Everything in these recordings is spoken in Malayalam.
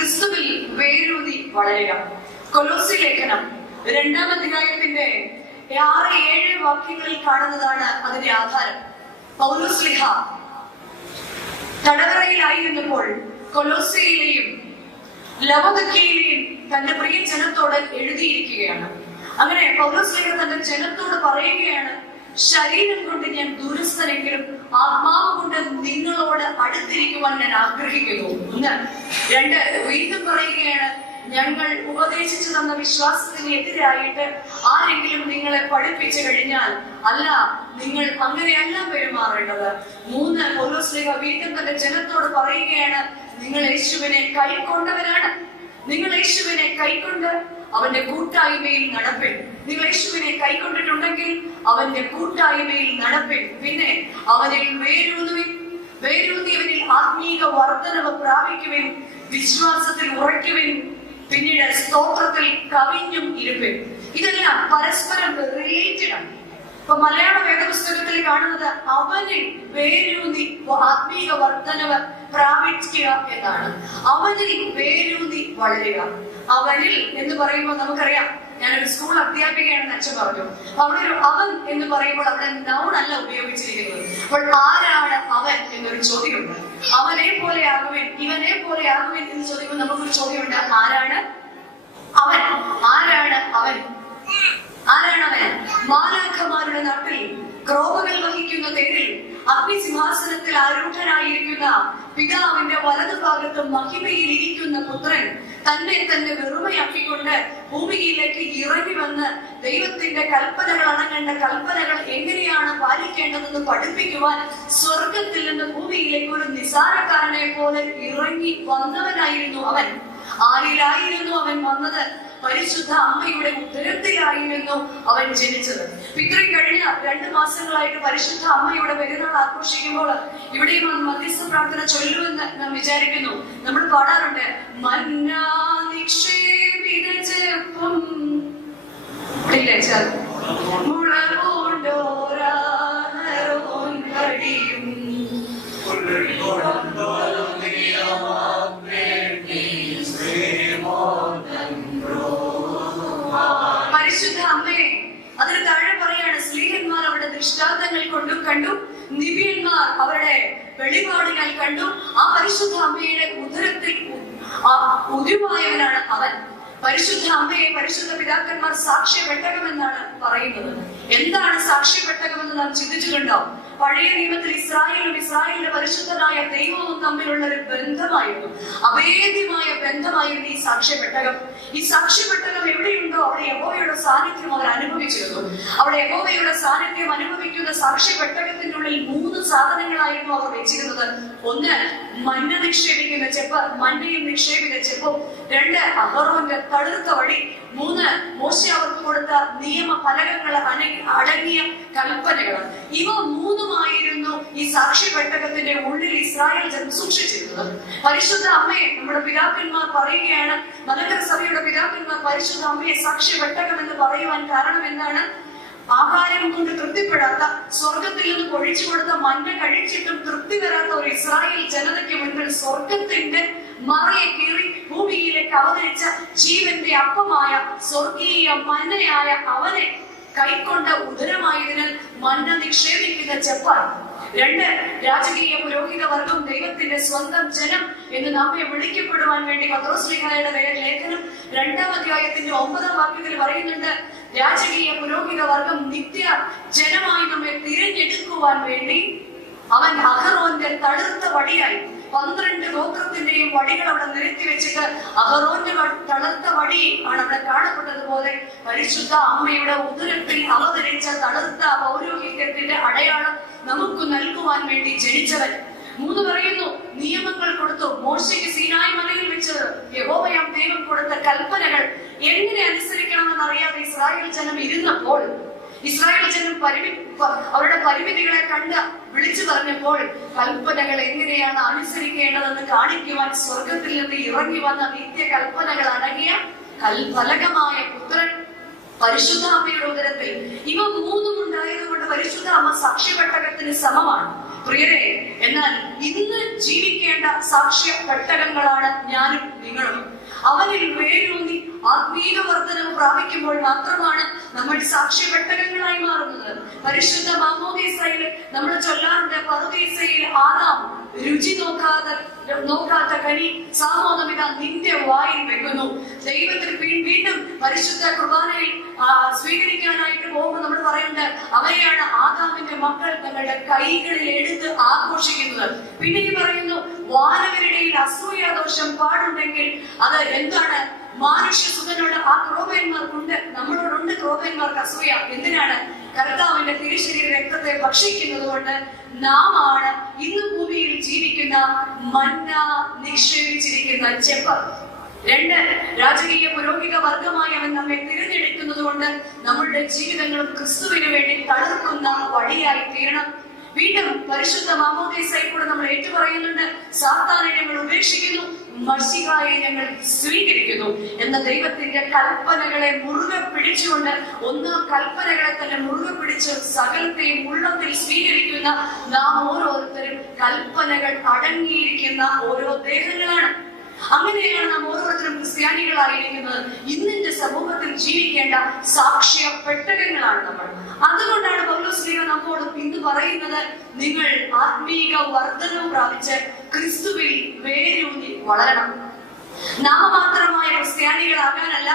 ക്രിസ്തുവിൽ വേരൂന്നി വളരുക. കൊലോസി ലേഖനം 2-ാം അധ്യായത്തിന്റെ 6-7 വാക്യങ്ങളിൽ കാണുന്നതാണ് അതിന്റെ ആധാരം. പൗലോസ് ശ്ലീഹ തടവറയിലായിരുന്നപ്പോൾ കൊലോസിയിലെയും ലവോദിക്കയിലെയും തന്റെ പ്രിയ ജനത്തോട് എഴുതിയിരിക്കുകയാണ്. അങ്ങനെ പൗലോസ് ശ്ലീഹ തന്റെ ജനത്തോട് പറയുകയാണ്, ശരീരം കൊണ്ട് ഞാൻ ദൂരസ്ഥനെങ്കിലും ആത്മാവ് കൊണ്ട് നിങ്ങളോട് അടുത്തിരിക്കുവാൻ ഞാൻ ആഗ്രഹിക്കുന്നു. 1. 2 വീണ്ടും പറയുകയാണ്, ഞങ്ങൾ ഉപദേശിച്ചു തന്ന വിശ്വാസത്തിന് എതിരായിട്ട് ആരെങ്കിലും നിങ്ങളെ പഠിപ്പിച്ചു കഴിഞ്ഞാൽ അല്ല, നിങ്ങൾ അങ്ങനെയല്ല പെരുമാറേണ്ടത്. 3 പൗലോസ് ശ്ലീഹ വീണ്ടും തന്റെ ജനത്തോട് പറയുകയാണ്, നിങ്ങൾ യേശുവിനെ കൈക്കൊണ്ടവരാണ്. നിങ്ങൾ യേശുവിനെ കൈക്കൊണ്ട് അവന്റെ കൂട്ടായ്മയിൽ നടപ്പിൻ. നിങ്ങൾ യേശുവിനെ കൈക്കൊണ്ടിട്ടുണ്ടെങ്കിൽ അവന്റെ കൂട്ടായ്മയിൽ നടപ്പിൻ. പിന്നെ അവനിൽ വേരൂന്നിയവനിൽ ആത്മീക വർധനവ് പ്രാപിക്കുവിൻ, വിശ്വാസത്തിൽ ഉറയ്ക്കുവിൻ, പിന്നീട് സ്തോത്രത്തിൽ കവിഞ്ഞും ഇരുപ്പിൻ. ഇതെല്ലാം പരസ്പരം റിലേറ്റഡ് ആണ്. ഇപ്പൊ മലയാള വേദപുസ്തകത്തിൽ കാണുന്നത് അവനിൽ വേരൂന്നി ആത്മീക വർധനവ് പ്രാപിക്കുക എന്നാണ്. അവനിൽ വേരൂന്നി വളരുക. അവനിൽ എന്ന് പറയുമ്പോൾ നമുക്കറിയാം, ഞാനൊരു സ്കൂൾ അധ്യാപികയാണെന്ന് അച്ഛൻ പറഞ്ഞു. അവിടെ ഒരു അവൻ എന്ന് പറയുമ്പോൾ അവിടെ നൗൺ അല്ല ഉപയോഗിച്ചിരിക്കുന്നത്. അപ്പോൾ ആരാണ് അവൻ എന്നൊരു ചോദ്യമുണ്ട്. അവനെ പോലെ ആകുവൻ, ഇവനെ പോലെ ആകുവൻ എന്ന് ചോദിക്കുമ്പോൾ നമുക്കൊരു ചോദ്യമുണ്ട്, ആരാണ് അവൻ? ആരാണ് അവൻ? ആരാണ് അവൻ? മാലാഖമാരുടെ നാട്ടിൽ ക്രോപകൾ വഹിക്കുന്ന തേരിൽ അഗ്നിസിംഹാസനത്തിൽ ആരൂഢനായിരിക്കുന്ന പിതാവിന്റെ വലതുഭാഗത്ത് മഹിമയിൽ ഇരിക്കുന്ന പുത്രൻ തന്നെ തന്നെ വെറുമയാക്കിക്കൊണ്ട് ഭൂമിയിലേക്ക് ഇറങ്ങി വന്ന് ദൈവത്തിന്റെ കൽപ്പനകൾ അടങ്ങേണ്ട കൽപ്പനകൾ എങ്ങനെയാണ് പാലിക്കേണ്ടതെന്ന് പഠിപ്പിക്കുവാൻ സ്വർഗത്തിൽ നിന്ന് ഭൂമിയിലേക്ക് ഒരു നിസാരക്കാരനെ പോലെ ഇറങ്ങി വന്നവനായിരുന്നു അവൻ. ആരിലായിരുന്നു അവൻ വന്നത്? പരിശുദ്ധ അമ്മയുടെ ഉദരത്തിലായിരുന്നു അവൻ ജനിച്ചത്. ഇത്രയും കഴിഞ്ഞ 2 മാസങ്ങളായിട്ട് പരിശുദ്ധ അമ്മയുടെ പെരുന്നാൾ ആഘോഷിക്കുമ്പോൾ ഇവിടെയും മധ്യസ്ഥ പ്രാർത്ഥന ചൊല്ലുമെന്ന് നാം വിചാരിക്കുന്നു. നമ്മൾ പാടാറുണ്ട്, മന്നാ നിക്ഷേപിത ജപം പരിശുദ്ധ അമ്മയെ അതിന് താഴെ പറയാണ്, സ്ത്രീയന്മാർ അവരുടെ ദൃഷ്ടാന്തങ്ങൾ കൊണ്ടും കണ്ടു, നിബിയന്മാർ അവരുടെ വെളിപാടുകൾ കണ്ടു. ആ പരിശുദ്ധ അമ്മയുടെ ഉദരത്തിൽ ഉരുവായവനാണ് അവൻ. പരിശുദ്ധ അമ്മയെ പരിശുദ്ധ പിതാക്കന്മാർ സാക്ഷ്യപ്പെട്ടകമെന്നാണ് പറയുന്നത്. എന്താണ് സാക്ഷ്യപ്പെട്ടകമെന്ന് നാം ചിന്തിച്ചിട്ടുണ്ടോ? പഴയ നിയമത്തിൽ ഇസ്രായേലും ഇസ്രായേലിന്റെ പരിശുദ്ധനായ ദൈവവും തമ്മിലുള്ള ഒരു ബന്ധമായിരുന്നു, അഭേദ്യമായ ബന്ധമായിരുന്നു ഈ സാക്ഷ്യപ്പെട്ടകം. ഈ സാക്ഷ്യപ്പെട്ടകം എവിടെയുണ്ടോ അവിടെ യഹോവയുടെ സാന്നിധ്യം അവർ അനുഭവിച്ചിരുന്നു. അവിടെ യഹോവയുടെ സാന്നിധ്യം അനുഭവിക്കുന്ന സാക്ഷ്യപ്പെട്ടകത്തിന്റെ ഉള്ളിൽ 3 സാധനങ്ങളായിരുന്നു അവർ വെച്ചിരുന്നത്. 1 മന്ന നിക്ഷേപിക്കുന്ന ചെപ്പ്, മന്നയും നിക്ഷേപിത ചെപ്പും. 2 അഹറോന്റെ തളിർത്ത വടി. 3 മോശെ അവർക്ക് കൊടുത്ത നിയമ ഫലകങ്ങൾ അടങ്ങിയ കൽപ്പനകൾ. ഇവ 3ഉമായിരുന്നു ഈ സാക്ഷ്യപ്പെട്ടകത്തിന്റെ ഉള്ളിൽ ഇസ്രായേൽ ജനം സൂക്ഷിച്ചിരുന്നത്. പരിശുദ്ധ അമ്മയെ നമ്മുടെ പിതാക്കന്മാർ പറയുകയാണ്, മലങ്കര സഭയുടെ പിതാക്കന്മാർ പരിശുദ്ധ അമ്മയെ സാക്ഷ്യപ്പെട്ടകം എന്ന് പറയുവാൻ കാരണം എന്താണ്? ആഹാരം കൊണ്ട് തൃപ്തിപ്പെടാത്ത, സ്വർഗത്തിൽ നിന്ന് പൊഴിച്ചു കൊടുത്ത മന്ന കഴിച്ചിട്ടും തൃപ്തി വരാത്ത ഒരു ഇസ്രായേൽ ജനതയ്ക്ക് മുൻപിൽ സ്വർഗത്തിന്റെ മറയെ കീറി ഭൂമിയിലേക്ക് അവതരിച്ച ജീവന്റെ അപ്പമായ സ്വർഗീയ മന്നയായ അവനെ കൈക്കൊണ്ട ഉദരമായതിനാൽ മന്ന നിക്ഷേപിക്കുന്ന ചെപ്പായി. 2 രാജകീയ പുരോഹിത വർഗം, ദൈവത്തിന്റെ സ്വന്തം ജനം എന്ന് നമ്മെ വിളിക്കപ്പെടുവാൻ വേണ്ടി പത്രോസ് ശ്ലീഹായുടെ ലേഖനം 2-ാം അധ്യായത്തിന്റെ 9-ാം വാക്യത്തിൽ പറയുന്നുണ്ട്, രാജകീയ പുരോഹിത വർഗം നിത്യ ജനമായി നമ്മെ തിരഞ്ഞെടുക്കുവാൻ വേണ്ടി അവൻ അഹറോന്റെ തളിർത്ത വടിയായി 12 ഗോത്രത്തിന്റെയും വടികൾ അവിടെ നിരത്തി വെച്ചിട്ട് അഹറോന്റെ തളർത്ത വടി ആണ് അവിടെ കാണപ്പെട്ടതുപോലെ പരിശുദ്ധ അമ്മയുടെ ഉദരത്തിൽ അവതരിച്ച തളർത്ത പൗരോഹിത്യത്തിന്റെ അടയാളം നമുക്ക് നൽകുവാൻ വേണ്ടി ജനിച്ചവൻ. 3 പറയുന്നു, നിയമങ്ങൾ കൊടുത്തു. മോശയ്ക്ക് സീനായി മലയിൽ വെച്ചത് യഹോവയാം ദൈവം കൊടുത്ത കൽപ്പനകൾ എങ്ങനെ അനുസരിക്കണമെന്ന് അറിയാതെ ഇസ്രായേൽ ജനം ഇരുന്നപ്പോൾ, ഇസ്രായേൽ ജനം അവരുടെ പരിമിതികളെ കണ്ട് വിളിച്ചു പറഞ്ഞപ്പോൾ കൽപ്പനകൾ എങ്ങനെയാണ് അനുസരിക്കേണ്ടതെന്ന് കാണിക്കുവാൻ സ്വർഗത്തിൽ നിന്ന് ഇറങ്ങി വന്ന നിത്യ കൽപ്പനകൾ അടങ്ങിയ ഫലകമായ പുത്രൻ പരിശുദ്ധ അമ്മയുടെ ഉദരത്തിൽ. ഇവ 3ഉം ഉണ്ടായതുകൊണ്ട് പരിശുദ്ധ അമ്മ സാക്ഷ്യപ്പെട്ടകത്തിന് സമമാണ്. പ്രിയരെ, എന്നാൽ ഇന്ന് ജീവിക്കേണ്ട സാക്ഷ്യ പെട്ടകങ്ങളാണ് ഞാനും നിങ്ങളും. അവനിൽ വേരൂന്നി ആത്മീയ വർധനവ് പ്രാപിക്കുമ്പോൾ മാത്രമാണ് നമ്മൾ സാക്ഷ്യപ്പെട്ടകങ്ങളായി മാറുന്നത്. പരിശുദ്ധ മാമോദീസയിൽ നമ്മൾ ചൊല്ലാറുണ്ട്, പറുദീസയിൽ ആദാം രുചി നോക്കാത്ത കനി സാമോദമിക നിന്റെ വായിൽ വെക്കുന്നു. ദൈവത്തിൽ വീണ്ടും പരിശുദ്ധ കുർബാനയിൽ സ്വീകരിക്കാനായിട്ട് പോകുമ്പോൾ നമ്മൾ പറയുന്നുണ്ട്, അവരെയാണ് ആദാമിന്റെ മക്കൾ തങ്ങളുടെ കൈകളിൽ എടുത്ത് ആഘോഷിക്കുന്നത്. പിന്നീട് പറയുന്നു, വാനവരുടെയിൽ അസൂയാദോഷം പാടുണ്ടെങ്കിൽ അത് എന്താണ്? മാനുഷ്യസുതനോട് ആ ക്രോപന്മാർക്കുണ്ട്, നമ്മളോടുണ്ട് ക്രോപന്മാർക്ക് അസൂയ. എന്തിനാണ്? കർത്താവിന്റെ തിരുശരീര രക്തത്തെ ഭക്ഷിക്കുന്നത് കൊണ്ട് നാം ആണ് ഇന്ന് ഭൂമിയിൽ ജീവിക്കുന്ന മന്ന നിക്ഷേപിച്ചിരിക്കുന്ന ചെപ്പ്. 2, രാജകീയ പുരോഹിത വർഗമായി അവൻ നമ്മെ തിരഞ്ഞെടുക്കുന്നത് കൊണ്ട് നമ്മളുടെ ജീവിതങ്ങളും ക്രിസ്തുവിന് വേണ്ടി തളിർക്കുന്ന വഴിയായി തീരണം. വീണ്ടും പരിശുദ്ധ മാമോദീസയിൽ കൂടെ നമ്മൾ ഏറ്റുപറയുന്നുണ്ട്, സാത്താനെ ഞങ്ങൾ ഉപേക്ഷിക്കുന്നു, മശിഹായെ ഞങ്ങൾ സ്വീകരിക്കുന്നു എന്ന ദൈവത്തിന്റെ കൽപ്പനകളെ മുറുകെ പിടിച്ചുകൊണ്ട്, കൽപ്പനകളെ തന്നെ മുറുകെ പിടിച്ച് സകലത്തെയും ഉള്ളത്തിൽ സ്വീകരിക്കുന്ന നാം ഓരോരുത്തരും കൽപ്പനകൾ അടങ്ങിയിരിക്കുന്ന ഓരോ ദേഹങ്ങളാണ്. അങ്ങനെയാണ് നാം ഓരോരുത്തരും ക്രിസ്ത്യാനികളായിരിക്കുന്നത്. ഇന്നിന്റെ സമൂഹത്തിൽ ജീവിക്കേണ്ട സാക്ഷ്യ പെട്ടകങ്ങളാണ് നമ്മൾ. അതുകൊണ്ടാണ് പൗലോസ് നമ്മോട് ഇന്ന് പറയുന്നത്, നിങ്ങൾ ആത്മീക വർധനവ് പ്രാപിച്ച് ക്രിസ്തുവിൽ വേരൂന്നി വളരണം. നാമമാത്രമായ ക്രിസ്ത്യാനികളാകാനല്ല,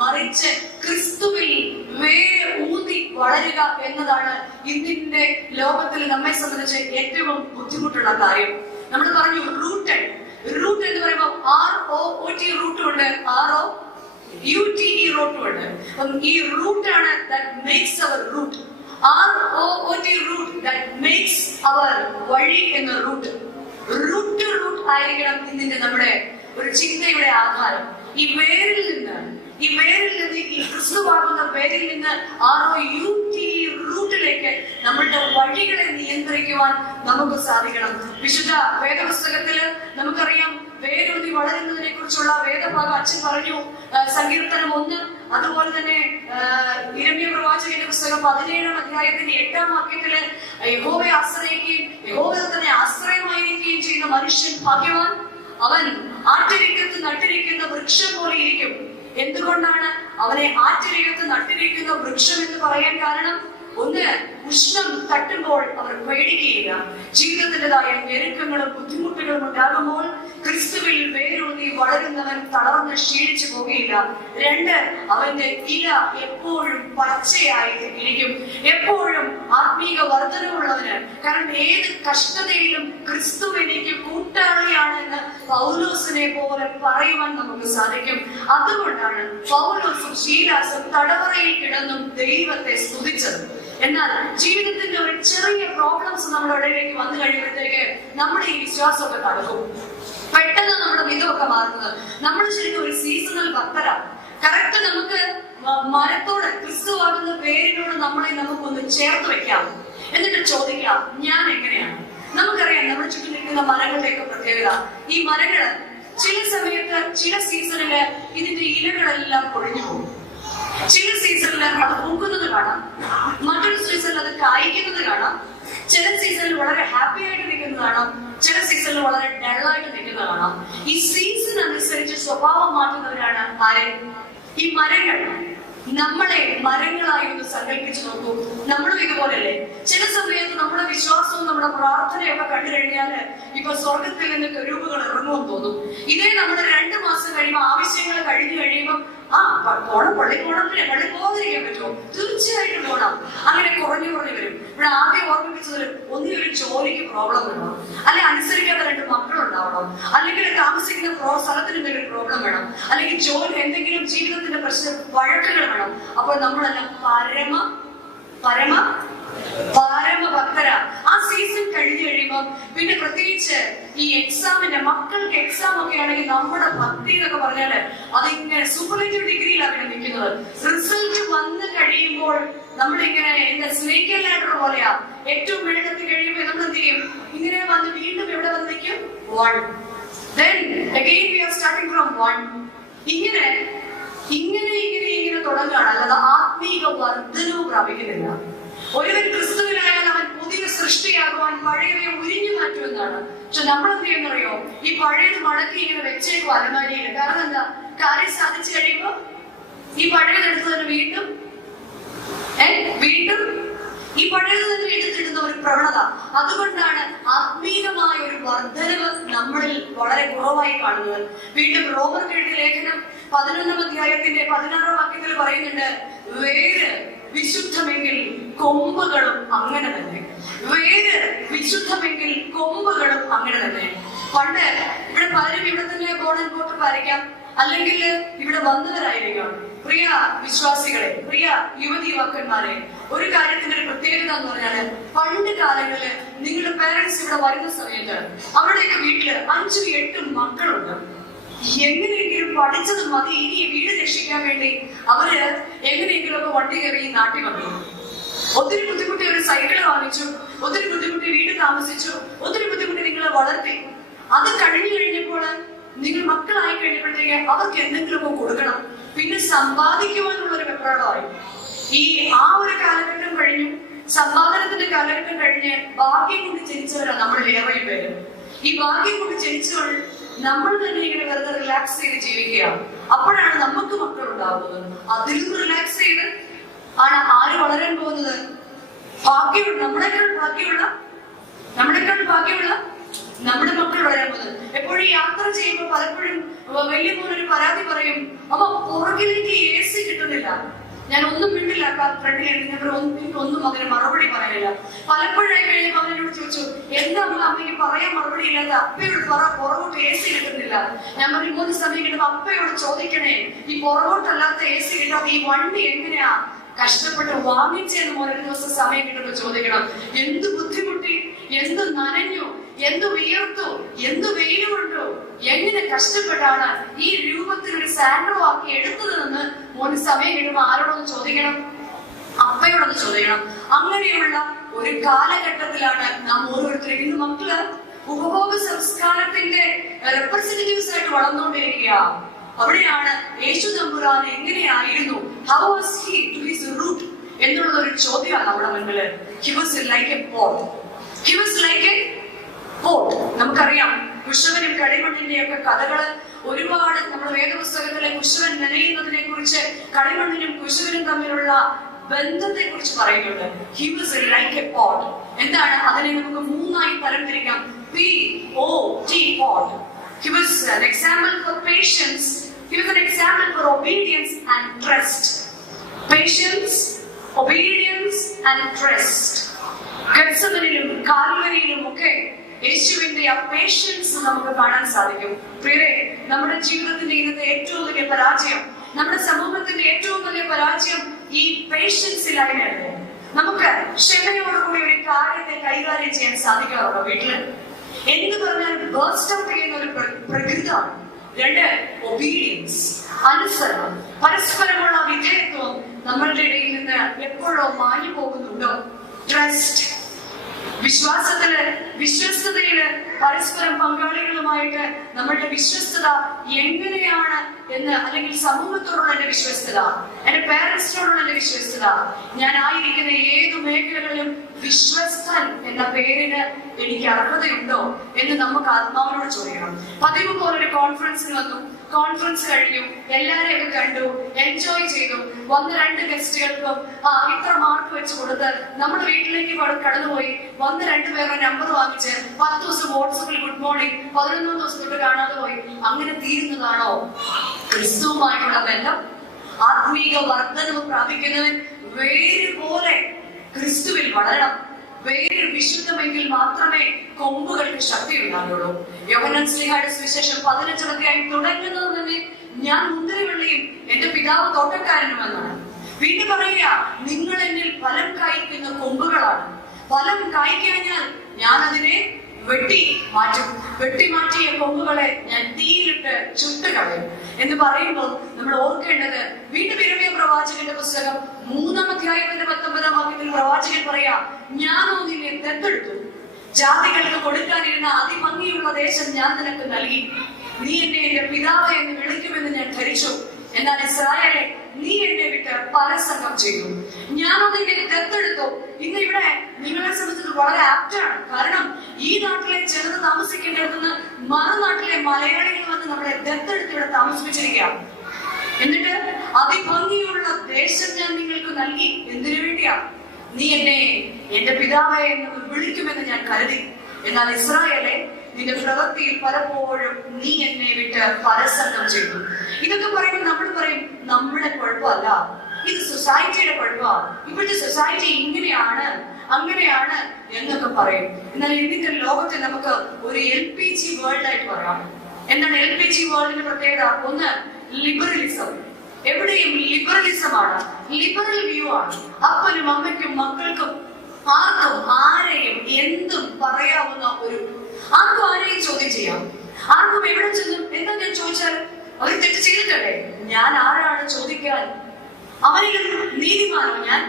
മറിച്ച് ക്രിസ്തുവിൽ വേര് ഊന്നി വളരുക എന്നതാണ് ഇന്നിന്റെ ലോകത്തിൽ നമ്മെ സംബന്ധിച്ച് ഏറ്റവും ബുദ്ധിമുട്ടുള്ള കാര്യം. നമ്മൾ പറഞ്ഞു റൂട്ടഡ്. റൂട്ട് എന്ന് പറയുമ്പോൾ ROOT റൂട്ടും ഉണ്ട്, ROUTE റൂട്ടും ഉണ്ട്. ഈ റൂട്ടാണ് that makes our root. ROOT root that makes our വഴി എന്ന റൂട്ട്. റൂട്ട് ആയിരിക്കണം ഇന്നിന്റെ നമ്മുടെ ഒരു ചിന്തയുടെ ആധാരം. ഈ വേരിൽ നിന്ന് ഈ ക്രിസ്തുവാകുന്ന വേരിൽ നിന്ന് ROUT റൂട്ടിലേക്ക് നമ്മളുടെ വഴികളെ നിയന്ത്രിക്കുവാൻ നമുക്ക് സാധിക്കണം. വിശുദ്ധ വേദപുസ്തകത്തില് നമുക്കറിയാം, വേരൂന്നി വളരുന്നതിനെ കുറിച്ചുള്ള വേദഭാഗം അച്ഛൻ പറഞ്ഞു. സങ്കീർത്തനം 1, അതുപോലെ തന്നെ ഇരമ്യ പ്രവാചകന്റെ പുസ്തകം 17-ാം അധ്യായത്തിന്റെ 8-ാം വാക്യത്തില് യഹോവയെ ആശ്രയിക്കുകയും യഹോവയെ തന്നെ ആശ്രയമായിരിക്കുകയും ചെയ്യുന്ന മനുഷ്യൻ ഭാഗ്യവാൻ. അവൻ ആറ്റിരിക്കത്ത് നട്ടിരിക്കുന്ന വൃക്ഷം പോലെ ഇരിക്കും. എന്തുകൊണ്ടാണ് അവനെ ആറ്റിരിക്കത്ത് നട്ടിരിക്കുന്ന വൃക്ഷം എന്ന് പറയാൻ കാരണം? ഒന്ന്, ഉഷ്ണം തട്ടുമ്പോൾ അവർ പേടിക്കുകയില്ല. ജീവിതത്തിൻ്റെതായ ഞെരുക്കങ്ങളും ബുദ്ധിമുട്ടുകളും ഉണ്ടാകുമ്പോൾ ക്രിസ്തുവിൽ വേരൂന്നി വളരുന്നവൻ തളർന്ന് ക്ഷീണിച്ചു പോകുകയില്ല. 2, അവന്റെ ഇല എപ്പോഴും പച്ചയായിട്ട് ഇരിക്കും, എപ്പോഴും ആത്മീക വർധനമുള്ളവന്. കാരണം ഏത് കഷ്ടതയിലും ക്രിസ്തു എനിക്ക് കൂട്ടാളിയാണ് എന്ന് പൗലോസിനെ പോലെ പറയുവാൻ നമുക്ക് സാധിക്കും. അതുകൊണ്ടാണ് പൗലോസും ശീലാസും തടവറയിൽ കിടന്നും ദൈവത്തെ സ്തുതിച്ചത്. എന്നാൽ ജീവിതത്തിന്റെ ഒരു ചെറിയ പ്രോബ്ലംസ് നമ്മുടെ ഇടയിലേക്ക് വന്നു കഴിയുമ്പോഴത്തേക്ക് നമ്മുടെ ഈ വിശ്വാസമൊക്കെ തടക്കും. പെട്ടെന്ന് നമ്മുടെ മിതമൊക്കെ മാറുന്നത്. നമ്മൾ ശരിക്കും ഒരു സീസണൽ ഭക്തരാണ്. കറക്റ്റ് നമുക്ക് മരത്തോട്, ക്രിസ്തുവാകുന്ന പേരിനോട് നമുക്കൊന്ന് ചേർത്ത് വെക്കാം. എന്നിട്ട് ചോദിക്കാം, ഞാൻ എങ്ങനെയാണ്? നമുക്കറിയാം നമ്മുടെ ചുറ്റും നിൽക്കുന്ന മരങ്ങളുടെയൊക്കെ പ്രത്യേകത. ഈ മരങ്ങള് ചില സമയത്ത് ചില സീസണില് ഇതിന്റെ ഇലകളെല്ലാം പൊഴിഞ്ഞു പോകും. ചില സീസണിൽ അത് പൂക്കുന്നത് കാണാം, മറ്റൊരു സീസണിൽ അത് കായ്ക്കുന്നത് കാണാം. ചില സീസണിൽ വളരെ ഹാപ്പി ആയിട്ട് നിൽക്കുന്നത് കാണാം, ചില സീസണിൽ വളരെ ഡള്ളായിട്ട് നിൽക്കുന്നത് കാണാം. ഈ സീസൺ അനുസരിച്ച് സ്വഭാവം മാറ്റുന്നവരാണ് ആരെ? ഈ മരങ്ങൾ. നമ്മളെ മരങ്ങളായി ഒന്ന് സങ്കല്പിച്ചു നോക്കൂ. നമ്മളും ഇതുപോലല്ലേ? ചില സമയത്ത് നമ്മുടെ വിശ്വാസവും നമ്മുടെ പ്രാർത്ഥനയൊക്കെ കണ്ടു കഴിഞ്ഞാല് ഇപ്പൊ സ്വർഗത്തിൽ നിന്ന് കരൂപുകൾ ഇറങ്ങുമെന്ന് തോന്നും. ഇതേ നമ്മുടെ 2 മാസം കഴിയുമ്പോൾ, ആവശ്യങ്ങൾ കഴിഞ്ഞു കഴിയുമ്പോൾ, പള്ളി പോകണമെന്നില്ല, പള്ളി പോകാതിരിക്കാൻ പറ്റുമോ? തീർച്ചയായിട്ടും പോകണം. അങ്ങനെ കുറഞ്ഞു വരും. ഇവിടെ ആദ്യം ഓർമ്മിപ്പിച്ചത്, ഒന്നി ഒരു ജോലിക്ക് പ്രോബ്ലം വേണം, അല്ലെങ്കിൽ അനുസരിക്കാത്ത 2 മക്കളുണ്ടാവണം, അല്ലെങ്കിൽ താമസിക്കുന്ന സ്ഥലത്തിന് എന്തെങ്കിലും പ്രോബ്ലം വേണം, അല്ലെങ്കിൽ ജോലി എന്തെങ്കിലും ജീവിതത്തിന്റെ പ്രശ്നം, വഴക്കുകൾ വേണം. അപ്പോൾ നമ്മളെല്ലാം പരമ ഭക്തരാ. ആ സീസൺ കഴിഞ്ഞു കഴിയുമ്പോൾ പിന്നെ പ്രത്യേകിച്ച് ഈ എക്സാമിന്റെ, മക്കൾക്ക് എക്സാം ഒക്കെ ആണെങ്കിൽ നമ്മുടെ ഭക്തി എന്നൊക്കെ പറഞ്ഞാല് അതിങ്ങനെ സൂപ്പർലേറ്റീവ് ഡിഗ്രിയിലാണ് നിൽക്കുന്നത്. റിസൾട്ട് വന്നു കഴിയുമ്പോൾ നമ്മളിങ്ങനെ സ്നേക്കൽ ലാഡർ പോലെയാ. ഏറ്റവും വെള്ളത്തിൽ കഴിയുമ്പോൾ നമ്മൾ എന്ത് ചെയ്യും? ഇങ്ങനെ വന്ന് വീണ്ടും എവിടെ വന്ന് നിൽക്കും? 1. Then again we are starting from 1. ഇങ്ങനെ തുടങ്ങുകയാണ്. അല്ലാതെ ആത്മീക വർധനവും പ്രാപിക്കുന്നില്ല. ഒരുവൻ ക്രിസ്തുവിനായാൽ അവൻ പുതിയ സൃഷ്ടിയാകുവാൻ പഴയവയെ ഉരിഞ്ഞു മാറ്റുമെന്നാണ്. പക്ഷെ നമ്മൾ എന്ത് ചെയ്യുന്നറിയോ? ഈ പഴയത് മടക്കി ഇങ്ങനെ വെച്ചേക്കും അലമാരിയിൽ. കാരണം എന്താ? കാര്യം സാധിച്ചു കഴിയുമ്പോ ഈ പഴയത് എടുത്ത് തന്നെ വീണ്ടും ഈ പഴയത് തന്നെ എടുത്തിടുന്ന ഒരു പ്രവണത. അതുകൊണ്ടാണ് ആത്മീയമായ ഒരു വർധനവ് നമ്മളിൽ വളരെ കുറവായി കാണുന്നത്. വീണ്ടും റോമർക്ക് എഴുതിയ ലേഖനം 11-ാം അധ്യായത്തിന്റെ 16-ാം വാക്യത്തിൽ പറയുന്നുണ്ട്, വേര് വിശുദ്ധമെങ്കിൽ കൊമ്പുകളും അങ്ങനെ തന്നെ. വേര് വിശുദ്ധമെങ്കിൽ കൊമ്പുകളും അങ്ങനെ തന്നെ. പണ്ട് ഇവിടെ പലരും ഇവിടെ തന്നെ ബോർഡ് ആൻഡ് ബോട്ടർ വരയ്ക്കാം, അല്ലെങ്കിൽ ഇവിടെ വന്നവരായിരിക്കാം. പ്രിയ വിശ്വാസികളെ, പ്രിയ യുവതി യുവാക്കന്മാരെ, ഒരു കാര്യത്തിന്റെ ഒരു പ്രത്യേകത എന്ന് പറഞ്ഞാല്, പണ്ട് കാലങ്ങളില് നിങ്ങളുടെ പേരൻസ് ഇവിടെ വരുന്ന സമയത്ത് അവരുടെയൊക്കെ വീട്ടില് 5-8 മക്കളുണ്ട്. എങ്ങനെയെങ്കിലും പഠിച്ചത് മതി, ഇനി ഈ വീട് രക്ഷിക്കാൻ വേണ്ടി അവര് എങ്ങനെയെങ്കിലും ഒക്കെ വണ്ടി കയറി ഈ നാട്ടിൽ വന്നു. ഒത്തിരി ബുദ്ധിമുട്ടി ഒരു സൈക്കിള് വാങ്ങിച്ചു, ഒത്തിരി ബുദ്ധിമുട്ടി വീട് താമസിച്ചു, ഒത്തിരി ബുദ്ധിമുട്ടി നിങ്ങളെ വളർത്തി. അത് കഴിഞ്ഞപ്പോൾ നിങ്ങൾ മക്കളായി കഴിഞ്ഞപ്പോഴത്തേക്ക് അവർക്ക് എന്തെങ്കിലുമൊക്കെ കൊടുക്കണം. പിന്നെ സമ്പാദിക്കുവാനുള്ള ഒരു വെപ്രാളമായി. ആ ഒരു കാലഘട്ടം കഴിഞ്ഞു. സമ്പാദനത്തിന്റെ കാലഘട്ടം കഴിഞ്ഞ് ഭാഗ്യം കൊണ്ട് ജനിച്ചവരാണ് നമ്മൾ ഏറെയും പേര്. ഈ ഭാഗ്യം കൊണ്ട് ജനിച്ചവൾ നമ്മൾ തന്നെ ഇങ്ങനെ വെറുതെ റിലാക്സ് ചെയ്ത് ജീവിക്കുക. അപ്പോഴാണ് നമുക്ക് മക്കൾ ഉണ്ടാവുന്നത്. അതിൽ നിന്ന് റിലാക്സ് ചെയ്ത് ആണ് ആര് വളരാൻ പോകുന്നത്? നമ്മളെക്കാൾ ഭാഗ്യമുള്ള നമ്മുടെ മക്കൾ വളരാൻ പോകുന്നത്. എപ്പോഴും യാത്ര ചെയ്യുമ്പോൾ പലപ്പോഴും വലിയ മോനൊരു പരാതി പറയും, അപ്പൊ പുറകിലേക്ക് AC കിട്ടുന്നില്ല. ഞാൻ ഒന്നും മിണ്ടില്ല, ഫ്രണ്ടിലിരുന്നവരൊന്നും അതിന് മറുപടി പറയാനില്ല. പലപ്പോഴായി കഴിഞ്ഞപ്പോൾ അവനോട് ചോദിച്ചു, എന്താ അമ്മയ്ക്ക് പറയാൻ മറുപടി ഇല്ലാത്ത? അപ്പയോട് പറ, പുറകോട്ട് AC കിട്ടുന്നില്ല. ഞാൻ പറഞ്ഞു, 3 സമയം കിട്ടുമ്പോ അപ്പയോട് ചോദിക്കണേ, ഈ പുറകോട്ടല്ലാത്ത AC കിട്ടാൻ ഈ വണ്ടി എങ്ങനെയാ കഷ്ടപ്പെട്ട് വാങ്ങിച്ചെന്ന് ഒരു ദിവസം സമയം കിട്ടുമ്പോൾ ചോദിക്കണം. എന്ത് ബുദ്ധിമുട്ടി, എന്ത് നനഞ്ഞു, എന്ത് വിയർത്തു, എന്ത് വെയിൽ കൊണ്ടു, എങ്ങനെ കഷ്ടപ്പെട്ടാണ് ഈ രൂപത്തിൽ ഒരു സാൻഡോ ആക്കി എടുത്തതെന്ന് മോന് സമയം കിട്ടുമ്പോൾ ആരോടൊന്ന് ചോദിക്കണം? അപ്പയോടൊന്ന് ചോദിക്കണം. അങ്ങനെയുള്ള ഒരു കാലഘട്ടത്തിലാണ് നാം ഓരോരുത്തരും. ഇന്ന് മക്കള് ഉപഭോഗ സംസ്കാരത്തിന്റെ റെപ്രസെന്റേറ്റീവ്സ് ആയിട്ട് വളർന്നുകൊണ്ടിരിക്കുക. അവിടെയാണ് യേശു തമ്പുരാൻ എങ്ങനെയായിരുന്നു, how was he to his root എന്നുള്ള ഒരു ചോദ്യമാണ് നമ്മുടെ മുൻപില്. He was like a pot. He was like a pot. നമുക്കറിയാം കുശവനും കളിമണ്ണിന്റെയും ഒക്കെ കഥകള് ഒരുപാട് നമ്മുടെ വേദപുസ്തകത്തിലെ കുശവൻ നനയുന്നതിനെ കുറിച്ച്, കളിമണ്ണിനും കുശവനും തമ്മിലുള്ള ബന്ധത്തെ കുറിച്ച് പറയുന്നുണ്ട്. He was like a pot. എന്താണ് അതിനെ നമുക്ക് 3ആയി തരംതിരിക്കാം. POT pot. He was an example for patience. He was an example for obedience and trust. Patience, obedience and trust. ഗത്സമനിലും കാൽവരിയിലും ഒക്കെ യേശുവിന്റെ ആ പേഷ്യൻസ് നമുക്ക് കാണാൻ സാധിക്കും. പ്രിയരെ, നമ്മുടെ ജീവിതത്തിന്റെ ഇന്നത്തെ ഏറ്റവും വലിയ പരാജയം, നമ്മുടെ സമൂഹത്തിന്റെ ഏറ്റവും വലിയ പരാജയം ഈ പേഷ്യൻസിലായിരുന്നു. നമുക്ക് ക്ഷമയോടുകൂടി ഒരു കാര്യത്തെ കൈകാര്യം ചെയ്യാൻ സാധിക്കാറുണ്ടോ? വീട്ടില് എന്ത് പറഞ്ഞാലും ബേസ്റ്റ് ഔട്ട് ചെയ്യുന്ന ഒരു പ്രകൃതമാണ്. 2, ഒബീഡിയൻസ്, അനുസരണം. പരസ്പരമുള്ള വിധേയത്വം നമ്മളുടെ ഇടയിൽ നിന്ന് എപ്പോഴോ മാഞ്ഞു പോകുന്നുണ്ടോ? ട്രസ്റ്റ്, വിശ്വസ്തതയില് പരസ്പരം പങ്കാളികളുമായിട്ട് നമ്മളുടെ വിശ്വസ്തത എങ്ങനെയാണ് എന്ന്, അല്ലെങ്കിൽ സമൂഹത്തോടുള്ള എന്റെ വിശ്വസ്തത, എന്റെ പേരൻസിനോടുള്ള എന്റെ വിശ്വസ്തത, ഞാൻ ആയിരിക്കുന്ന ഏതു മേഖലകളിലും വിശ്വസ്തൻ എന്ന പേരിന് എനിക്ക് അർഹതയുണ്ടോ എന്ന് നമുക്ക് ആത്മാവിനോട് ചോദിക്കണം. പതിവ് പോലൊരു കോൺഫറൻസിന് വന്നു, കോൺഫറൻസ് കഴിഞ്ഞു, എല്ലാരെയൊക്കെ കണ്ടു, എൻജോയ് ചെയ്തു. വന്ന 2 ഗസ്റ്റുകൾക്കും ഇത്ര മാർക്ക് വെച്ച് കൊടുത്ത് നമ്മുടെ വീട്ടിലേക്ക് കടന്നുപോയി. വന്ന 2 പേരുടെ നമ്പർ വാങ്ങിച്ച് 10 ദിവസം വാട്സപ്പിൽ ഗുഡ് മോർണിംഗ്, 11ാം ദിവസം തൊട്ട് കാണാതെ പോയി. അങ്ങനെ തീരുന്നതാണോ ക്രിസ്തുവുമായിട്ടുള്ള ബന്ധം? ആത്മീക വർദ്ധനവ് പ്രാപിക്കുന്നവൻ വേര് പോലെ ക്രിസ്തുവിൽ വളരണം. വേര് വിശുദ്ധമെങ്കിൽ മാത്രമേ കൊമ്പുകൾക്ക് ശക്തി ഉണ്ടാകുള്ളൂ. യോഹന്നാൻ ശ്ലീഹായുടെ സുവിശേഷം 15-ാം അധ്യായം തുടങ്ങുന്നത് തന്നെ, ഞാൻ മുന്തിരിവള്ളിയും എന്റെ പിതാവ് തോട്ടക്കാരനുമെന്നാണ്. വീണ്ടും പറയുക, നിങ്ങൾ എന്നിൽ ഫലം കായ്ക്കുന്ന കൊമ്പുകളാണ്. ഫലം കായ്ക്കഴിഞ്ഞാൽ ഞാൻ അതിനെ വെട്ടി മാറ്റിയ കൊമ്പുകളെ ഞാൻ തീയിലിട്ട് ചുട്ടുകളയും എന്ന് പറയുമ്പോൾ നമ്മൾ ഓർക്കേണ്ടത്, വീണ്ടും യിരെമ്യാ പ്രവാചകന്റെ പുസ്തകം 3-ാം അധ്യായത്തിന്റെ 19-ാം വാക്യത്തിൽ പ്രവാചകൻ പറയാ, ഞാനോ നിന്നെ ദത്തെടുത്തു, ജാതികൾക്ക് കൊടുക്കാനിരുന്ന അതിഭംഗിയുള്ള ദേശം ഞാൻ നിനക്ക് നൽകി, നീ എന്നെ എന്റെ പിതാവ് എന്ന് വിളിക്കുമെന്ന് ഞാൻ ധരിച്ചു എന്നാൽ ഇസ്രായേലെ, നീ എന്നെ വിട്ട് പരസംഗം ചെയ്തു, ഞാനോ നിന്നെ ദത്തെടുത്തു. ഇന്ന് ഇവിടെ നിങ്ങളെ സംബന്ധിച്ച് വളരെ ആപ്റ്റാണ്. കാരണം ഈ നാട്ടിലെ ജനത താമസിക്കേണ്ടതെന്ന് മറുനാട്ടിലെ മലയാളികൾ വന്ന് നമ്മളെ ദത്തെടുത്ത് ഇവിടെ താമസിപ്പിച്ചിരിക്കുകയാണ്. എന്നിട്ട് അതിഭംഗിയുള്ള ദേശം ഞാൻ നിങ്ങൾക്ക് നൽകി. എന്തിനു വേണ്ടിയാ? നീ എന്നെ എന്റെ പിതാവെ എന്ന് വിളിക്കുമെന്ന് ഞാൻ കരുതി. എന്നാൽ ഇസ്രായേലെ, നിന്റെ പ്രവൃത്തിയിൽ പലപ്പോഴും നീ എന്നെ വിട്ട് പരസംഗം ചെയ്തു. ഇതൊക്കെ പറയുമ്പോൾ നമ്മൾ പറയും നമ്മുടെ കുഴപ്പമല്ല, ഇത് സൊസൈറ്റിയുടെ കുഴപ്പമാണ്, ഇപ്പോഴത്തെ സൊസൈറ്റി ഇങ്ങനെയാണ് അങ്ങനെയാണ് എന്നൊക്കെ പറയും. എന്നാൽ ഇന്നത്തെ ലോകത്തെ നമുക്ക് ഒരു LPG വേൾഡ് ആയിട്ട് പറയാം. എന്താണ് LPG വേൾഡിന്റെ പ്രത്യേകത? ഒന്ന്, ലിബറലിസം. എവിടെയും ലിബറലിസം ആണ്, ലിബറൽ വ്യൂ ആണ്. അപ്പനും അമ്മയ്ക്കും മക്കൾക്കും ആർക്കും ആരെയും എന്തും പറയാവുന്ന ആർക്കും ആരെയും ചോദ്യം ചെയ്യാം. ആർക്കും എവിടെ ചെന്നും എന്താ ഞാൻ ചോദിച്ചാൽ അവർ തെറ്റ് ചെയ്തിട്ടല്ലേ? ഞാൻ ആരാണ് ചോദിക്കാൻ? അവരിൽ നീതിമാനോ ഞാൻ?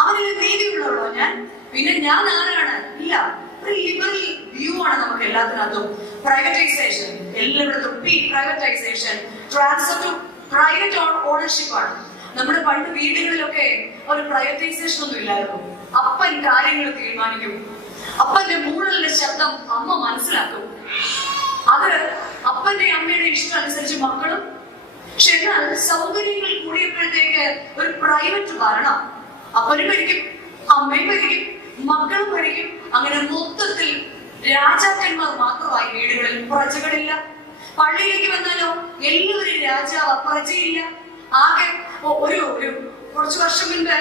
അവരിൽ നീതിയുള്ളവളോ ഞാൻ? പിന്നെ ഞാൻ ആരാണ്? ഇല്ല. ഒരു ലിബറൽ വ്യൂ ആണ് നമുക്ക് എല്ലാത്തിനകത്തും. പ്രൈവറ്റൈസേഷൻ, എല്ലായിടത്തും privatisation, transfer to private ownership ആണ്. നമ്മുടെ പണ്ട് വീടുകളിലൊക്കെ ഒരു പ്രൈവറ്റൈസേഷൻ ഒന്നും ഇല്ലായിരുന്നു. അപ്പൻ കാര്യങ്ങൾ തീരുമാനിക്കും. അപ്പന്റെ മൂടലിന്റെ ശബ്ദം അമ്മ മനസ്സിലാക്കും. അത് അപ്പന്റെ അമ്മയുടെ ഇഷ്ടം അനുസരിച്ച് മക്കളും. പക്ഷെ എന്നാൽ സൗകര്യങ്ങൾ കൂടിയപ്പോഴത്തേക്ക് ഒരു പ്രൈവറ്റ് ഭരണം. അപ്പനും ഭരിക്കും, അമ്മയും ഭരിക്കും, മക്കളും ഭരിക്കും. അങ്ങനെ മൊത്തത്തിൽ രാജാക്കന്മാർ മാത്രമായി വീടുകളിൽ, പ്രജകളില്ല. പള്ളിയിലേക്ക് വന്നാലോ എല്ലാവരും രാജാവ്, പ്രജയില്ല. ആകെ കുറച്ചു വർഷം മുൻപ്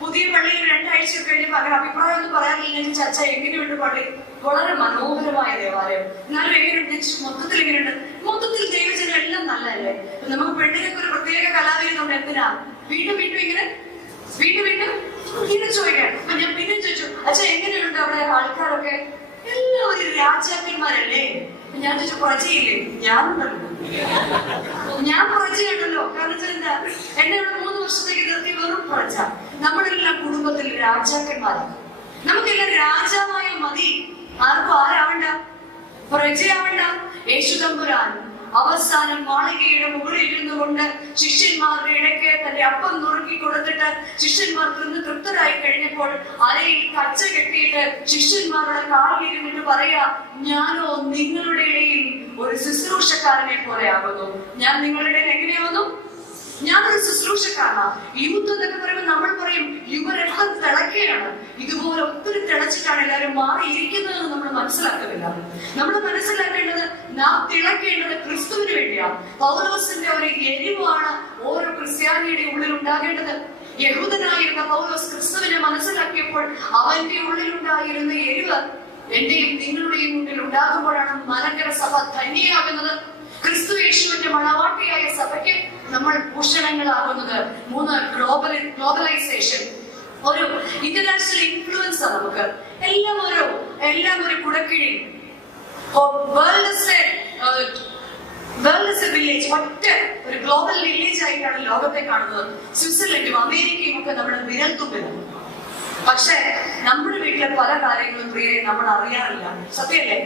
പുതിയ പള്ളിയിൽ 2 ആഴ്ച കഴിഞ്ഞപ്പോൾ അങ്ങനെ അഭിപ്രായം ഒന്നും പറയാനില്ലെങ്കിൽ ചർച്ച എങ്ങനെയുണ്ട് പള്ളി? വളരെ മനോഹരമായ ദേവാലയം, എന്നാലും എങ്ങനെയുണ്ട്? മൊത്തത്തിൽ എങ്ങനെയുണ്ട്? മൊത്തത്തിൽ ദൈവജനം എല്ലാം നല്ലതല്ലേ? നമുക്ക് പെണ്ണിനൊക്കെ ഒരു പ്രത്യേക കലാവിരുന്നുണ്ട്. എന്തിനാ വീണ്ടും ഇങ്ങനെ ചോദിക്കാൻ? അപ്പൊ ഞാൻ പിന്നെ ചോദിച്ചു, അച്ഛാ എങ്ങനെയുണ്ട് അവിടെ ആൾക്കാരൊക്കെ? എല്ലാവരും രാജാക്കന്മാരല്ലേ? ഞാൻ ചോദിച്ചു, പ്രജയില്ലേ? ഞാൻ പ്രജയാണല്ലോ. കാരണം എന്താ, എന്നെ ഇവിടെ 3 വർഷത്തേക്ക് നിർത്തി വെറും പ്രജ. നമ്മളെല്ലാം കുടുംബത്തിൽ രാജാക്കന്മാരാണ്. നമുക്കെല്ലാം രാജാവായ മതി. ആർക്കും ആരാവണ്ട, പ്രജയാവണ്ട. യേശു തമ്പുരാൻ അവസാനം മാളികയുടെ മുകളിൽ ഇരുന്നു കൊണ്ട് ശിഷ്യന്മാരുടെ ഇടയ്ക്ക് തന്റെ അപ്പം നുറുക്കി കൊടുത്തിട്ട് ശിഷ്യന്മാർ തിന്ന് തൃപ്തരായി കഴിഞ്ഞപ്പോൾ അരയിൽ കച്ച കെട്ടിയിട്ട് ശിഷ്യന്മാരുടെ കാലിലിരുന്നിട്ട് പറയാ, ഞാനോ നിങ്ങളുടെ ഇടയിൽ ഒരു ശുശ്രൂഷക്കാരനെ പോലെ ആകുന്നു. ഞാൻ നിങ്ങളുടെ ഇടയിൽ എങ്ങനെയാവുന്നു? ഞാനൊരു ശുശ്രൂഷക്കാരനാ. യൂത്ത് എന്നൊക്കെ പറയുമ്പോൾ നമ്മൾ പറയും യുവരക്തം തിളക്കുകയാണ്. ഇതുപോലെ ഒത്തിരി തിളച്ചിട്ടാണ് എല്ലാവരും മാറിയിരിക്കുന്നതെന്ന് നമ്മൾ മനസ്സിലാക്കുന്നില്ല. നമ്മൾ മനസ്സിലാക്കേണ്ടത്, നാം തിളക്കേണ്ടത് ക്രിസ്തുവിന് വേണ്ടിയാണ്. പൗലോസിന്റെ ഒരു എരിവാണ് ഓരോ ക്രിസ്ത്യാനിയുടെ ഉള്ളിൽ ഉണ്ടാകേണ്ടത്. യഹൂദനായിരുന്ന പൗലോസ് ക്രിസ്തുവിനെ മനസ്സിലാക്കിയപ്പോൾ അവന്റെ ഉള്ളിലുണ്ടായിരുന്ന എരിവ് എന്റെയും നിങ്ങളുടെയും മുന്നിൽ ഉണ്ടാകുമ്പോഴാണ് മലങ്കര സഭ ധന്യയാകുന്നത്. ക്രിസ്തു യേശുവിന്റെ മണവാട്ടിയായ സഭയ്ക്ക് നമ്മൾ ഭൂഷണങ്ങളാകുന്നത്. 3, ഗ്ലോബലൈസേഷൻ, ഒരു ഇന്റർനാഷണൽ ഇൻഫ്ലുവൻസ്. നമുക്ക് എല്ലാം ഒരു കുടക്കീഴിൽ. World is A village. ഒറ്റ ഒരു ഗ്ലോബൽ വില്ലേജ് ആയിട്ടാണ് ലോകത്തെ കാണുന്നത്. സ്വിറ്റ്സർലൻഡും അമേരിക്കയും ഒക്കെ നമ്മുടെ വിരൽത്തുമ്പിലാണ്. പക്ഷെ നമ്മുടെ വീട്ടിലെ പല കാര്യങ്ങളും പ്രിയരെ നമ്മൾ അറിയാറില്ല. സത്യല്ലേ?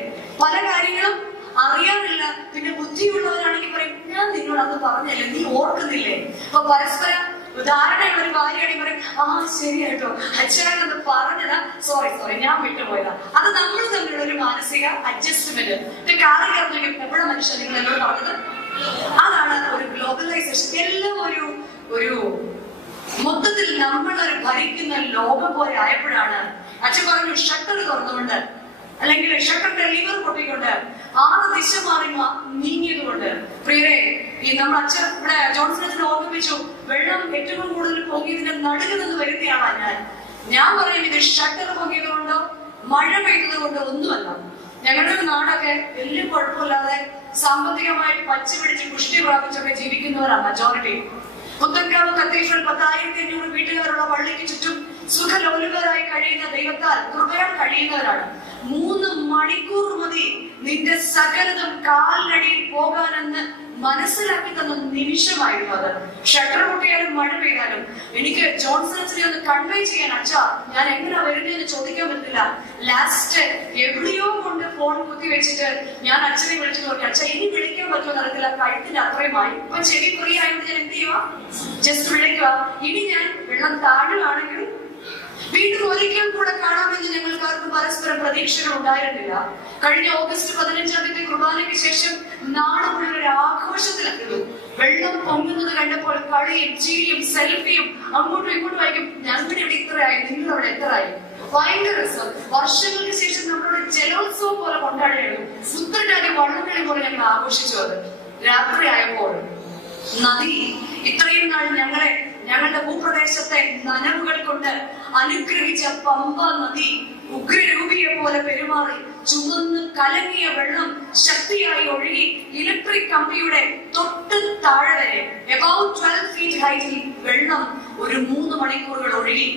പല കാര്യങ്ങളും അറിയാറില്ല. പിന്നെ ബുദ്ധിയുള്ളവരാണെങ്കിൽ പറയും, ഞാൻ നിന്നോട് അന്ന് പറഞ്ഞല്ലേ, നീ ഓർക്കുന്നില്ലേ? അപ്പൊ പരസ്പരം ഉദാഹരണമുള്ള ഒരു കാര്യമാണെങ്കിൽ പറയും, ആ ശരിയായിട്ടോ അച്ഛനത് പറഞ്ഞതാ, സോറി ഞാൻ വിട്ടുപോയതാ. അത് നമ്മൾ തമ്മിലുള്ള ഒരു മാനസിക അഡ്ജസ്റ്റ്മെന്റ്. കാര്യം അറിഞ്ഞെങ്കിൽ എവിടെ മനുഷ്യൻ നിങ്ങൾ എന്നോട് പറഞ്ഞത്? അതാണ് ഒരു ഗ്ലോബലൈസേഷൻ. എല്ലാം ഒരു മൊത്തത്തിൽ നമ്മളൊരു ഭരിക്കുന്ന ലോകം പോലെ ആയപ്പോഴാണ് അച്ഛൻ പറഞ്ഞു ഷട്ടർ തുറന്നുകൊണ്ട്, അല്ലെങ്കിൽ ഷട്ടറിന്റെ ലിവർ പൊട്ടിക്കൊണ്ട് 6 ദിശ മാറി നീങ്ങിയത് കൊണ്ട്. പ്രിയരെ, ഈ നമ്മൾ അച്ഛൻ ഇവിടെ ജോൺസൺ അച്ഛനെ ഓർമ്മിപ്പിച്ചു, വെള്ളം ഏറ്റവും കൂടുതൽ പൊങ്ങിയതിന്റെ നടുവിൽ നിന്ന് വരുന്നയാളാണ് ഞാൻ പറയും. ഇത് ഷട്ടർ പൊങ്ങിയത് കൊണ്ടോ മഴ പെയ്തത് കൊണ്ടോ ഒന്നുമല്ല. ഞങ്ങളുടെ ഒരു നാടൊക്കെ വലിയ കുഴപ്പമില്ലാതെ സാമ്പത്തികമായിട്ട് പച്ച പിടിച്ച് പുഷ്ടി പ്രാപിച്ചൊക്കെ ജീവിക്കുന്നവരാണ് മജോറിറ്റി. പുത്തൻകാവ് കത്തീഡ്രൽ 10,500 വീട്ടുകാരുള്ള പള്ളിക്ക് ചുറ്റും സുഖലോലുപരായി കഴിയുന്ന ദൈവത്താൽ കൃപയാൽ കഴിയുന്നവരാണ്. 3 മണിക്കൂർ മതി നിന്റെ സകലതും കാലിനടിയിൽ പോകാനെന്ന് മനസ്സിലാക്കി തന്ന നിമിഷമായിരുന്നു അത്. ഷട്ടർ പൊട്ടിയാലും മഴ പെയ്താലും എനിക്ക് ജോൺസൺസിനെ ഒന്ന് കൺവേ ചെയ്യാൻ അച്ഛാ ഞാൻ എങ്ങനെയാ വരുന്നതെന്ന് ചോദിക്കാൻ പറ്റില്ല. ലാസ്റ്റ് എവിടെയോ കൊണ്ട് ഫോൺ കുത്തി വെച്ചിട്ട് ഞാൻ അച്ഛനെ വിളിച്ചു നോക്കി. അച്ഛാ ഇനി വിളിക്കാൻ പറ്റുമോ നടക്കില്ല, കഴുത്തിന്റെ അത്രയുമായി. ഇപ്പൊ ചെവി ഫ്രീ ആയതുകൊണ്ട് ഞാൻ എന്ത് ചെയ്യുക, ജസ്റ്റ് വിളിക്കുക. ഇനി ഞാൻ വെള്ളം താഴുകയാണെങ്കിൽ വീണ്ടും ഒരിക്കൽ കൂടെ കാണാമെന്ന് ഞങ്ങൾക്ക് ആർക്കും പരസ്പരം പ്രതീക്ഷകൾ ഉണ്ടായിരുന്നില്ല. കഴിഞ്ഞ ഓഗസ്റ്റ് 15-ാം തീയതി കുർബാനയ്ക്ക് ശേഷം നാട് മുഴുവൻ ഒരു ആഘോഷത്തിലായിരുന്നു. വെള്ളം പൊങ്ങുന്നത് കണ്ടപ്പോൾ കളിയും ചിരിയും സെൽഫിയും അങ്ങോട്ടും ഇങ്ങോട്ടും ആയിരിക്കും. ഞങ്ങളുടെ ഇവിടെ ഇത്രയായി, നിങ്ങളവിടെ എത്രയായി. ഭയങ്കര രസം. വർഷങ്ങൾക്ക് ശേഷം നമ്മളോട് ജലോത്സവം പോലെ കൊണ്ടാടുകയാണ്. സുന്ദരനായ വള്ളംകളി പോലെ ഞങ്ങൾ ആഘോഷിച്ചു. അത് രാത്രി ആയപ്പോൾ നദി ഇത്രയും നാൾ ഞങ്ങളുടെ ഭൂപ്രദേശത്തെ നനവുകൾ കൊണ്ട് അനുഗ്രഹിച്ച പമ്പ നദി ഉഗ്രരൂപിയെ പോലെ പെരുമാറി ചുവന്ന് കലങ്ങിയ വെള്ളം ശക്തിയായി ഒഴുകി ഇലക്ട്രിക് കമ്പിയുടെ തൊട്ട് താഴെ വരെ about 12 feet ഹൈറ്റിൽ വെള്ളം ഒരു 3 മണിക്കൂറുകൾ ഒഴുകി.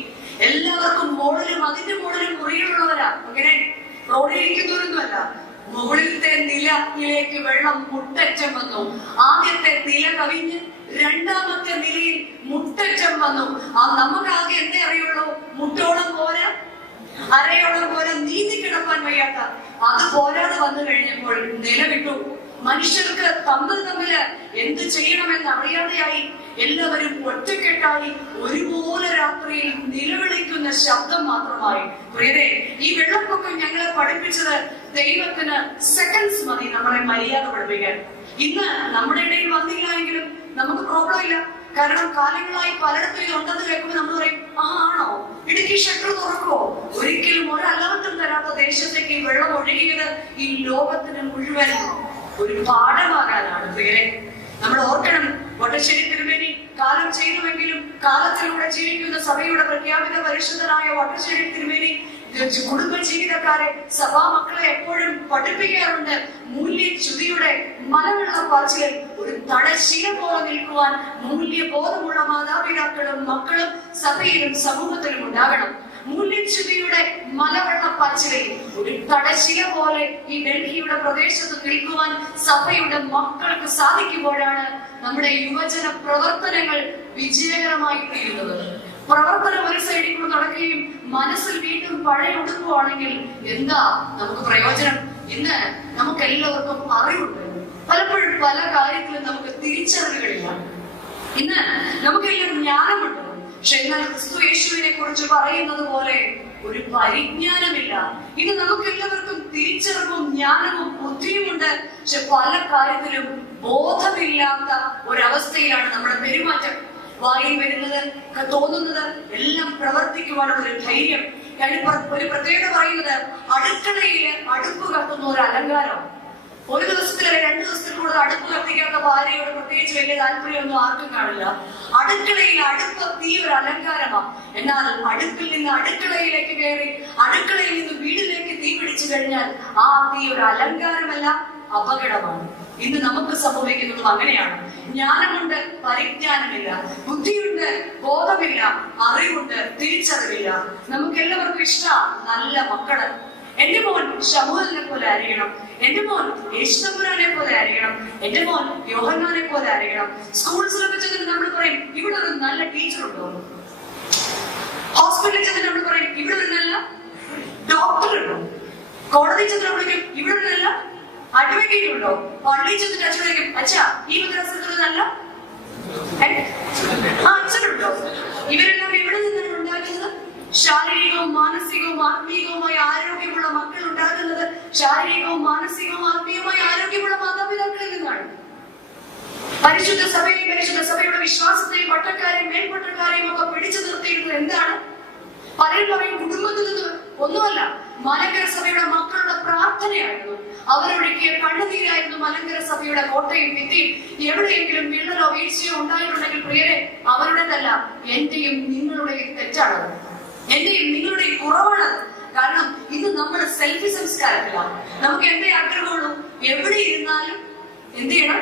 എല്ലാവർക്കും മോഡലും അതിന്റെ മോഡലും മുറികളുള്ളവരാ. അങ്ങനെ റോഡിലിരിക്കുന്നവരൊന്നുമല്ല. മുകളിലത്തെ നിലയിലേക്ക് വെള്ളം മുട്ടറ്റം വന്നു. ആദ്യത്തെ നില കവിഞ്ഞ് രണ്ടാമത്തെ നിലയിൽ മുട്ടറ്റം വന്നു. നമുക്കാകെ എന്തേ അറിയുള്ളൂ, മുട്ടോളം പോരാ, അരയോളം പോലെ നീന്തി കിടക്കാൻ വയ്യാത്ത അത് പോരാതെ വന്നു കഴിഞ്ഞപ്പോൾ നിലവിട്ടു. മനുഷ്യർക്ക് തമ്മില് എന്ത് ചെയ്യണമെന്ന് അറിയാതെയായി. എല്ലാവരും ഒറ്റക്കെട്ടായി ഒരുപോലെ രാത്രിയിൽ നിലവിളിക്കുന്ന ശബ്ദം മാത്രമായി. പ്രിയരെ, ഈ വെള്ളപ്പൊക്കം ഞങ്ങളെ പഠിപ്പിച്ചത് ദൈവത്തിന് സെക്കൻഡ്സ് മതി നമ്മളെ മര്യാദ പഠിപ്പിക്കാൻ. ഇന്ന് നമ്മുടെ ഇടയിൽ വന്നില്ല എങ്കിലും നമുക്ക് പ്രോബ്ലം ഇല്ല. കാരണം കാലങ്ങളായി പലയിടത്തും ഇത് ഉണ്ടെന്ന് കേൾക്കുമ്പോൾ നമ്മൾ പറയും, ആണോ ഇടുക്കി ഷട്ടർ തുറക്കുമോ? ഒരിക്കലും ഒരലർട്ടും തരാത്ത ദേശത്തേക്ക് ഈ വെള്ളം ഒഴുകിയത് ഈ ലോകത്തിന് മുഴുവൻ ഒരു പാഠമാകാനാണ്. പ്രിയരെ, നമ്മൾ ഓർക്കണം, വട്ടശ്ശേരി തിരുമേനി കാലം ചെയ്തുവെങ്കിലും കാലത്തിലൂടെ ജീവിക്കുന്ന സഭയുടെ പ്രഖ്യാപിത പരിശുദ്ധനായ വട്ടശ്ശേരി തിരുമേനി കുടുംബ ജീവിതക്കാരെ, സഭാ മക്കളെ എപ്പോഴും പഠിപ്പിക്കാറുണ്ട്. മൂല്യച്യുതിയുടെ മലവെള്ളപ്പാച്ചിലിൽ ഒരു തടശില പോലെ നിൽക്കുവാൻ മൂല്യബോധമുള്ള മാതാപിതാക്കളും മക്കളും സഭയിലും സമൂഹത്തിലും ഉണ്ടാകണം. മൂല്യച്യുതിയുടെ മലവെള്ളപ്പാച്ചിലിൽ ഒരു തടശില പോലെ ഈ ഡൽഹിയുടെ പ്രദേശത്ത് നിൽക്കുവാൻ സഭയുടെ മക്കൾക്ക് സാധിക്കുമ്പോഴാണ് നമ്മുടെ യുവജന പ്രവർത്തനങ്ങൾ വിജയകരമായി തീരുന്നത്. പ്രവർത്തനം ഒരു സൈഡിൽ കൂടെ നടക്കുകയും മനസ്സിൽ വീണ്ടും പഴയ ഒടുക്കുവാണെങ്കിൽ എന്താ നമുക്ക് പ്രയോജനം? ഇന്ന് നമുക്ക് എല്ലാവർക്കും അറിവുണ്ട്. പലപ്പോഴും പല കാര്യത്തിലും നമുക്ക് തിരിച്ചറിവുകളില്ല. ഇന്ന് നമുക്കെല്ലാം ജ്ഞാനമുണ്ട്. പക്ഷെ എന്നാൽ ക്രിസ്തു യേശുവിനെ കുറിച്ച് പറയുന്നത് പോലെ ഒരു പരിജ്ഞാനമില്ല. ഇന്ന് നമുക്ക് എല്ലാവർക്കും തിരിച്ചറിവും ജ്ഞാനവും ബുദ്ധിയുമുണ്ട്. പക്ഷെ പല കാര്യത്തിലും ബോധമില്ലാത്ത ഒരവസ്ഥയിലാണ് നമ്മുടെ പെരുമാറ്റം. വായിൽ വരുന്നത്, തോന്നുന്നത് എല്ലാം പ്രവർത്തിക്കുവാനുള്ള ഒരു ധൈര്യം. ഒരു പ്രത്യേകത പറയുന്നത്, അടുക്കളയില് അടുപ്പ് കത്തുന്ന ഒരു അലങ്കാരം. ഒരു ദിവസത്തിൽ 2 ദിവസത്തിൽ കൂടുതൽ അടുപ്പ് കത്തിക്കാത്ത ഭാര്യയോട് പ്രത്യേകിച്ച് വലിയ താല്പര്യമൊന്നും ആർക്കും കാണില്ല. അടുക്കളയിൽ അടുപ്പ് തീ ഒരു അലങ്കാരമാണ്. എന്നാൽ അടുപ്പിൽ നിന്ന് അടുക്കളയിലേക്ക് കയറി അടുക്കളയിൽ നിന്ന് വീടിലേക്ക് തീ പിടിച്ചു കഴിഞ്ഞാൽ ആ തീ ഒരു അലങ്കാരമല്ല, അപകടമാണ്. ഇന്ന് നമുക്ക് സംഭവിക്കുന്നതും അങ്ങനെയാണ്. ജ്ഞാനമുണ്ട്, പരിജ്ഞാനമില്ല. ബുദ്ധിയുണ്ട്, ബോധമില്ല. അറിവുണ്ട്, തിരിച്ചറിവില്ല. നമുക്ക് എല്ലാവർക്കും ഇഷ്ടമാണ് നല്ല മക്കള്. എന്റെ മോൻ ശമൂഹലിനെ പോലെ അറിയണം, എന്റെ മോൻ യേശുദമ്പുരാനെ പോലെ അറിയണം, എന്റെ മോൻ യോഹന്നാനെ പോലെ അറിയണം. സ്കൂൾസിലൊക്കെ ചെന്നിട്ട് നമ്മൾ പറയും, ഇവിടെ ഒരു നല്ല ടീച്ചർ ഉണ്ടോ? ഹോസ്പിറ്റലിൽ ചെന്നിട്ട് നമ്മൾ പറയും, ഇവിടെ ഒരു നല്ല ഡോക്ടർ ഉണ്ടോ? കോടതി ചെന്നിട്ട് വിളിക്കും, ഇവിടെ ഒരു നല്ല അഡ്വക്കേറ്റ് ഉണ്ടോ? പള്ളിയിൽ ചെന്നിട്ട് അച്ഛൻ വിളിക്കും, അച്ഛാ ഈ മദ്രസത്തിൽ നല്ല അച്ഛനുണ്ടോ? ഇവരെല്ലാം എവിടെ നിന്നാണ് ഉണ്ടാക്കുന്നത്? ശാരീരികവും മാനസികവും ആത്മീയവുമായ ആരോഗ്യമുള്ള മക്കൾ ഉണ്ടാകുന്നത് ശാരീരികവും മാനസികവും ആത്മീയവുമായ ആരോഗ്യമുള്ള മാതാപിതാക്കളിൽ നിന്നാണ്. പരിശുദ്ധ സഭയുടെ വിശ്വാസത്തെയും പട്ടക്കാരെയും മേൽപ്പട്ടക്കാരെയും ഒക്കെ പിടിച്ചു നിർത്തിയിരുന്നത് എന്താണ്? പലരും പറയും കുടുംബത്തിൽ നിന്ന് ഒന്നുമല്ല, മലങ്കര സഭയുടെ മക്കളുടെ പ്രാർത്ഥനയായിരുന്നു. അവരൊഴുക്കിയ കണ്ണുനീരായിരുന്നു മലങ്കര സഭയുടെ കോട്ടയും ഭിത്തിയും. എവിടെയെങ്കിലും വിള്ളലോ വീഴ്ചയോ ഉണ്ടായിട്ടുണ്ടെങ്കിൽ പ്രിയരെ, അവരുടേതല്ല, എന്റെയും നിങ്ങളുടെയും തെറ്റാണ്, എന്റെയും നിങ്ങളുടെയും കുറവാണ്. കാരണം ഇന്ന് നമ്മൾ സെൽഫി സംസ്കാരത്തിലാണ്. നമുക്ക് എന്തേ ആഗ്രഹമുള്ളൂ? എവിടെ ഇരുന്നാലും എന്ത് ചെയ്യണം?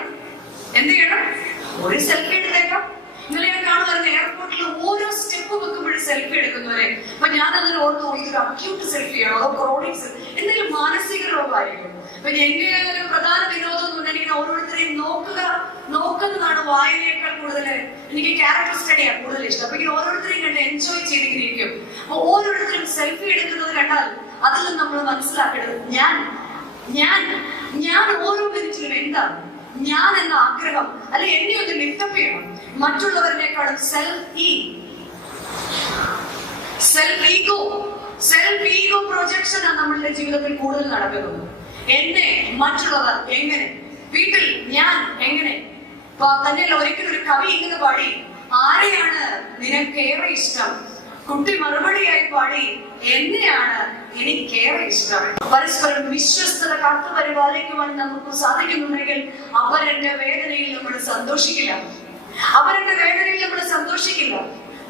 ഒരു സെൽഫി എടുത്തേക്കാം. ഇന്നലെ ഞാൻ കാണുമായിരുന്നു എയർപോർട്ടിൽ ഓരോ സ്റ്റെപ്പ് വെക്കുമ്പോഴും സെൽഫി എടുക്കുന്നവരെ. അപ്പൊ ഞാൻ അതിന് ഓർത്ത് ഇതൊരു അക്യൂട്ട് സെൽഫിയാണോ, അതോ ക്രോണിക്, എന്തെങ്കിലും മാനസിക രോഗമായിരിക്കും. പിന്നെ എന്റെ ഒരു പ്രധാന വിനോദം എന്ന് പറഞ്ഞാൽ ഓരോരുത്തരെയും നോക്കുന്നതാണ് വായനയേക്കാൾ കൂടുതൽ എനിക്ക് ക്യാരക്ടർ സ്റ്റഡിയാണ് കൂടുതൽ ഇഷ്ടം. അപ്പൊ ഇങ്ങനെ ഓരോരുത്തരെയും കണ്ട് എൻജോയ് ചെയ്തിങ്ങനെ ഇരിക്കും. അപ്പൊ ഓരോരുത്തരും സെൽഫി എടുക്കുന്നത് കണ്ടാൽ അതിൽ നമ്മൾ മനസ്സിലാക്കേണ്ടത് ഞാൻ ഓരോ മിനിറ്റിലും എന്താണ് ഞാൻ എന്ന ആഗ്രഹം അല്ലെ എന്നെ ഒന്ന് ലിഫ്റ്റപ്പ് ചെയ്യണം. മറ്റുള്ളവരിനേക്കാളും സെൽഫ് ഈഗോ പ്രൊജക്ഷൻ ആണ് നമ്മളുടെ ജീവിതത്തിൽ കൂടുതൽ നടക്കുന്നത്. എന്നെ മറ്റുള്ളവർ എങ്ങനെ, വീട്ടിൽ ഞാൻ എങ്ങനെ. തന്നെയല്ല ഒരിക്കലും ഒരു കവി ഇങ്ങനെ പാടി, ആരെയാണ് നിനക്കേറെ ഇഷ്ടം? കുട്ടി മറുപടിയായി പാടി, എന്നെയാണ് എനിക്കേറെ ഇഷ്ടം. പരസ്പരം വിശ്വസ്തത കാത്തു പരിപാലിക്കുവാൻ നമുക്ക് സാധിക്കുന്നുണ്ടെങ്കിൽ അവരുടെ വേദനയിൽ നമ്മൾ സന്തോഷിക്കില്ല.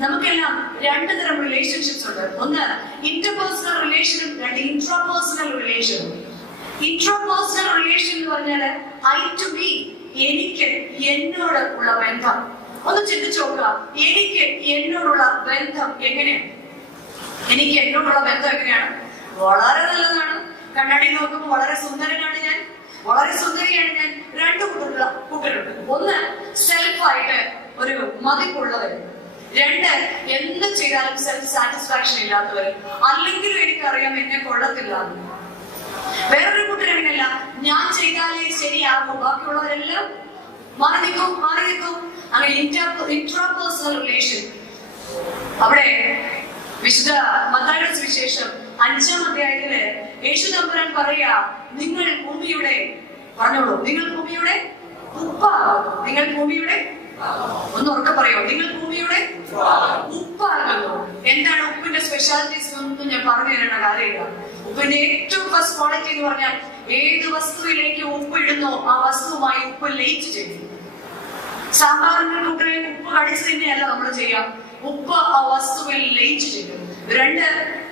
നമുക്കെല്ലാം രണ്ടു തരം റിലേഷൻഷിപ്സ് ഉണ്ട്. ഒന്ന് ഇന്റർപേഴ്സണൽ റിലേഷനും രണ്ട് ഇൻട്രാപേഴ്സണൽ റിലേഷനും. ഇൻട്രാപേഴ്സണൽ റിലേഷൻ എന്ന് പറഞ്ഞാല് ഐ ടു ബി, എനിക്ക് എന്നോട് ഉള്ള ബന്ധം. ഒന്ന് ചിന്തിച്ചു നോക്കുക, എനിക്ക് എന്നോടുള്ള ബന്ധം എങ്ങനെയാണ്? എനിക്ക് എന്നോടുള്ള ബന്ധം എങ്ങനെയാണ്? വളരെ നല്ലതാണ്. കണ്ണാടി നോക്കുമ്പോൾ വളരെ സുന്ദരനാണ് ഞാൻ, വളരെ സുന്ദരിയാണ് ഞാൻ. രണ്ടു കൂട്ടരുണ്ട്. ഒന്ന് സെൽഫായിട്ട് ഒരു മതിപ്പുള്ളവർ, രണ്ട് എന്ത് ചെയ്താലും സെൽഫ് സാറ്റിസ്ഫാക്ഷൻ ഇല്ലാത്തവർ. അല്ലെങ്കിലും എനിക്കറിയാം എന്നെ കൊള്ളത്തില്ല. വേറൊരു കൂട്ടർ എങ്ങനെയല്ല, ഞാൻ ചെയ്താലേ ശരിയാകും, ബാക്കിയുള്ളവരെല്ലാം മാറി നിൽക്കും. അങ്ങനെ ഇൻട്രാപേഴ്സണൽ റിലേഷൻ. അവിടെ വിശുദ്ധ മത്തായിയുടെ സുവിശേഷം 5-ാം അധ്യായത്തില് യേശു തമ്പുരാൻ പറയാ, നിങ്ങൾ ഭൂമിയുടെ ഉപ്പാകുന്നു. നിങ്ങൾ ഭൂമിയുടെ ഒന്ന് ഉറക്കെ പറയോ, നിങ്ങൾ ഭൂമിയുടെ ഉപ്പാകുന്നു. എന്താണ് ഉപ്പിന്റെ സ്പെഷ്യാലിറ്റീസ് ഒന്നും ഞാൻ പറഞ്ഞു തരേണ്ട കാര്യമില്ല. ഉപ്പിന്റെ ഏറ്റവും ഫസ്റ്റ് ക്വാളിറ്റി എന്ന് പറഞ്ഞാൽ ഏത് വസ്തുവിലേക്ക് ഉപ്പ് ഇടുന്നോ ആ വസ്തുവുമായി ഉപ്പ് ലയിച്ച് ചെയ്യും. സാമ്പാറിന്റെ കൂട്ടരെ ഉപ്പ് കടിച്ചു തന്നെയല്ല നമ്മൾ ചെയ്യാം, ഉപ്പ് ആ വസ്തുവിൽ ലയിച്ച് ചെയ്യും. രണ്ട്,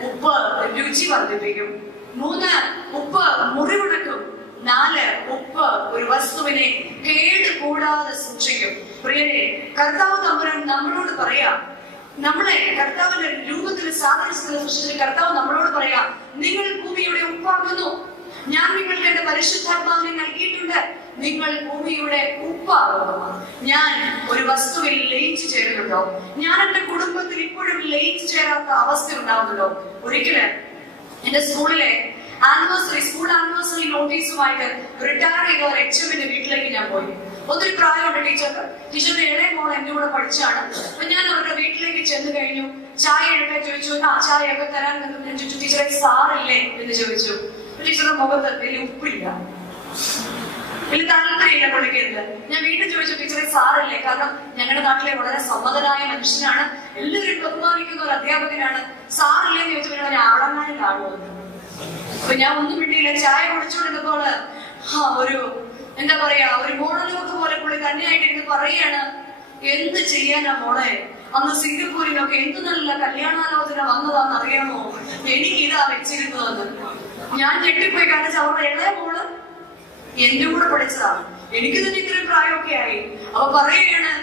ഉപ്പ് രുചി വർദ്ധിപ്പിക്കും. മൂന്ന്, ഉപ്പ് മുറിവുണക്കും. നാല്, ഉപ്പ് ഒരു വസ്തുവിനെ കേടുകൂടാതെ സൂക്ഷിക്കും. പ്രിയരെ, കർത്താവ് തമ്പുരാൻ നമ്മളോട് പറയാ, നമ്മളെ കർത്താവിന്റെ രൂപത്തിൽ സാദൃശ്യത്തിൽ സൃഷ്ടിച്ച കർത്താവ് നമ്മളോട് പറയാ, നിങ്ങൾ ഭൂമിയുടെ ഉപ്പാകുന്നു. ഞാൻ നിങ്ങൾക്ക് എന്റെ പരിശുദ്ധാത്മാവിനെ നൽകിയിട്ടുണ്ട്. നിങ്ങൾ ഭൂമിയുടെ ഉപ്പാകുന്നു. ഞാൻ ഒരു വസ്തുവിൽ ലയിച്ചു ചേരുന്നുണ്ടോ? ഞാൻ എന്റെ കുടുംബത്തിൽ ഇപ്പോഴും ലയിച്ചു ചേരാത്ത അവസ്ഥ ഉണ്ടാവുന്നുണ്ടോ? ഒരിക്കല് എന്റെ സ്കൂളിലെ സ്കൂൾ ആനിവേഴ്സറി നോട്ടീസുമായിട്ട് റിട്ടയർ ചെയ്ത ഒരു HMന്റെ വീട്ടിലേക്ക് ഞാൻ പോയി. ഒത്തിരി പ്രായമുണ്ട് ടീച്ചറിന്റെ ഇളയ മോൾ എന്റെ കൂടെ പഠിച്ചാണ്. അപ്പൊ ഞാൻ അവരുടെ വീട്ടിലേക്ക് ചെന്ന് കഴിഞ്ഞു. ചായ എടുക്കാൻ ചോദിച്ചു. ചായയൊക്കെ തരാൻ ചോദിച്ചു. ടീച്ചറെ സാറില്ലേ എന്ന് ചോദിച്ചു. ടീച്ചറുടെ മുഖത്ത് വലിയ ഉപ്പില്ല, വലിയ താല്പര്യമില്ല പുള്ളിക്കരുത്. ഞാൻ വീട്ടിൽ ചോദിച്ചു, ടീച്ചറെ സാറില്ലേ? കാരണം ഞങ്ങളുടെ നാട്ടിലെ വളരെ സമ്മതനായ മനുഷ്യനാണ്, എല്ലാവരും ബഹുമാനിക്കുന്ന ഒരു അധ്യാപകനാണ്. സാറില്ലേന്ന് ചോദിച്ചു. ഞാൻ അവിടെ കാണുമോ? അപ്പൊ ഞാൻ ഒന്നും കിട്ടിയില്ല. ചായ കുടിച്ചുകൊണ്ടിരുന്നപ്പോൾ ഒരു എന്താ പറയാ, ഒരു മോണലോക്ക് പോലെ പുള്ളി തന്നെയായിട്ട് പറയാണ്, എന്ത് ചെയ്യാനാ മോളെ, അന്ന് സിംഗപ്പൂരിനൊക്കെ എന്ത് നല്ല കല്യാണാലോചന വന്നതാന്ന് അറിയാമോ? എനിക്കിതാ വെച്ചിരുന്നതെന്ന്. ഞാൻ ഞെട്ടിപ്പോയി. കാരണം അവരുടെ ഇളയ മോള് എന്റെ കൂടെ പഠിച്ചതാണ്, എനിക്ക് തന്നെ ഇത്രയും പ്രായമൊക്കെ ആയി. അപ്പൊ പറയുകയാണ്,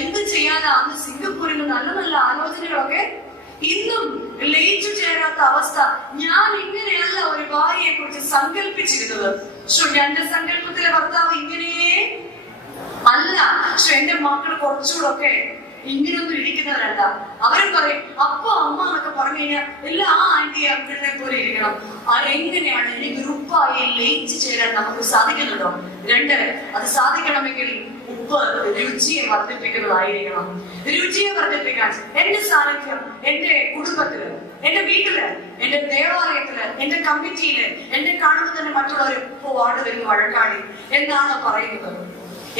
എന്ത് ചെയ്യാനാ, അന്ന് സിംഗപ്പൂരിന് നല്ല നല്ല ആലോചനകളൊക്കെ ഇന്നും ലയിച്ചു ചേരാത്ത അവസ്ഥ. ഞാൻ ഇങ്ങനെയല്ല ഒരു ഭാര്യയെ കുറിച്ച് സങ്കല്പിച്ചിരുന്നത്. എന്റെ സങ്കല്പത്തിലെ ഭർത്താവ് ഇങ്ങനെയേ അല്ല. എന്റെ മക്കൾ കുറച്ചുകൂടൊക്കെ ഇങ്ങനെയൊന്നും ഇരിക്കുന്നവരല്ല. അവരും പറയും അപ്പ അമ്മ എന്നൊക്കെ പറഞ്ഞു കഴിഞ്ഞാൽ എല്ലാ ആന്റി അങ്കിളിനെ പോലെ ഇരിക്കണം. എങ്ങനെയാണ് ഈ ഗ്രൂപ്പായി ലയിച്ചു ചേരാൻ നമുക്ക് സാധിക്കുന്നുണ്ടോ? രണ്ട്, അത് സാധിക്കണമെങ്കിൽ ഉപ്പ് രുചിയെ വർദ്ധിപ്പിക്കുന്നതായിരിക്കണം. രുചിയെ വർദ്ധിപ്പിക്കാൻ എന്റെ സാന്നിധ്യം എന്റെ കുടുംബത്തില്, എന്റെ വീട്ടില്, എന്റെ ദേവാലയത്തില്, എന്റെ കമ്മിറ്റിയില് എന്നെ കാണുമ്പോൾ തന്നെ മറ്റുള്ളവർ വാർഡ് വരുന്ന വഴക്കാടി എന്നാണ് പറയുന്നത്.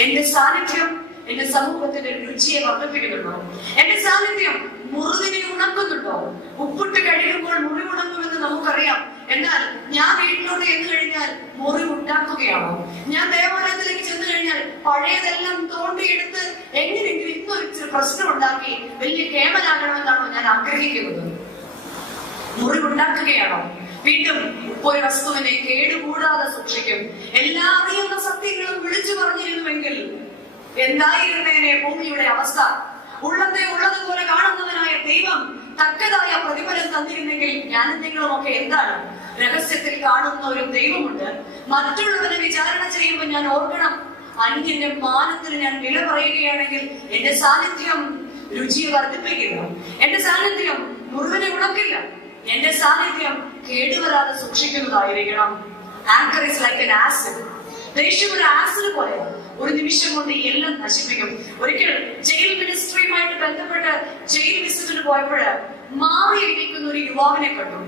എന്റെ സാന്നിധ്യം എന്റെ സമൂഹത്തിന്റെ രുചിയെ വർദ്ധിപ്പിക്കുന്നുണ്ടോ? എന്റെ സാന്നിധ്യം മുറിവിനെ ഉണക്കുന്നുണ്ടോ? ഉപ്പിട്ട് കഴിയുമ്പോൾ മുറിവുണങ്ങുമെന്ന് നമുക്കറിയാം. എന്നാൽ ഞാൻ വീട്ടിലോട്ട് ചെന്ന് കഴിഞ്ഞാൽ മുറിവുണ്ടാക്കുകയാണോ? ഞാൻ ദേവാലയത്തിലേക്ക് ചെന്ന് കഴിഞ്ഞാൽ പഴയതെല്ലാം തോണ്ടിയെടുത്ത് എങ്ങനെയെങ്കിലും ഇന്നൊരു പ്രശ്നം ഉണ്ടാക്കി വലിയ കേമനാകണമെന്നാണോ ഞാൻ ആഗ്രഹിക്കുന്നത്? മുറിവുണ്ടാക്കുകയാണോ? വീണ്ടും ഒരു വസ്തുവിനെ കേടുകൂടാതെ സൂക്ഷിക്കും. എല്ലാ അറിയുന്ന സത്യങ്ങളും വിളിച്ചു പറഞ്ഞിരുന്നുവെങ്കിൽ എന്തായിരുന്നേനെ ഭൂമിയുടെ അവസ്ഥ? ഉള്ളത്തെ ഉള്ളതുപോലെ കാണുന്നവനായ ദൈവം തക്കതായ പ്രതിഫലം തന്നിരുന്നെങ്കിൽ ഞാനും നിങ്ങളും ഒക്കെ എന്താണ്? രഹസ്യത്തിൽ കാണുന്ന ഒരു ദൈവമുണ്ട്. മറ്റുള്ളവരെ വിചാരണ ചെയ്യുമ്പോൾ ഞാൻ ഓർക്കണം, അന്യന്റെ മാനത്തിന് ഞാൻ വില പറയുകയാണെങ്കിൽ എന്റെ സാന്നിധ്യം രുചിയെ വർദ്ധിപ്പിക്കില്ല, എന്റെ സാന്നിധ്യം മുറിവിനെ ഉണക്കില്ല, എന്റെ സാന്നിധ്യം കേടുവരാതെ സൂക്ഷിക്കുന്നതായിരിക്കണം. Anger is like an acid. ദേഷ്യം ഒരു ആസിഡ് പോലെയാണ്, ഒരു നിമിഷം കൊണ്ട് എല്ലാം നശിപ്പിക്കും. ഒരിക്കൽ ജയിൽ മിനിസ്ട്രിയുമായിട്ട് ബന്ധപ്പെട്ട് ജയിൽ വിസിറ്റിന് പോയപ്പോൾ മാറിയിരിക്കുന്ന ഒരു യുവാവിനെ കണ്ടു.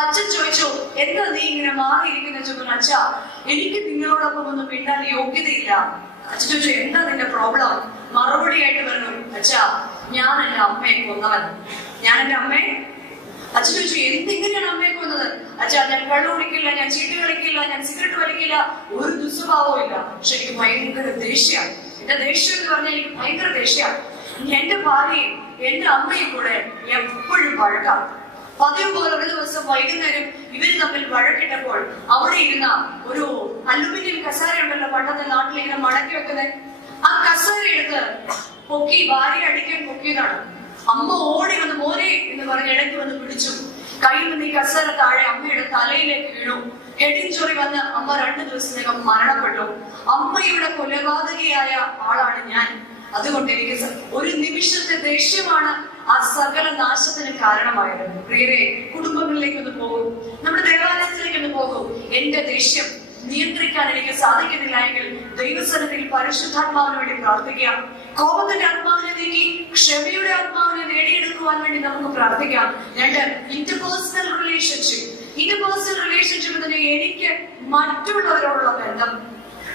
അച്ഛൻ ചോദിച്ചു, എന്താ നീ ഇങ്ങനെ മാറിയിരിക്കുന്ന ചോദിച്ചു. അച്ഛാ, എനിക്ക് നിങ്ങളോടൊപ്പം ഒന്നും മിണ്ടാൻ യോഗ്യതയില്ല. അച്ഛൻ ചോദിച്ചു, എന്താ നിന്റെ പ്രോബ്ലം? മറുപടിയായിട്ട് പറഞ്ഞു, അച്ഛാ, ഞാൻ എന്റെ അമ്മയെ കൊന്നവൻ, ഞാൻ എന്റെ അമ്മയെ. അച്ഛൻ ചോദിച്ചു, എന്തെങ്ങനെയാണ് അമ്മയെ കൊന്നത്? അച്ഛാ, ഞാൻ കള്ളു കുടിക്കില്ല, ഞാൻ ചീട്ട് കളിക്കില്ല, ഞാൻ സിഗരറ്റ് വലിക്കില്ല, ഒരു ദുസ്വഭാവവും ഇല്ല. പക്ഷെ എനിക്ക് ഭയങ്കര ദേഷ്യമാണ്. എന്റെ ദേഷ്യം എന്ന് പറഞ്ഞാൽ എനിക്ക് ഭയങ്കര ദേഷ്യമാണ്. എന്റെ ഭാര്യയും എന്റെ അമ്മയും കൂടെ എപ്പോഴും വഴക്കാം. പതിവ് പോലെ ഒരു ദിവസം വൈകുന്നേരം ഇവര് തമ്മിൽ വഴക്കിട്ടപ്പോൾ അവിടെ ഇരുന്ന ഒരു അലുമിനിയം കസേര ഉണ്ടല്ലോ, പണ്ടത്തെ നാട്ടിൽ ഇങ്ങനെ മടക്കി വെക്കുന്നത്, ആ കസേര എടുത്ത് പൊക്കി, ഭാര്യ അടിക്കാൻ പൊക്കിയതാണ്. അമ്മ ഓടി വന്ന് മോനെ എന്ന് പറഞ്ഞ് ഇടയ്ക്ക് വന്ന് പിടിച്ചു. കയ്യിൽ നിന്ന് ഈ കസേര താഴെ അമ്മയുടെ തലയിലേക്ക് വീണു. ഹെഡ് ഇഞ്ചുറി വന്ന് അമ്മ 2 ദിവസത്തിനകം മരണപ്പെട്ടു. അമ്മയുടെ കൊലപാതകയായ ആളാണ് ഞാൻ. അതുകൊണ്ട് എനിക്ക് ഒരു നിമിഷത്തെ ദേഷ്യമാണ് ആ സകല നാശത്തിന് കാരണമായത്. പ്രിയരെ, കുടുംബങ്ങളിലേക്ക് ഒന്ന് പോകും, നമ്മുടെ ദേവാലയത്തിലേക്ക് ഒന്ന് പോകും. എന്റെ ദേഷ്യം നിയന്ത്രിക്കാൻ എനിക്ക് സാധിക്കുന്നില്ല എങ്കിൽ ദൈവസന്നിധിയിൽ പരിശുദ്ധാത്മാവിന് വേണ്ടി പ്രാർത്ഥിക്കാം. കോപത്തിന്റെ ആത്മാവിനെ നീക്കി ക്ഷമയുടെ ആത്മാവിനെ നേടിയെടുക്കുവാൻ വേണ്ടി നമുക്ക് പ്രാർത്ഥിക്കാം. 2, ഇന്റർപേഴ്സണൽ റിലേഷൻഷിപ്പ്. ഇന്റർപേഴ്സണൽ റിലേഷൻഷിപ്പ് തന്നെ എനിക്ക് മറ്റുള്ളവരോടുള്ള ബന്ധം.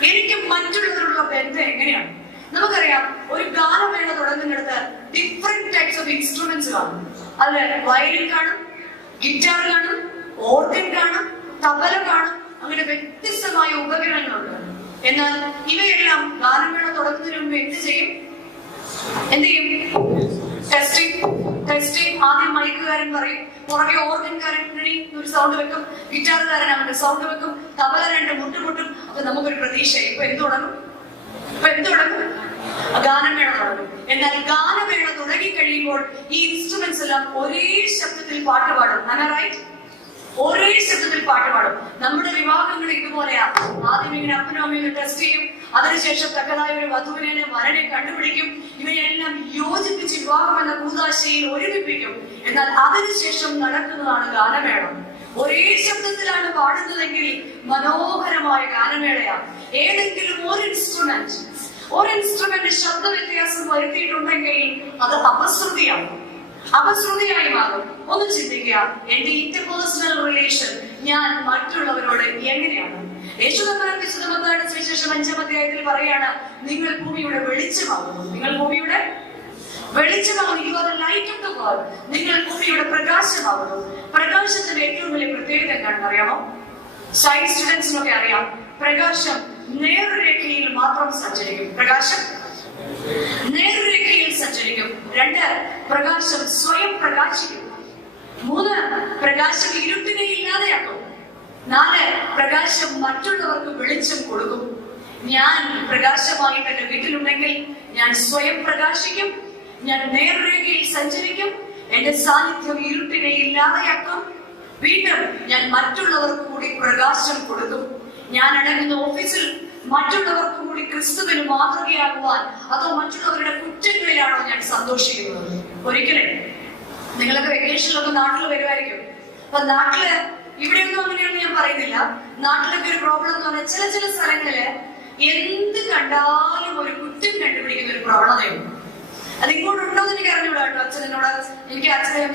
എനിക്ക് മറ്റുള്ളവരോടുള്ള ബന്ധം എങ്ങനെയാണ്? നമുക്കറിയാം, ഒരു ഗാനമേള തുടങ്ങുന്നിടത്ത് ഡിഫറെന്റ് ടൈപ്സ് ഓഫ് ഇൻസ്ട്രുമെന്റ്സ് കാണും. അതിൽ വയലിൻ കാണും, ഗിറ്റാർ കാണും, ഓർഗൻ കാണും, തബല കാണും, അങ്ങനെ വ്യത്യസ്തമായ ഉപകരണങ്ങളുണ്ട്. എന്നാൽ ഇവയെല്ലാം ഗാനമേള തുടങ്ങുന്നതിന് മുമ്പ് എന്ത് ചെയ്യും? ടെസ്റ്റിംഗ്. ആദ്യം മൈക്കുകാരൻ പറയും, പുറകെ ഓർഗൻകാരൻ ഒരു സൗണ്ട് വെക്കും, ഗിറ്റാറുകാരൻ അവന്റെ സൗണ്ട് വെക്കും, തബല 2 മുട്ടുമുട്ടും. അപ്പൊ നമുക്കൊരു പ്രതീക്ഷ, ഇപ്പൊ എന്ത് തുടങ്ങും? ഗാനമേള തുടങ്ങും. എന്നാൽ ഗാനമേള തുടങ്ങി കഴിയുമ്പോൾ ഈ ഇൻസ്ട്രുമെന്റ്സ് എല്ലാം ഒരേ ശബ്ദത്തിൽ പാട്ട് പാടും. ഒരേ ശബ്ദത്തിൽ പാട്ട് പാടും. നമ്മുടെ വിവാഹങ്ങൾ ഇതുപോലെയാ. ആദ്യം ഇങ്ങനെ അപ്പനും അമ്മയും ടെസ്റ്റ് ചെയ്യും, അതിനുശേഷം തക്കതായ ഒരു വധുവിനെ വരനെ കണ്ടുപിടിക്കും. ഇവയെല്ലാം യോജിപ്പിച്ച് വിവാഹം എന്ന കൂതാശയിൽ ഒരുമിപ്പിക്കും. എന്നാൽ അതിനുശേഷം നടക്കുന്നതാണ് ഗാനമേളം. ഒരേ ശബ്ദത്തിലാണ് പാടുന്നതെങ്കിൽ മനോഹരമായ ഗാനമേളയാണ്. ഏതെങ്കിലും ഒരു ഇൻസ്ട്രുമെന്റ് ശബ്ദ വ്യത്യാസം വരുത്തിയിട്ടുണ്ടെങ്കിൽ അത് അപശ്രുതിയായി മാറും. ഒന്ന് ചിന്തിക്കുക, എന്റെ ഇന്റർപേഴ്സണൽ റിലേഷൻ ഞാൻ മറ്റുള്ളവരോട് എങ്ങനെയാണ്? യേശു തമ്പുരാൻ വിശുദ്ധ മത്തായിയുടെ സുവിശേഷം 5-ാം അധ്യായത്തിൽ പറയാണ്, നിങ്ങൾ ഭൂമിയുടെ വെളിച്ചമാകുന്നു. You are the light of the world. നിങ്ങൾ ഭൂമിയുടെ പ്രകാശമാകുന്നു. പ്രകാശത്തിന്റെ ഏറ്റവും വലിയ പ്രത്യേകത എന്താണെന്ന് അറിയാമോ? സയൻസ് സ്റ്റുഡൻസിനൊക്കെ അറിയാം, പ്രകാശം നേർരേഖയിൽ മാത്രം സഞ്ചരിക്കും. 2, പ്രകാശം സ്വയം പ്രകാശിക്കും. 3, പ്രകാശം ഇരുട്ടിനെ ഇല്ലാതെയാക്കും. 4, പ്രകാശം മറ്റുള്ളവർക്ക് വെളിച്ചം കൊടുക്കും. ഞാൻ പ്രകാശമായിട്ട് എന്റെ വീട്ടിലുണ്ടെങ്കിൽ ഞാൻ സ്വയം പ്രകാശിക്കും, ഞാൻ നേർരേഖയിൽ സഞ്ചരിക്കും, എന്റെ സാന്നിധ്യം ഇരുട്ടിനെ ഇല്ലാതെയാക്കും. വീണ്ടും ഞാൻ മറ്റുള്ളവർക്ക് കൂടി പ്രകാശം കൊടുക്കും. ഞാൻ അടങ്ങുന്ന ഓഫീസിൽ മറ്റുള്ളവർക്ക് കൂടി ക്രിസ്തുവിന് മാതൃകയാകുവാൻ, അതോ മറ്റുള്ളവരുടെ കുറ്റങ്ങളിലാണോ ഞാൻ സന്തോഷിക്കുന്നത്? ഒരിക്കലും. നിങ്ങളൊക്കെ വെക്കേഷനിലൊക്കെ നാട്ടിൽ വരുമായിരിക്കും. അപ്പൊ നാട്ടില്, ഇവിടെയൊന്നും അങ്ങനെയൊന്നും ഞാൻ പറയുന്നില്ല, നാട്ടിലൊക്കെ ഒരു പ്രോബ്ലം എന്ന് പറഞ്ഞാൽ ചില സ്ഥലങ്ങളില് എന്ത് കണ്ടാലും ഒരു കുറ്റം കണ്ടുപിടിക്കുന്ന ഒരു പ്രവണതയുണ്ട്. അത് ഇങ്ങോട്ടുണ്ടോ എന്ന് എനിക്ക് അറിഞ്ഞൂടാ കേട്ടോ. അച്ഛനോട്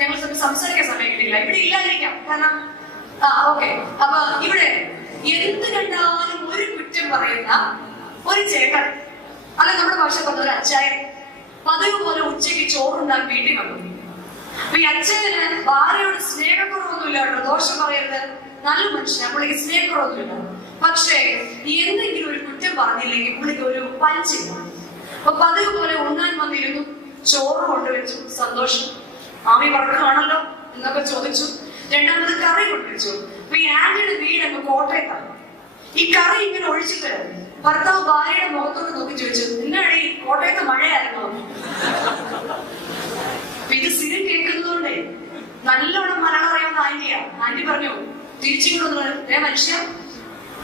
ഞങ്ങൾ സംസാരിക്കാൻ സമയം കിട്ടില്ല. ഇവിടെ ഇല്ലാതിരിക്കാം, കാരണം ഓക്കെ. അപ്പൊ ഇവിടെ എന്ത് കണ്ടാലും ഒരു കുറ്റം പറയുന്ന ഒരു ചേട്ടൻ, അല്ല നമ്മുടെ ഭാഷ പറഞ്ഞ ഒരു അച്ചായൻ, പതിവ് പോലെ ഉച്ചയ്ക്ക് ചോറുണ്ടാൻ വീട്ടിൽ വന്നു. അപ്പൊ ഈ അച്ഛന് ഭാര്യയോട് സ്നേഹക്കുറവൊന്നുമില്ല കേട്ടോ, ദോഷം പറയരുത്, നല്ല മനുഷ്യനാ, പുള്ളിക്ക് സ്നേഹക്കുറവൊന്നുമില്ല. പക്ഷേ എന്തെങ്കിലും ഒരു കുറ്റം പറഞ്ഞില്ലെങ്കിൽ പുള്ളിക്ക് ഒരു പഞ്ചില്ല. അപ്പൊ പതിവ് പോലെ ഉണ്ണാൻ വന്നിരുന്നു, ചോറ് കൊണ്ടുവച്ചു, സന്തോഷം. ആമി പറക്കുകയാണല്ലോ എന്നൊക്കെ ചോദിച്ചു. 2ാമത് കറി കൊണ്ടുവച്ചു. അപ്പൊ ഈ ആന്റിയുടെ വീട് അങ്ങ് കോട്ടയത്താണ്. ഈ കറി ഇങ്ങനെ ഒഴിച്ചിട്ട് ഭർത്താവ് ഭാര്യയുടെ മുഖത്തോട് നോക്കി ചോദിച്ചു, നിങ്ങളുടെ ഈ കോട്ടയത്ത് മഴയായിരുന്നു? ഇത് സ്ഥിരം കേൾക്കുന്നത് നല്ലോണം മലയാളം അറിയാവുന്ന ആന്റിയാ. ആന്റി പറഞ്ഞു തിരിച്ചിങ്ങോട്ട് മനുഷ്യ,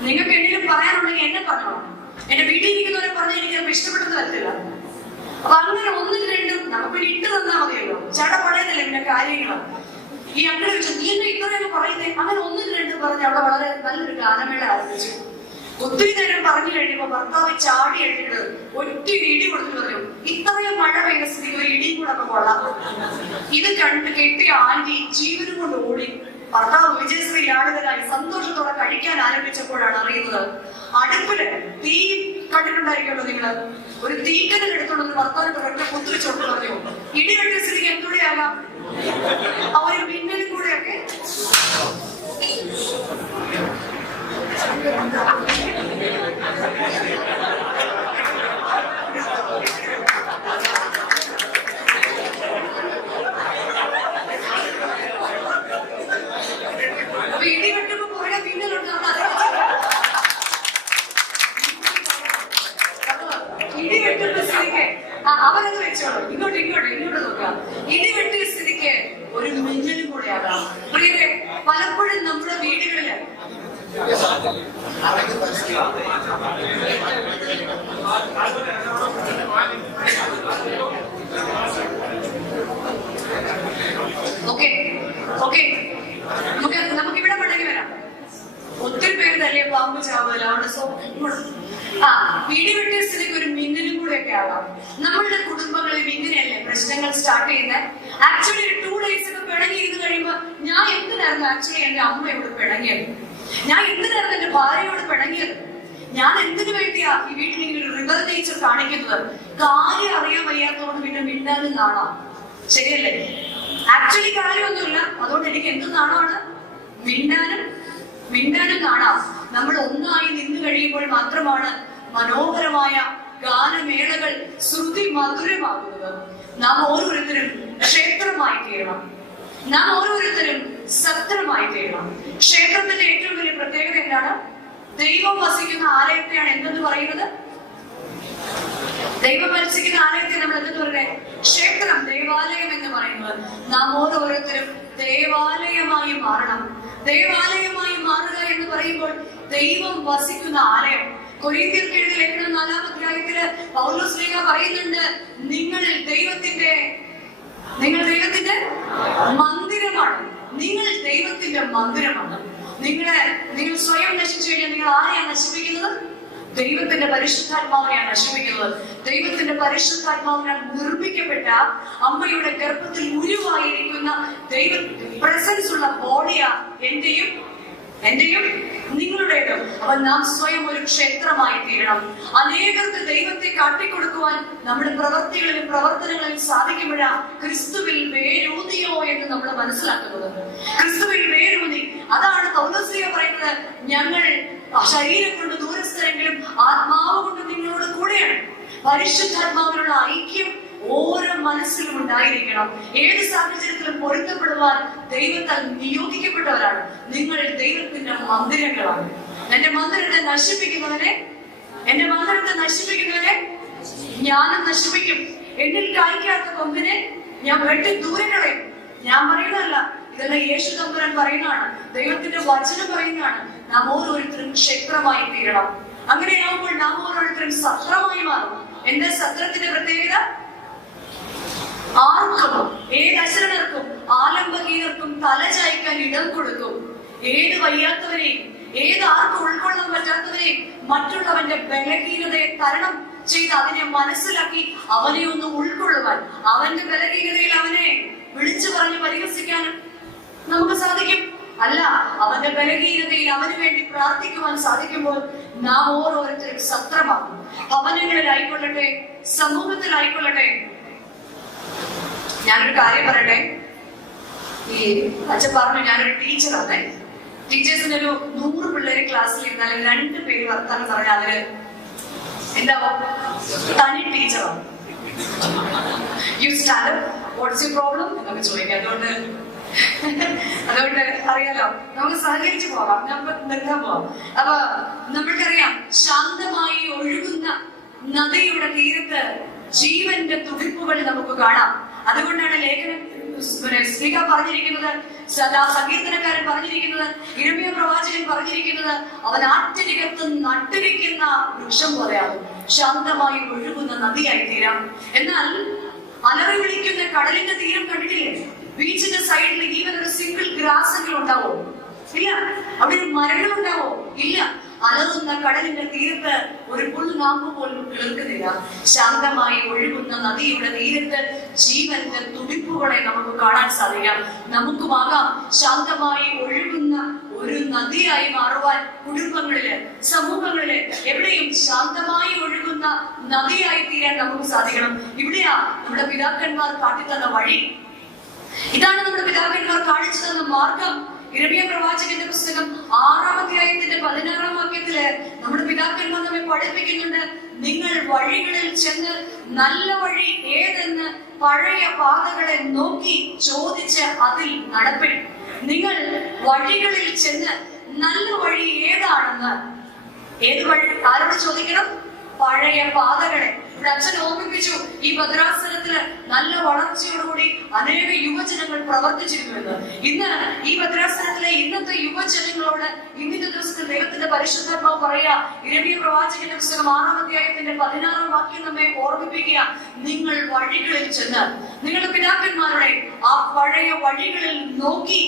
നിങ്ങൾക്ക് എന്തെങ്കിലും പറയാനുണ്ടെങ്കിൽ എന്നെ പറഞ്ഞോളാം. എന്റെ വീട്ടിൽ ഇരിക്കുന്നവരെ പറഞ്ഞ് എനിക്ക് ഇഷ്ടപ്പെട്ടത് വരത്തില്ല. അപ്പൊ അങ്ങനെ ഒന്നും രണ്ടും നമുക്ക് ഇട്ട് തന്നാ മതിയല്ലോ, ചട പറയുന്നില്ല പിന്നെ കാര്യങ്ങൾ. ഈ അങ്ങനെ വെച്ചു നീ എന്നെ ഇത്രയൊക്കെ പറയുന്നേ, അങ്ങനെ ഒന്നും രണ്ടും പറഞ്ഞ് അവിടെ വളരെ നല്ലൊരു ഗാനമേള ആരംഭിച്ചു. ഒത്തിരി നേരം പറഞ്ഞു കഴിയുമ്പോ ഭർത്താവ് ചാടി എഴുതിട്ട് ഒറ്റ ഇടി കൊടുത്തു പറഞ്ഞു, ഇത്രയും മഴ പെയ്ത സ്ഥിതി ഒരു ഇടിയും കൂടെ ഒക്കെ കൊള്ളാം. ഇത് കണ്ട് കെട്ടിയ ആന്റി ജീവനും കൊണ്ട് ഓടി. ഭർത്താവ് വിജയശ്രീ യാളിതരായി സന്തോഷത്തോടെ കഴിക്കാൻ ആരംഭിച്ചപ്പോഴാണ് അറിയുന്നത് അടുപ്പില് തീ കണ്ടിട്ടുണ്ടായിരിക്കുമല്ലോ നിങ്ങള്, ഒരു തീക്കനൽ എടുത്തോണ്ട് ഭർത്താവിന്റെ ഒറ്റ കുത്തുവെച്ചോണ്ട് പറഞ്ഞു, ഇടി വെട്ടിയ സ്ഥിതിക്ക് എന്തുകൂടെയാകാം ആ ഒരു മിന്നലും കൂടെയൊക്കെ. അപ്പൊ ഇടി വെട്ടുമ്പോ കുറെ മിന്നലുണ്ട്. ഇടി വെട്ടുന്ന സ്ഥിതിക്ക് അവരത് വെച്ചോളൂ, ഇങ്ങോട്ട് ഇങ്ങോട്ട് ഇങ്ങോട്ട് നോക്കാം. ഇടി വെട്ടിയ സ്ഥിതിക്ക് ഒരു മിന്നലും കൂടെ ആകാം. പ്രിയരെ, പലപ്പോഴും നമ്മുടെ വീടുകളില് നമുക്കിവിടെ പടങ്ങി വരാം. ഒത്തിരി പേര് തല്ലിയ പാമ്പ് ചാവല പിടി വെട്ടിയ സ്ഥിതിക്ക് ഒരു മിന്നലും കൂടെയൊക്കെ ആവാം. നമ്മളുടെ കുടുംബങ്ങളിൽ ഇങ്ങനെയല്ലേ പ്രശ്നങ്ങൾ സ്റ്റാർട്ട് ചെയ്യുന്നത്. ആക്ച്വലി ഒരു 2 days ഒക്കെ പിണങ്ങി ഇരുന്ന് കഴിയുമ്പോ ഞാൻ എന്തിനായിരുന്നു ആക്ച്വലി എന്റെ അമ്മയോട് പിണങ്ങിയത്, ഞാൻ എന്തിനായിരുന്നു എന്റെ ഭാര്യയോട് പിണങ്ങിയത്, ഞാൻ എന്തിനു വേണ്ടിയാ ഈ വീട്ടിൽ ഇങ്ങനെ ഒരു റിവർ നേച്ചർ കാണിക്കുന്നത്, കാര്യം അറിയാൻ വയ്യാത്തതുകൊണ്ട് പിന്നെ മിണ്ടാനും നാണോ? ശരിയല്ലേ? ആക്ച്വലി കാര്യമൊന്നുമില്ല, അതുകൊണ്ട് എനിക്ക് എന്ത് നാണമാണ്? മിണ്ടാനും നാണാം. നമ്മൾ ഒന്നായി നിന്ന് കഴിയുമ്പോൾ മാത്രമാണ് മനോഹരമായ ഗാനമേളകൾ ശ്രുതി മധുരമാകുന്നത്. നാം ഓരോരുത്തരും ക്ഷേത്രമായി തീരണം, നാം ഓരോരുത്തരും സത്രമായി തീരണം. ക്ഷേത്രത്തിന്റെ ഏറ്റവും വലിയ പ്രത്യേകത എന്താണ്? ദൈവം വസിക്കുന്ന ആലയത്തെയാണ് എന്തെന്ന് പറയുന്നത്? ദൈവം വസിക്കുന്ന ആലയത്തെ നമ്മൾ എന്തെന്ന് പറയുന്നത്? ക്ഷേത്രം, ദേവാലയം എന്ന് പറയുന്നത്. നാം ഓരോരുത്തരും ദേവാലയമായി മാറണം. ദേവാലയമായി മാറുക എന്ന് പറയുമ്പോൾ ദൈവം വസിക്കുന്ന ആലയം. കൊരിന്ത്യർക്ക് എഴുതിയ ലേഖനം 4-ാം അധ്യായത്തില് പൗലോസ് ശ്ലീഹ പറയുന്നുണ്ട്, നിങ്ങൾ ദൈവത്തിന്റെ മന്ദിരമാണ്. നിങ്ങൾ ദൈവത്തിന്റെ മന്ദിരമാണ്. നിങ്ങൾ സ്വയം നശിച്ചു കഴിഞ്ഞാൽ നിങ്ങൾ ആരെയാണ് നശിപ്പിക്കുന്നത്? ദൈവത്തിന്റെ പരിശുദ്ധാത്മാവിനെയാണ് നശിപ്പിക്കുന്നത്. ദൈവത്തിന്റെ പരിശുദ്ധാത്മാവിനാൽ നിർമ്മിക്കപ്പെട്ട അമ്മയുടെ ഗർഭത്തിൽ ഉരുവായിരിക്കുന്ന ദൈവ പ്രസൻസ് ഉള്ള ബോഡിയാ എന്റെയും നിങ്ങളുടേതും. അപ്പൊ നാം സ്വയം ഒരു ക്ഷേത്രമായി തീരണം. അനേകർക്ക് ദൈവത്തെ കാട്ടിക്കൊടുക്കുവാൻ നമ്മുടെ പ്രവൃത്തികളിലും പ്രവർത്തനങ്ങളിലും സാധിക്കുമ്പോഴാണ് ക്രിസ്തുവിൽ വേരൂന്നിയോ എന്ന് നമ്മൾ മനസ്സിലാക്കുന്നത്. ക്രിസ്തുവിൽ വേരൂന്നി, അതാണ് പൗലോസ് ശ്ലീഹ പറയുന്നത്, ഞങ്ങൾ ശരീരം കൊണ്ട് ദൂരസ്ഥരെങ്കിലും ആത്മാവ് കൊണ്ട് നിങ്ങളോട് കൂടെയാണ്. പരിശുദ്ധാത്മാവിനുള്ള ഐക്യം ഓരോ മനസ്സിലും ഉണ്ടായിരിക്കണം. ഏത് സാഹചര്യത്തിലും പൊരുത്തപ്പെടുവാൻ ദൈവത്താൽ നിയോഗിക്കപ്പെട്ടവരാണ്. നിങ്ങൾ ദൈവത്തിന്റെ മന്ദിരങ്ങളാണ്. എന്റെ മന്ദിരത്തെ നശിപ്പിക്കുന്നവരെ ഞാനും നശിപ്പിക്കും. എന്നിൽ കായ്ക്കാത്ത കൊമ്പിനെ ഞാൻ വെട്ടി ദൂരെ കളയും. ഞാൻ പറയുന്നതല്ല, ഇതെല്ലാം യേശു തമ്പുരാൻ പറയുന്നതാണ്, ദൈവത്തിന്റെ വചനം പറയുന്നതാണ്. നാം ഓരോരുത്തരും ക്ഷേത്രമായി തീരണം. അങ്ങനെയാവുമ്പോൾ നാം ഓരോരുത്തരും സത്രമായി മാറും. എന്താ സത്രത്തിന്റെ പ്രത്യേകത? ആർക്കും, ഏത് അശരണർക്കും ആലംബഹീനർക്കും തല ചായ്ക്കാൻ ഇടം കൊടുക്കും. ഏത് വയ്യാത്തവരെയും, ഏത് ആർക്കും ഉൾക്കൊള്ളാൻ പറ്റാത്തവരെയും മറ്റുള്ളവന്റെ ബലഹീനതയെ തരണം ചെയ്ത് അതിനെ മനസ്സിലാക്കി അവനെ ഒന്ന് ഉൾക്കൊള്ളുവാൻ, അവന്റെ ബലഹീനതയിൽ അവനെ വിളിച്ചു പറഞ്ഞ് പരിഹസിക്കാനും നമുക്ക് സാധിക്കും. അല്ല, അവന്റെ ബലഹീനതയിൽ അവന് വേണ്ടി പ്രാർത്ഥിക്കുവാൻ സാധിക്കുമ്പോൾ നാം ഓരോരുത്തരും സത്രമാകും. ഭവനങ്ങളിലായിക്കൊള്ളട്ടെ, സമൂഹത്തിലായിക്കൊള്ളട്ടെ. ഞാനൊരു കാര്യം പറയട്ടെ. ഈ അച്ഛൻ പറഞ്ഞു ഞാനൊരു ടീച്ചറാണ്. ടീച്ചേഴ്സിന് ഒരു 100 പിള്ളേര് ക്ലാസ്സിൽ ഇരുന്നാലും 2 പേര് വർത്താനം പറഞ്ഞാൽ അവര് എന്താവും? തനി ടീച്ചറാണ്. You stand up, what's your problem എന്നൊക്കെ ചോദിക്കാം. അതുകൊണ്ട് അറിയാലോ, നമുക്ക് സഹകരിച്ചു പോകാം, നമുക്ക് നിർത്താൻ പോവാം. അപ്പൊ നമ്മൾക്കറിയാം, ശാന്തമായി ഒഴുകുന്ന നദിയുടെ തീരത്ത് ജീവന്റെ തുടിപ്പുകൾ നമുക്ക് കാണാം. അതുകൊണ്ടാണ് സ്പീക്കർ പറഞ്ഞിരിക്കുന്നത്, സങ്കീർത്തനക്കാരൻ പറഞ്ഞിരിക്കുന്നത്, ഇരമ്യ പ്രവാചകൻ പറഞ്ഞിരിക്കുന്നത്, അവൻ ആറ്റരികത്ത് നട്ടുവെക്കുന്ന വൃക്ഷം പോലെയാകും, ശാന്തമായി ഒഴുകുന്ന നദിയായി തീരാം. എന്നാൽ അലറി വിളിക്കുന്ന കടലിന്റെ തീരം കണ്ടിട്ടില്ലേ? ബീച്ചിന്റെ സൈഡിൽ ഈവൻ ഒരു സിംഗിൾ ഗ്രാസ് എങ്കിലും ഉണ്ടാവോ? ഇല്ല. അവിടെ ഒരു മരണം ഉണ്ടാവോ? ഇല്ല. അലറുന്ന കടലിന്റെ തീരത്ത് ഒരു പുൽനാമ്പ് പോലും കിളിർക്കുന്നില്ല. ശാന്തമായി ഒഴുകുന്ന നദിയുടെ തീരത്ത് ജീവന്റെ തുടിപ്പുകളെ നമുക്ക് കാണാൻ സാധിക്കാം. നമുക്കുമാകാം ശാന്തമായി ഒഴുകുന്ന ഒരു നദിയായി മാറുവാൻ. കുടുംബങ്ങളില്, സമൂഹങ്ങളില്, എവിടെയും ശാന്തമായി ഒഴുകുന്ന നദിയായി തീരാൻ നമുക്ക് സാധിക്കണം. ഇവിടെയാ നമ്മുടെ പിതാക്കന്മാർ കാട്ടിത്തന്ന വഴി. ഇതാണ് നമ്മുടെ പിതാക്കന്മാർ കാണിച്ചു തന്ന മാർഗം. ഇരമ്യ പ്രവാചകന്റെ പുസ്തകം 6-ാം അധ്യായത്തിന്റെ 16-ാം വാക്യത്തില് നമ്മുടെ പിതാക്കന്മാർ നമ്മെ പഠിപ്പിക്കുന്നുണ്ട്. നിങ്ങൾ വഴികളിൽ ചെന്ന് നല്ല വഴി ഏതെന്ന് പഴയ പാതകളെ നോക്കി ചോദിച്ച് അതിൽ നടപ്പിൻ. നിങ്ങൾ വഴികളിൽ ചെന്ന് നല്ല വഴി ഏതാണെന്ന്, ഏത് വഴി ആരോട് ചോദിക്കണം? പഴയ പാതകളെ. ഇവിടെ അച്ഛൻ ഓർമ്മിപ്പിച്ചു, ഈ ഭദ്രാസനത്തില് നല്ല വളർച്ചയോടുകൂടി അനേക യുവജനങ്ങൾ പ്രവർത്തിച്ചിരുന്നുവെന്ന്. ഇന്ന് ഈ ഭദ്രാസനത്തിലെ ഇന്നത്തെ യുവജനങ്ങളോട് ഇന്നത്തെ ദിവസത്തിൽ ദൈവത്തിന്റെ പരിശുദ്ധാത്മാവ് പറയാ, ഇരമ്യ പ്രവാചകന്റെ പുസ്തകം 6-ാം അധ്യായത്തിന്റെ 16-ാം വാക്യം നമ്മെ ഓർമ്മിപ്പിക്കുക, നിങ്ങൾ വഴികളിൽ ചെന്ന് നിങ്ങളുടെ പിതാക്കന്മാരുടെ ആ പഴയ വഴികളിൽ നോക്കി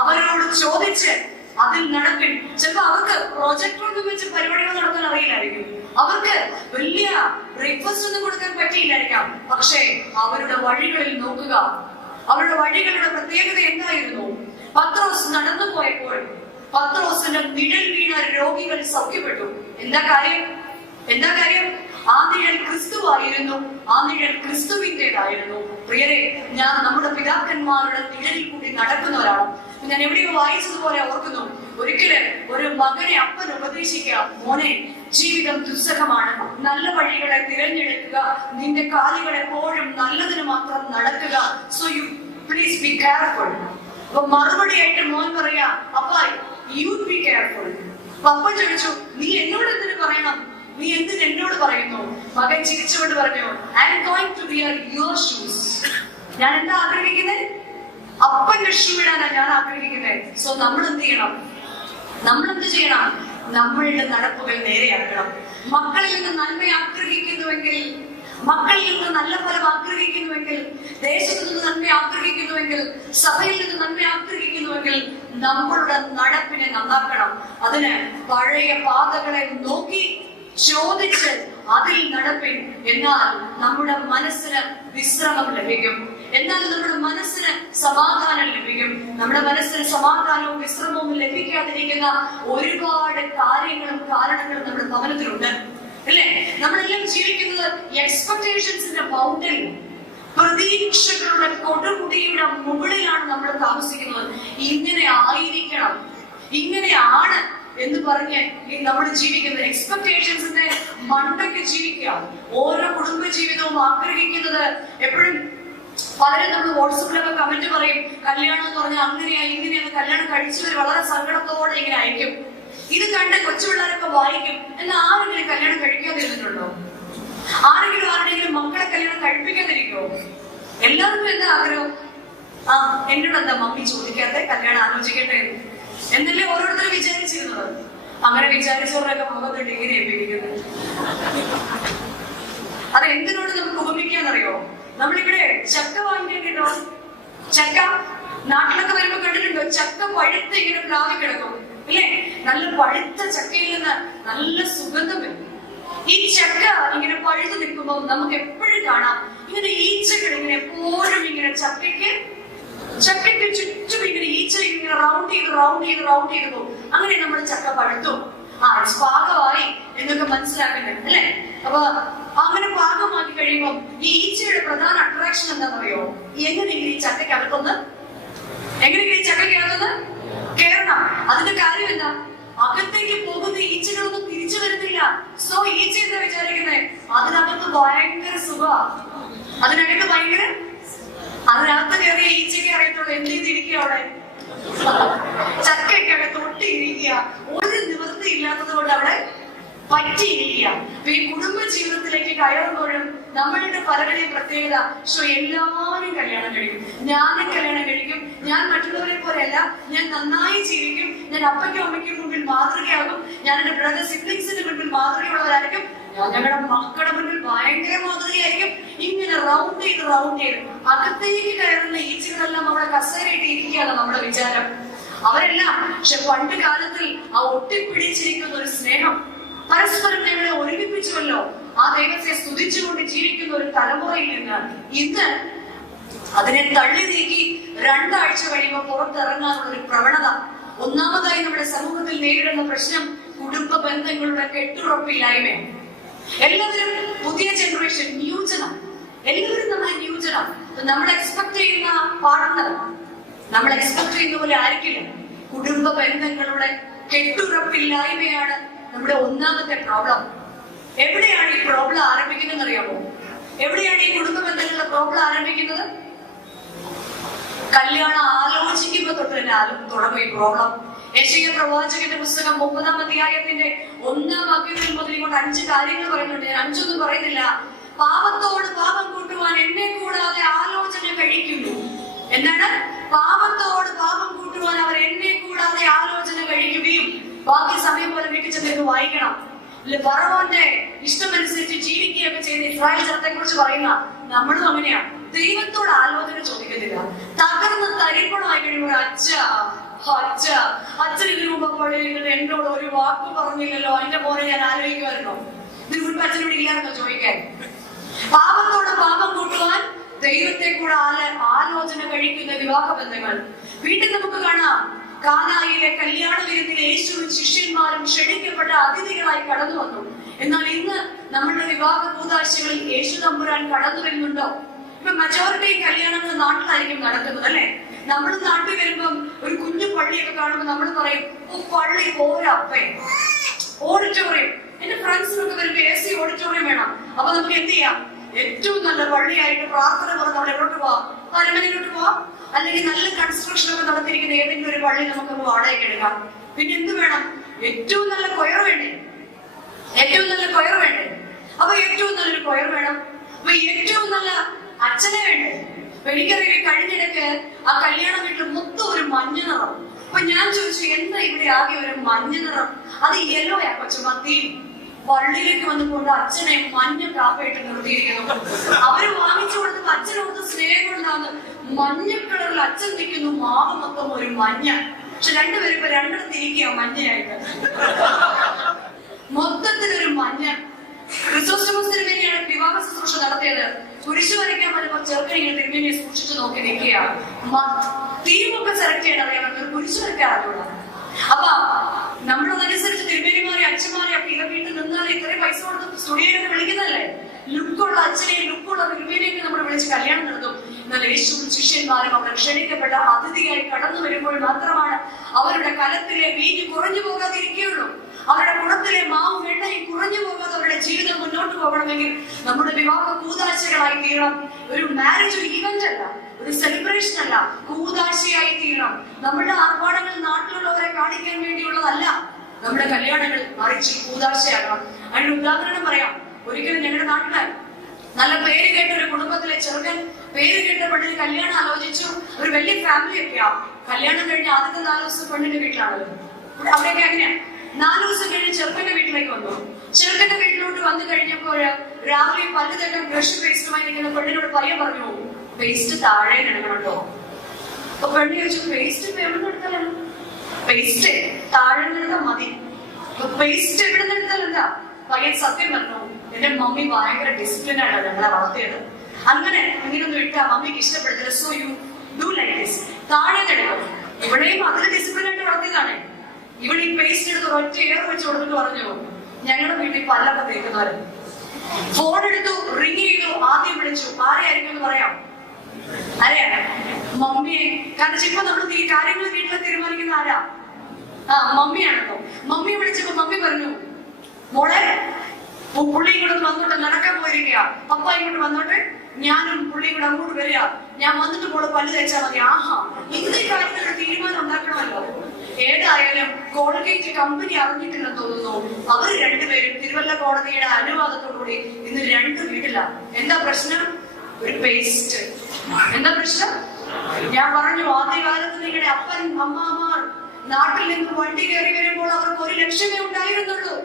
അവരോട് ചോദിച്ച് അതിൽ നടപ്പിൻ. ചിലപ്പോ അവർക്ക് പ്രൊജക്ടർ ഒന്നും വെച്ച് പരിപാടികൾ നടത്താൻ അറിയില്ലായിരിക്കും, അവർക്ക് വലിയ ബ്രേക്ക്ഫാസ്റ്റ് ഒന്നും കൊടുക്കാൻ പറ്റിയില്ലായിരിക്കാം. പക്ഷേ അവരുടെ വഴികളിൽ നോക്കുക. അവരുടെ വഴികളുടെ പ്രത്യേകത എന്തായിരുന്നു? പത്രോസ് നടന്നു പോയപ്പോൾ പത്രോസിന്റെ നിഴൽ വീണ രോഗികൾ സൗഖ്യപ്പെട്ടു. എന്താ കാര്യം? ആ നിഴൽ ക്രിസ്തുവായിരുന്നു. ആ നിഴൽ ക്രിസ്തുവിന്റേതായിരുന്നു. പ്രിയരെ, ഞാൻ നമ്മുടെ പിതാക്കന്മാരുടെ നിഴലിൽ കൂടി നടക്കുന്നവരാണ്. ഞാൻ എവിടെയോ വായിച്ചതുപോലെ ഓർക്കുന്നു, ഒരിക്കല് ഒരു മകനെ അപ്പൻ ഉപദേശിക്കുക, മോനെ, ജീവിതം ദുസ്സഹമാണ്, നല്ല വഴികളെ തിരഞ്ഞെടുക്കുക, നിന്റെ കാലുകൾ എപ്പോഴും നല്ലതിന് മാത്രം നടക്കുക, so you please be careful. അപ്പൊ മറുപടിയായിട്ട് മോൻ പറയാ, അപ്പ യു ബി കെയർഫുൾ. അപ്പ ചോദിച്ചു, നീ എന്നോട് എന്തിനു പറയണം? നീ എന്തിന് എന്നോട് പറയുന്നു? മകൻ ചിരിച്ചുകൊണ്ട് പറഞ്ഞു, I am going to wear your shoes. ഞാൻ എന്താ ആഗ്രഹിക്കുന്നത്? അപ്പന്റെ ഷൂ ഇടാനാണ് ഞാൻ ആഗ്രഹിക്കുന്നത്. സോ നമ്മൾ എന്ത് ചെയ്യണം? നമ്മളുടെ നടപ്പുകൾ നേരെയാക്കണം. മക്കളിൽ നിന്ന് നന്മ ആഗ്രഹിക്കുന്നുവെങ്കിൽ, മക്കളിൽ നിന്ന് നല്ല ഫലം ആഗ്രഹിക്കുന്നുവെങ്കിൽ, ദേശത്തു നിന്ന് നന്മ ആഗ്രഹിക്കുന്നുവെങ്കിൽ, സഭയിൽ നിന്ന് നന്മ ആഗ്രഹിക്കുന്നുവെങ്കിൽ നമ്മളുടെ നടപ്പിനെ നന്നാക്കണം. അതിന് പഴയ പാതകളെ നോക്കി ചോദിച്ച് അതിൽ നടപ്പിൻ. എന്നാൽ നമ്മുടെ മനസ്സിന് വിശ്രമം ലഭിക്കും. എന്നാൽ നമ്മുടെ മനസ്സിന് സമാധാനം ലഭിക്കും. നമ്മുടെ മനസ്സിന് സമാധാനവും വിശ്രമവും ലഭിക്കാതിരിക്കുന്ന ഒരുപാട് കാര്യങ്ങളും കാരണങ്ങളും നമ്മുടെ ഭവനത്തിലുണ്ട്, അല്ലേ? നമ്മളെല്ലാം ജീവിക്കുന്നത് എക്സ്പെക്ടേഷൻസിന്റെ ബൗണ്ടറി, പ്രതീക്ഷകളുടെ കൊടുമുടിയുടെ മുകളിലാണ് നമ്മൾ താമസിക്കുന്നത്. ഇങ്ങനെ ആയിരിക്കണം, ഇങ്ങനെയാണ് എന്ന് പറഞ്ഞ് നമ്മൾ ജീവിക്കുന്നത് എക്സ്പെക്ടേഷൻസിന്റെ മണ്ടയ്ക്ക് ജീവിക്കുക. ഓരോ കുടുംബ ജീവിതവും ആഗ്രഹിക്കുന്നത് എപ്പോഴും പലരും നമ്മൾ വാട്സപ്പിലൊക്കെ കമന്റ് പറയും, കല്യാണം എന്ന് പറഞ്ഞാൽ അങ്ങനെയാ ഇങ്ങനെയാണ്, കല്യാണം കഴിച്ചവർ വളരെ സങ്കടത്തോടെ ഇങ്ങനെ അയക്കും. ഇത് കണ്ട് കൊച്ചു പിള്ളേരൊക്കെ വായിക്കും. എന്നാൽ ആരെങ്കിലും കല്യാണം കഴിക്കാതിരുന്നിട്ടുണ്ടോ? ആരുടെയെങ്കിലും മക്കളെ കല്യാണം കഴിപ്പിക്കാതിരിക്കുമോ? എല്ലാവർക്കും എന്താ ആഗ്രഹം? എന്നോട് എന്താ മമ്മി ചോദിക്കാതെ കല്യാണം ആലോചിക്കട്ടെ എന്നല്ലേ ഓരോരുത്തരും വിചാരിച്ചിരുന്നത്. അങ്ങനെ വിചാരിച്ചവരുടെയൊക്കെ മുഖത്ത് ഡിഗ്രി ഏൽപ്പിക്കുന്നത്. അത് എന്തിനോട് നമുക്ക് ഉപമിക്കാന്നറിയോ? നമ്മളിവിടെ ചക്ക വാങ്ങിക്കാൻ കിട്ടോ? ചക്ക നാട്ടിലൊക്കെ വരുമ്പോ കണ്ടിട്ടുണ്ടോ? ചക്ക പഴുത്ത് ഇങ്ങനെ പ്ലാവി കിടക്കും, അല്ലേ? നല്ല പഴുത്ത ചക്കയിൽ നിന്ന് നല്ല സുഗന്ധം വരും. ഈ ചക്ക ഇങ്ങനെ പഴുത്ത് നിൽക്കുമ്പോൾ നമുക്ക് എപ്പോഴും കാണാം ഇങ്ങനെ ഈച്ചകൾ ഇങ്ങനെ എപ്പോഴും ഇങ്ങനെ ചക്കയ്ക്ക് ചുറ്റും ഇങ്ങനെ ഈച്ച ഇങ്ങനെ റൗണ്ട് ചെയ്ത് പോകും. അങ്ങനെ നമ്മൾ ചക്ക പഴുത്തു, പാകമായി എന്നൊക്കെ മനസ്സിലാക്കണ്ടേ, അല്ലെ? അപ്പൊ അങ്ങനെ പാകമാക്കി കഴിയുമ്പോൾ ഈ ഈച്ചയുടെ പ്രധാന അട്രാക്ഷൻ എന്താണെന്നറിയോ? എങ്ങനെയെങ്കിലും ഈ ചക്കയ്ക്കകത്തൊന്ന് കേറണം. അതിന്റെ കാര്യം എന്താ? അകത്തേക്ക് പോകുന്ന ഈച്ചകളൊന്നും തിരിച്ചു വരുന്നില്ല. സോ ഈച്ച എന്താ വിചാരിക്കുന്നത്? അതിനകത്ത് ഭയങ്കര അതിനകത്ത് കയറിയ ഈച്ചയ്ക്ക് അറിയത്തുള്ളൂ എന്ത് ചെയ്തിരിക്കുക അവിടെ. ചക്കയ്ക്കകത്ത് ഒട്ടിയിരിക്കുക. ഒരു നിവൃത്തി ഇല്ലാത്തത് കൊണ്ട് അവിടെ പറ്റിയിരിക്കുക. ഈ കുടുംബ ജീവിതത്തിലേക്ക് കയറുമ്പോഴും നമ്മളുടെ പലരുടെയും പ്രത്യേകത എല്ലാവരും കല്യാണം കഴിക്കും. ഞാനും കല്യാണം കഴിക്കും, ഞാൻ മറ്റുള്ളവരെ പോലെയല്ല, ഞാൻ നന്നായി ജീവിക്കും, ഞാൻ അപ്പയ്ക്കും അമ്മയ്ക്കും മുമ്പിൽ മാതൃകയാകും, ഞാൻ എന്റെ ബ്രദർ സിബ്ലിങ്സിന്റെ മുമ്പിൽ മാതൃകയുള്ളവരായിരിക്കും, ഞാൻ ഞങ്ങളുടെ മക്കളുടെ മുന്നിൽ ഭയങ്കര മാതൃകയായിരിക്കും. ഇങ്ങനെ റൗണ്ട് ചെയ്ത് അകത്തേക്ക് കയറുന്ന ഈച്ചകളെല്ലാം അവിടെ കസേരയിട്ട് ഇരിക്കുകയാണ് നമ്മുടെ വിചാരം. അവരെല്ലാം പക്ഷെ പണ്ട് കാലത്തിൽ ആ ഒട്ടിപ്പിടിച്ചിരിക്കുന്ന ഒരു സ്നേഹം, പരസ്പരം ഞങ്ങളെ ഒരുമിപ്പിച്ചുവല്ലോ, ആ ദൈവത്തെ സ്തുതിച്ചുകൊണ്ട് ജീവിക്കുന്ന ഒരു തലമുറയിൽ നിന്ന് ഇന്ന് അതിനെ തള്ളി നീക്കി 2 ആഴ്ച കഴിയുമ്പോൾ പുറത്തിറങ്ങാനുള്ള ഒരു പ്രവണത. ഒന്നാമതായി നമ്മുടെ സമൂഹത്തിൽ നേരിടുന്ന പ്രശ്നം കുടുംബ ബന്ധങ്ങളുടെ കെട്ടുറപ്പില്ലായ്മയാണ്. എല്ലാവരും പുതിയ ജനറേഷൻ, ന്യൂജനം, എല്ലാവരും നമ്മൾ ന്യൂജനം. നമ്മൾ എക്സ്പെക്ട് ചെയ്യുന്ന പാർട്ണർ നമ്മൾ എക്സ്പെക്ട് ചെയ്യുന്ന പോലെ ആയിരിക്കില്ല. കുടുംബ ബന്ധങ്ങളുടെ കെട്ടുറപ്പില്ലായ്മയാണ് നമ്മുടെ ഒന്നാമത്തെ പ്രോബ്ലം. എവിടെയാണ് ഈ പ്രോബ്ലം ആരംഭിക്കുന്നത് അറിയാമോ? എവിടെയാണ് ഈ കുടുംബ ബന്ധങ്ങളുടെ പ്രോബ്ലം ആരംഭിക്കുന്നത്? കല്യാണം ആലോചിക്കുമ്പോ തൊട്ട് തന്നെ തുടങ്ങും ഈ പ്രോബ്ലം. യെശയ്യാ പ്രവാചകന്റെ പുസ്തകം 30-ാം അധ്യായത്തിന്റെ 1-ാം വാക്യത്തിൽ മുതൽ ഇങ്ങോട്ട് 5 കാര്യങ്ങൾ പറയുന്നുണ്ട്. ഞാൻ 5 പറയുന്നില്ല. പാപത്തോട് പാപം കൂട്ടുവാൻ എന്നെ കൂടാതെ ആലോചന കഴിക്കുന്നു. എന്താണ്? പാപത്തോട് പാപം കൂട്ടുവാൻ അവർ എന്നെ കൂടാതെ ആലോചന കഴിക്കുകയും. ബാക്കി സമയം പോലെ വീട്ടിൽ ചെന്നിട്ട് വായിക്കണം. ഫറവോന്റെ ഇഷ്ടമനുസരിച്ച് ജീവിക്കുകയൊക്കെ ചെയ്യുന്ന ഇസ്രായേൽ ജനത്തെ കുറിച്ച് പറയുന്ന നമ്മളും അങ്ങനെയാണ്. ദൈവത്തോട് ആലോചന ചോദിക്കുന്നില്ല. തകർന്ന് തരിപ്പണമായി കഴിയുമ്പോൾ അച്ഛൻ ഇതിനു മുമ്പ് പള്ളിയിൽ എന്നോട് ഒരു വാക്ക് പറഞ്ഞില്ലല്ലോ, അതിന്റെ പോലെ ഞാൻ ആലോചിക്കുമായിരുന്നോ? ഇതിനു മുൻപ് അച്ഛനോട് ഇല്ലായിരുന്നോ ചോദിക്കാൻ? പാപത്തോട് പാപം കൂട്ടുവാൻ ദൈവത്തെ കൂടെ ആലോചന കഴിക്കുന്ന വിവാഹ ബന്ധങ്ങൾ വീട്ടിൽ നമുക്ക് കാണാം. കാനായിലെ കല്യാണ വിരുന്നിൽ യേശുവും ശിഷ്യന്മാരും ക്ഷണിക്കപ്പെട്ട അതിഥികളായി കടന്നു വന്നു. എന്നാൽ ഇന്ന് നമ്മളുടെ വിവാഹ കൂതാശകളിൽ യേശു തമ്പുരാൻ കടന്നു വരുന്നുണ്ടോ? ഇപ്പൊ മെജോറിറ്റി കല്യാണങ്ങൾ നാട്ടിലായിരിക്കും നടക്കുന്നത്, അല്ലെ? നമ്മൾ നാട്ടിൽ വരുമ്പം ഒരു കുഞ്ഞു പള്ളിയൊക്കെ കാണുമ്പോൾ നമ്മൾ പറയും, പള്ളി പോരാപ്പേ, ഓഡിറ്റോറിയം. എന്റെ ഫ്രണ്ട്സിനൊക്കെ വരുമ്പോ AC ഓഡിറ്റോറിയം വേണം. അപ്പൊ നമുക്ക് എന്ത് ചെയ്യാം? ഏറ്റവും നല്ല പള്ളിയായിട്ട് പ്രാർത്ഥന പറഞ്ഞ് നമ്മൾ എങ്ങോട്ട് പോവാം? അരമനയിലോട്ട് പോവാം. അല്ലെങ്കിൽ നല്ല കൺസ്ട്രക്ഷൻ ഒക്കെ നടത്തിയിരിക്കുന്ന ഏതെങ്കിലും ഒരു പള്ളി നമുക്ക് വാടകയ്ക്ക് എടുക്കാം. പിന്നെ എന്ത് വേണം? ഏറ്റവും നല്ല കൊയർ വേണ്ടേ? ഏറ്റവും നല്ല കൊയർ വേണ്ടേ? അപ്പൊ ഏറ്റവും നല്ലൊരു കൊയർ വേണം. അപ്പൊ ഏറ്റവും നല്ല അച്ഛനെ വേണ്ടേ? എനിക്കറിയാം, കഴിഞ്ഞിടയ്ക്ക് ആ കല്യാണ വീട്ടിൽ മൊത്തം ഒരു മഞ്ഞ നിറം. അപ്പൊ ഞാൻ ചോദിച്ചു, എന്താ ഇവിടെ ആകെ ഒരു മഞ്ഞ നിറം? അത് യെല്ലോയാ കൊച്ചുമത്തി. പള്ളിയിലേക്ക് വന്നുകൊണ്ട് അച്ഛനെ മഞ്ഞ കാപ്പയിട്ട് നിർത്തിയിരിക്കുന്നു. അവര് വാങ്ങിച്ചു കൊടുത്തപ്പോ അച്ഛനോട് സ്നേഹം കൊണ്ടാണ് മഞ്ഞ കളറിൽ അച്ഛൻ നിൽക്കുന്നു, മാവ് മൊത്തം ഒരു മഞ്ഞ. പക്ഷെ രണ്ടുപേരും ഇപ്പൊ രണ്ടിടത്തിരിക്കുക മഞ്ഞയായിട്ട്, മൊത്തത്തിലൊരു മഞ്ഞ. ക്രിസോസ്റ്റമസിന് വേണ്ടിയാണ് വിവാഹ ശുശ്രൂഷ നടത്തിയത്. കുരിശു വരയ്ക്കാൻ വരുമ്പോ ചെറുക്കൻ ഇങ്ങനെ തിരുമേനിയെ സൂക്ഷിച്ചു നോക്കി നിൽക്കുകയാണ്. തീമൊക്കെ സെലക്ട് ചെയ്യണം, അറിയാൻ ഒരു കുരിശു വരയ്ക്കാൻ അറിഞ്ഞൂടാ. അപ്പൊ നമ്മളതനുസരിച്ച് തിരുമേനിമാരെ അച്ഛന്മാരെ ഒക്കെ ഇവ വീട്ടിൽ നിന്നാൽ ഇത്രയും പൈസ കൊടുത്ത് സ്റ്റുഡിയോയിൽ വിളിക്കുന്നതല്ലേ? ലുക്കുള്ള അച്ഛനെയും ലുക്കുള്ള തിരുമേനിയൊക്കെ നമ്മൾ വിളിച്ച് കല്യാണം നടത്തും. എന്നാൽ യേശുവും ശിഷ്യന്മാരും അവിടെ ക്ഷണിക്കപ്പെട്ട അതിഥിയായി കടന്നു വരുമ്പോൾ മാത്രമാണ് അവരുടെ കലത്തിലെ വീഞ്ഞ് കുറഞ്ഞു പോകാതിരിക്കുകയുള്ളൂ. അവരുടെ കുടത്തിലെ മാവും എണ്ണയും കുറഞ്ഞു പോകാതെ അവരുടെ ജീവിതം മുന്നോട്ട് പോകണമെങ്കിൽ നമ്മുടെ വിവാഹ കൂതാശകളായി തീരണം. ഒരു മാരേജ് ഒരു ഇവന്റ് അല്ല, ഒരു സെലിബ്രേഷൻ അല്ല, കൂതാശയായി തീരണം. നമ്മുടെ ആർഭാടങ്ങൾ നാട്ടിലുള്ളവരെ കാണിക്കാൻ വേണ്ടിയുള്ളതല്ല നമ്മുടെ കല്യാണങ്ങൾ, മറിച്ച് കൂതാശയാകണം. അതിന് ഉദാഹരണം പറയാം. ഒരിക്കലും ഞങ്ങളുടെ നാട്ടില് നല്ല പേര് കേട്ട ഒരു കുടുംബത്തിലെ ചെറുക്കൻ പേര് കേട്ട പെണ്ണിന് കല്യാണം ആലോചിച്ചു. ഒരു വലിയ ഫാമിലി ഒക്കെയാ. കല്യാണം കഴിഞ്ഞ് ആദ്യത്തെ 4 ദിവസം പെണ്ണിന്റെ വീട്ടിലാണ്. അവിടെയൊക്കെ അങ്ങനെയാണ്. 4 ദിവസം കഴിഞ്ഞ് ചെറുക്കന്റെ വീട്ടിലേക്ക് വന്നു. ചെറുക്കന്റെ വീട്ടിലോട്ട് വന്നു കഴിഞ്ഞപ്പോൾ രാവിലെ പല്ല് തേക്കാൻ ബ്രഷ് പേസ്റ്റുമായി നിൽക്കുന്ന പെണ്ണിനോട് പയ്യൻ പറഞ്ഞു, പേസ്റ്റ് താഴെ എടുക്കണോ? അപ്പൊ പെണ്ണ് ചോദിച്ചു, പേസ്റ്റ് ഇപ്പൊ എവിടെ നിന്ന് എടുത്താലാണ്? പേസ്റ്റ് താഴെ എടുത്താൽ മതി. പേസ്റ്റ് എവിടെ നിന്ന് എടുത്താൽ എന്താ? പയ്യൻ സത്യം പറഞ്ഞു, എന്റെ മമ്മി ഭയങ്കര ഡിസിപ്ലിൻ ആണ് ഞങ്ങളെ വളർത്തിയത്. അങ്ങനെ ഇങ്ങനൊന്നും ഇട്ടാ മമ്മിക്ക് ഇഷ്ടപ്പെടുത്തില്ല. So you do like this. താഴെ എടുക്കും. ഇവിടെയും അതിൽ ഡിസിപ്ലിൻ ആയിട്ട് വളർത്തിയതാണ്. ഇവിടെ ഈ പേസ്റ്റ് എടുത്ത് ഒറ്റ എയർ വെച്ച് കൊടുത്തിട്ട് പറഞ്ഞു, ഞങ്ങളുടെ വീട്ടിൽ പല്ലൊക്കെ തേക്കുന്നവര്. ഫോൺ എടുത്തു, റിങ് ചെയ്തു, ആദ്യം വിളിച്ചു. ആരെയായിരിക്കും എന്ന് പറയാം? ആരെയാണ്? മമ്മിയെ. കാരണം ഇപ്പൊ നമ്മൾ ഈ കാര്യങ്ങൾ വീട്ടിൽ തീരുമാനിക്കുന്ന ആരാ? മമ്മിയാണല്ലോ. മമ്മി വിളിച്ചപ്പോ മമ്മി പറഞ്ഞു, മോളെ പുള്ളി ഇങ്ങോട്ട് വന്നോട്ട് നടക്കാൻ പോയിരിക്കുക, പപ്പ ഇങ്ങോട്ട് വന്നോട്ടെ, ഞാനും പുള്ളി കൂടെ അങ്ങോട്ട് വരിക, ഞാൻ വന്നിട്ട് പോള് പല്ല് തേച്ചാൽ മതി. ആഹാ, ഇന്നത്തെ കാര്യത്തിൽ തീരുമാനം ഉണ്ടാക്കണമല്ലോ. ഏതായാലും കോൾഗേറ്റ് കമ്പനി അറിഞ്ഞിട്ടില്ലെന്ന് തോന്നുന്നു. അവർ രണ്ടുപേരും തിരുവല്ല കോടതിയുടെ അനുവാദത്തോടുകൂടി ഇന്ന് 2 വീട്ടിലാണ്. എന്താ പ്രശ്നം? ഒരു പേസ്റ്റ്. എന്താ പ്രശ്നം? ഞാൻ പറഞ്ഞു, ആദ്യകാലത്ത് നിങ്ങളുടെ അപ്പൻ അമ്മമാർ നാട്ടിൽ നിന്ന് വണ്ടി കയറി വരുമ്പോൾ അവർക്ക് 1 ലക്ഷമേ ഉണ്ടായിരുന്നുള്ളൂ.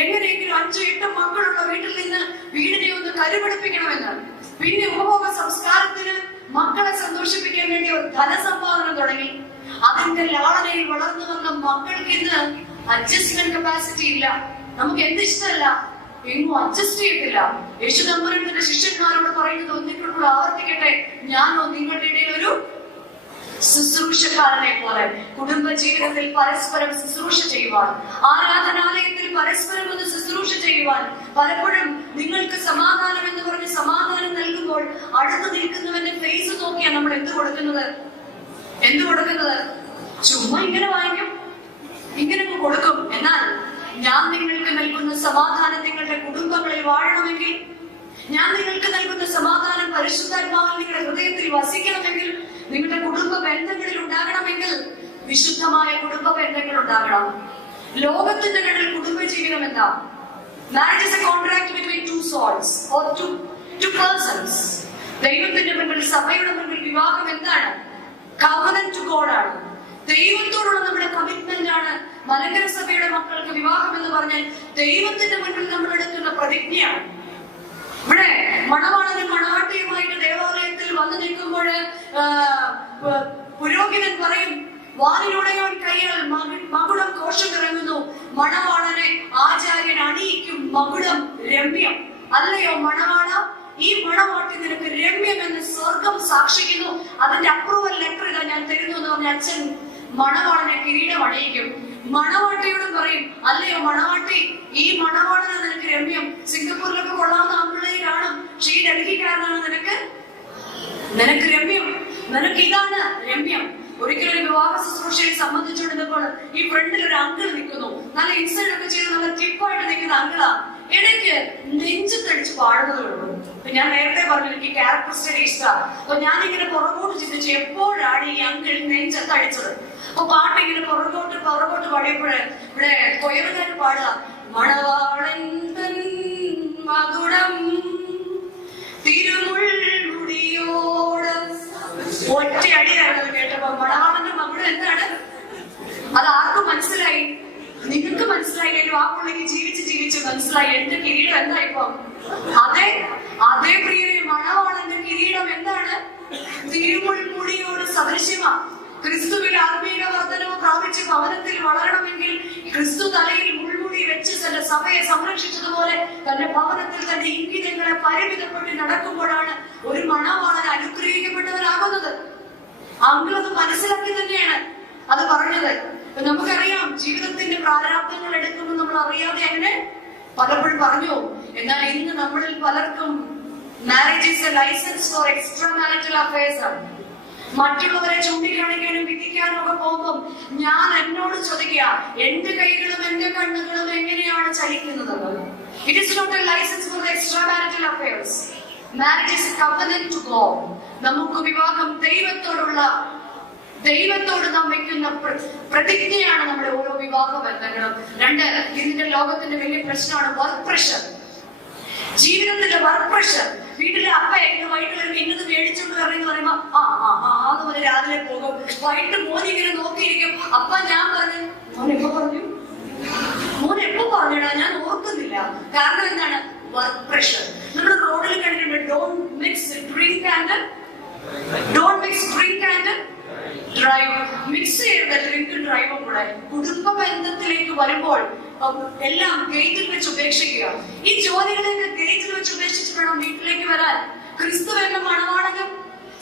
എങ്ങനെയെങ്കിലും 5-8 മക്കളുള്ള വീട്ടിൽ നിന്ന് വീടിനെ ഒന്ന് കരുപിടിപ്പിക്കണമെന്ന്. പിന്നെ ഉപഭോഗ സംസ്കാരത്തിന് മക്കളെ സന്തോഷിപ്പിക്കാൻ വേണ്ടി ഒരു ധനസമ്പാദനം തുടങ്ങി. അതിന്റെ ലാളനയിൽ വളർന്നു വന്ന മക്കൾക്ക് ഇന്ന് അഡ്ജസ്റ്റ്മെന്റ് കപ്പാസിറ്റി ഇല്ല. നമുക്ക് എന്ത് ഇഷ്ടമല്ല എങ്ങും അഡ്ജസ്റ്റ് ചെയ്തില്ല. യേശു തമ്പുരാൻ തന്റെ ശിഷ്യന്മാരോട് പറയുന്നത് ഒന്നിക്കൂടെ ആവർത്തിക്കട്ടെ, ഞാനോ നിങ്ങളുടെ ഇടയിൽ ഒരു ശുശ്രൂഷക്കാരനെ പോലെ കുടുംബ ജീവിതത്തിൽ പരസ്പരം ശുശ്രൂഷ ചെയ്യുവാൻ, ആരാധനാലയത്തിൽ പരസ്പരം ഒന്ന് ശുശ്രൂഷ ചെയ്യുവാൻ. പലപ്പോഴും നിങ്ങൾക്ക് സമാധാനം എന്ന് പറഞ്ഞ് സമാധാനം നൽകുമ്പോൾ അടുത്ത് നിൽക്കുന്നവന്റെ ഫേസ് നോക്കിയാണ് നമ്മൾ എന്ത് കൊടുക്കുന്നത്? ചുമ്മാ ഇങ്ങനെ വാങ്ങിക്കും, ഇങ്ങനെ കൊടുക്കും. എന്നാൽ ഞാൻ നിങ്ങൾക്ക് നൽകുന്ന സമാധാനം നിങ്ങളുടെ കുടുംബങ്ങളിൽ വാഴണമെങ്കിൽ, ഞാൻ നിങ്ങൾക്ക് നൽകുന്ന സമാധാനം പരിശുദ്ധാത്മാവിൽ നിങ്ങളുടെ ഹൃദയത്തിൽ വസിക്കണമെങ്കിൽ, നിങ്ങളുടെ കുടുംബ ബന്ധങ്ങളിൽ ഉണ്ടാകണമെങ്കിൽ വിശുദ്ധമായ കുടുംബ ബന്ധങ്ങൾ ഉണ്ടാകണം. ലോകത്തിന്റെ കണ്ണിൽ കുടുംബ ജീവിതം എന്താ? Marriage is A contract between 2 souls or two persons. ദൈവത്തിന്റെ മുൻപിൽ, സഭയുടെ മുൻപിൽ വിവാഹം എന്താണ്? കവനന്റ് ടു ഗോഡ് ആണ്. ദൈവത്തോടുള്ള നമ്മുടെ കമ്മിറ്റ്മെന്റ് ആണ്. മലങ്കര സഭയുടെ മക്കൾക്ക് വിവാഹം എന്ന് പറഞ്ഞാൽ ദൈവത്തിന്റെ മുൻപിൽ നമ്മൾ എടുക്കുന്ന പ്രതിജ്ഞയാണ്. ഇവിടെ മണവാളനും മണവാട്ടിയുമായിട്ട് ദേവാലയത്തിൽ വന്നു നിൽക്കുമ്പോൾ പുരോഹിതൻ പറയും, വാനിലൂടെയോൻ കൈയാൽ മകുടം കോശം ഇറങ്ങുന്നു, മണവാളനെ ആചാര്യൻ അണിയിക്കും മകുടം രമ്യം. അല്ലയോ മണവാള, ഈ മണവാട്ടി നിനക്ക് രമ്യം എന്ന് സ്വർഗം സാക്ഷിക്കുന്നു. അതിന്റെ അപ്രൂവൽ ലെറ്റർ ഇതാ ഞാൻ തരുന്നു എന്ന് പറഞ്ഞ അച്ഛൻ മണവാളനെ കിരീടം അണിയിക്കും. മണവാട്ടിയോടും പറയും, അല്ലയോ മണവാട്ടി, ഈ മണവാളനാണ് നിനക്ക് രമ്യം. സിംഗപ്പൂരിലൊക്കെ കൊള്ളാവുന്ന ആമ്പിള്ളേര് കാണും, പക്ഷേ ഈ ഡൽഹിക്കാരനാണ് നിനക്ക് രമ്യം. നിനക്ക് ഇതാണ് രമ്യം. ഒരിക്കലും വിവാഹ ശുശ്രൂഷയെ സംബന്ധിച്ചുകൊണ്ടിരുന്നപ്പോൾ ഈ ഫ്രണ്ടിൽ ഒരു അങ്കിൾ നിൽക്കുന്നു, നല്ല ഇൻസൈഡ് ഒക്കെ ചെയ്ത് നല്ല ടിപ്പായിട്ട് നിൽക്കുന്ന അങ്കിളാ. ഇടയ്ക്ക് നെഞ്ചത്തടിച്ച് പാടുന്നതുള്ളൂ. അപ്പൊ ഞാൻ നേരത്തെ പറഞ്ഞു എനിക്ക് ക്യാരക്ടർ സ്റ്റഡി ഇഷ്ടമാണ്. അപ്പൊ ഞാനിങ്ങനെ പുറകോട്ട് ചിന്തിച്ചു എപ്പോഴാണ് ഈ അങ്കിൾ നെഞ്ചത്തടിച്ചത്. അപ്പൊ പാട്ട് ഇങ്ങനെ പുറകോട്ട് പാടിയപ്പോഴേ ഇവിടെ കൊയറുകാർ പാടുക, മണവാളൻ തൻ മകുടം തിരുമുൾമുടിയോട്. ഒറ്റ അടിയായിരുന്നു കേട്ടപ്പോ. മണവാളന്റെ മകുടം എന്താണ്? അത് ആർക്കും മനസ്സിലായി? നിങ്ങൾക്ക് മനസ്സിലായില്ലോ. ആ പുള്ളിക്ക് ജീവിച്ച് മനസ്സിലായി. എന്റെ കിരീടം എന്താ ഇപ്പൊ? അതേ പ്രിയ മണവാളന്റെ കിരീടം എന്താണ്? തിരുമുൾമുടിയോട് സദൃശ്യമാ. ക്രിസ്തുവിൽ ആത്മീയ വർധനവ് പ്രാപിച്ച് ഭവനത്തിൽ വളരണമെങ്കിൽ ക്രിസ്തു തലയിൽ മുൾമുടി വെച്ച് തന്റെ സഭയെ സംരക്ഷിച്ചതുപോലെ തന്റെ ഭവനത്തിൽ തന്റെ ഇംഗിതങ്ങളെ പരിമിതപ്പെട്ട് നടക്കുമ്പോഴാണ് ഒരു മണവാളൻ അനുഗ്രഹിക്കപ്പെട്ടവരാകുന്നത്. അങ്കിളത് മനസ്സിലാക്കി തന്നെയാണ് അത് പറഞ്ഞത്. നമുക്കറിയാം ജീവിതത്തിന്റെ പ്രാരാബ്ദങ്ങൾ എടുക്കുമ്പോൾ നമ്മൾ അറിയാതെ അങ്ങനെ പലപ്പോഴും പറഞ്ഞു. എന്നാൽ ഇന്ന് നമ്മളിൽ പലർക്കും marriage is a licence for extra marital affairs ആണ്. മറ്റുള്ളവരെ ചൂണ്ടിക്കാണിക്കാനും വിധിക്കാനും ഒക്കെ പോകുമ്പോൾ ഞാൻ എന്നോട് ചോദിക്കുക, എന്റെ കൈകളും എന്റെ കണ്ണുകളും എങ്ങനെയാണ് ചലിക്കുന്നത്? It is not a licence for extra marital affairs. Marriage is a covenant to God. നമുക്ക് വിവാഹം ദൈവത്തോട് നാം വയ്ക്കുന്ന പ്രതിജ്ഞയാണ് നമ്മുടെ ഓരോ വിവാഹ ബന്ധങ്ങളും. 2, ഇതിന്റെ ലോകത്തിന്റെ വലിയ പ്രശ്നമാണ് വർക്ക് പ്രഷർ. ജീവിതത്തിന്റെ വർക്ക് പ്രഷർ. വീട്ടിലെ അപ്പ വൈകിട്ട് വരുമ്പോ ഇന്നത് മേടിച്ചോണ്ട് വരണമെന്ന് പറയുമ്പോ ആന്ന് പോലെ രാവിലെ പോകും. വൈകിട്ട് മോനിങ്ങനെ നോക്കിയിരിക്കും. അപ്പ ഞാൻ പറഞ്ഞു, മോൻ എപ്പോ പറഞ്ഞടാ ഞാൻ ഓർക്കുന്നില്ല. കാരണം എന്താണ്? Work pressure. നമ്മൾ റോഡിൽ കണ്ടിട്ടുണ്ട്, don't mix drink and drive. Mix ചെയ്ത ഡ്രിങ്കും ഡ്രൈവും കൂടെ കുടുംബ ബന്ധത്തിലേക്ക് വരുമ്പോൾ എല്ലാം ഗേറ്റിൽ വെച്ച് ഉപേക്ഷിക്കുക. ഈ ജോലികളൊക്കെ ഗേറ്റിൽ വെച്ച് ഉപേക്ഷിച്ച് വേണം വീട്ടിലേക്ക് വരാൻ. ക്രിസ്തു എന്ന മണവാളനും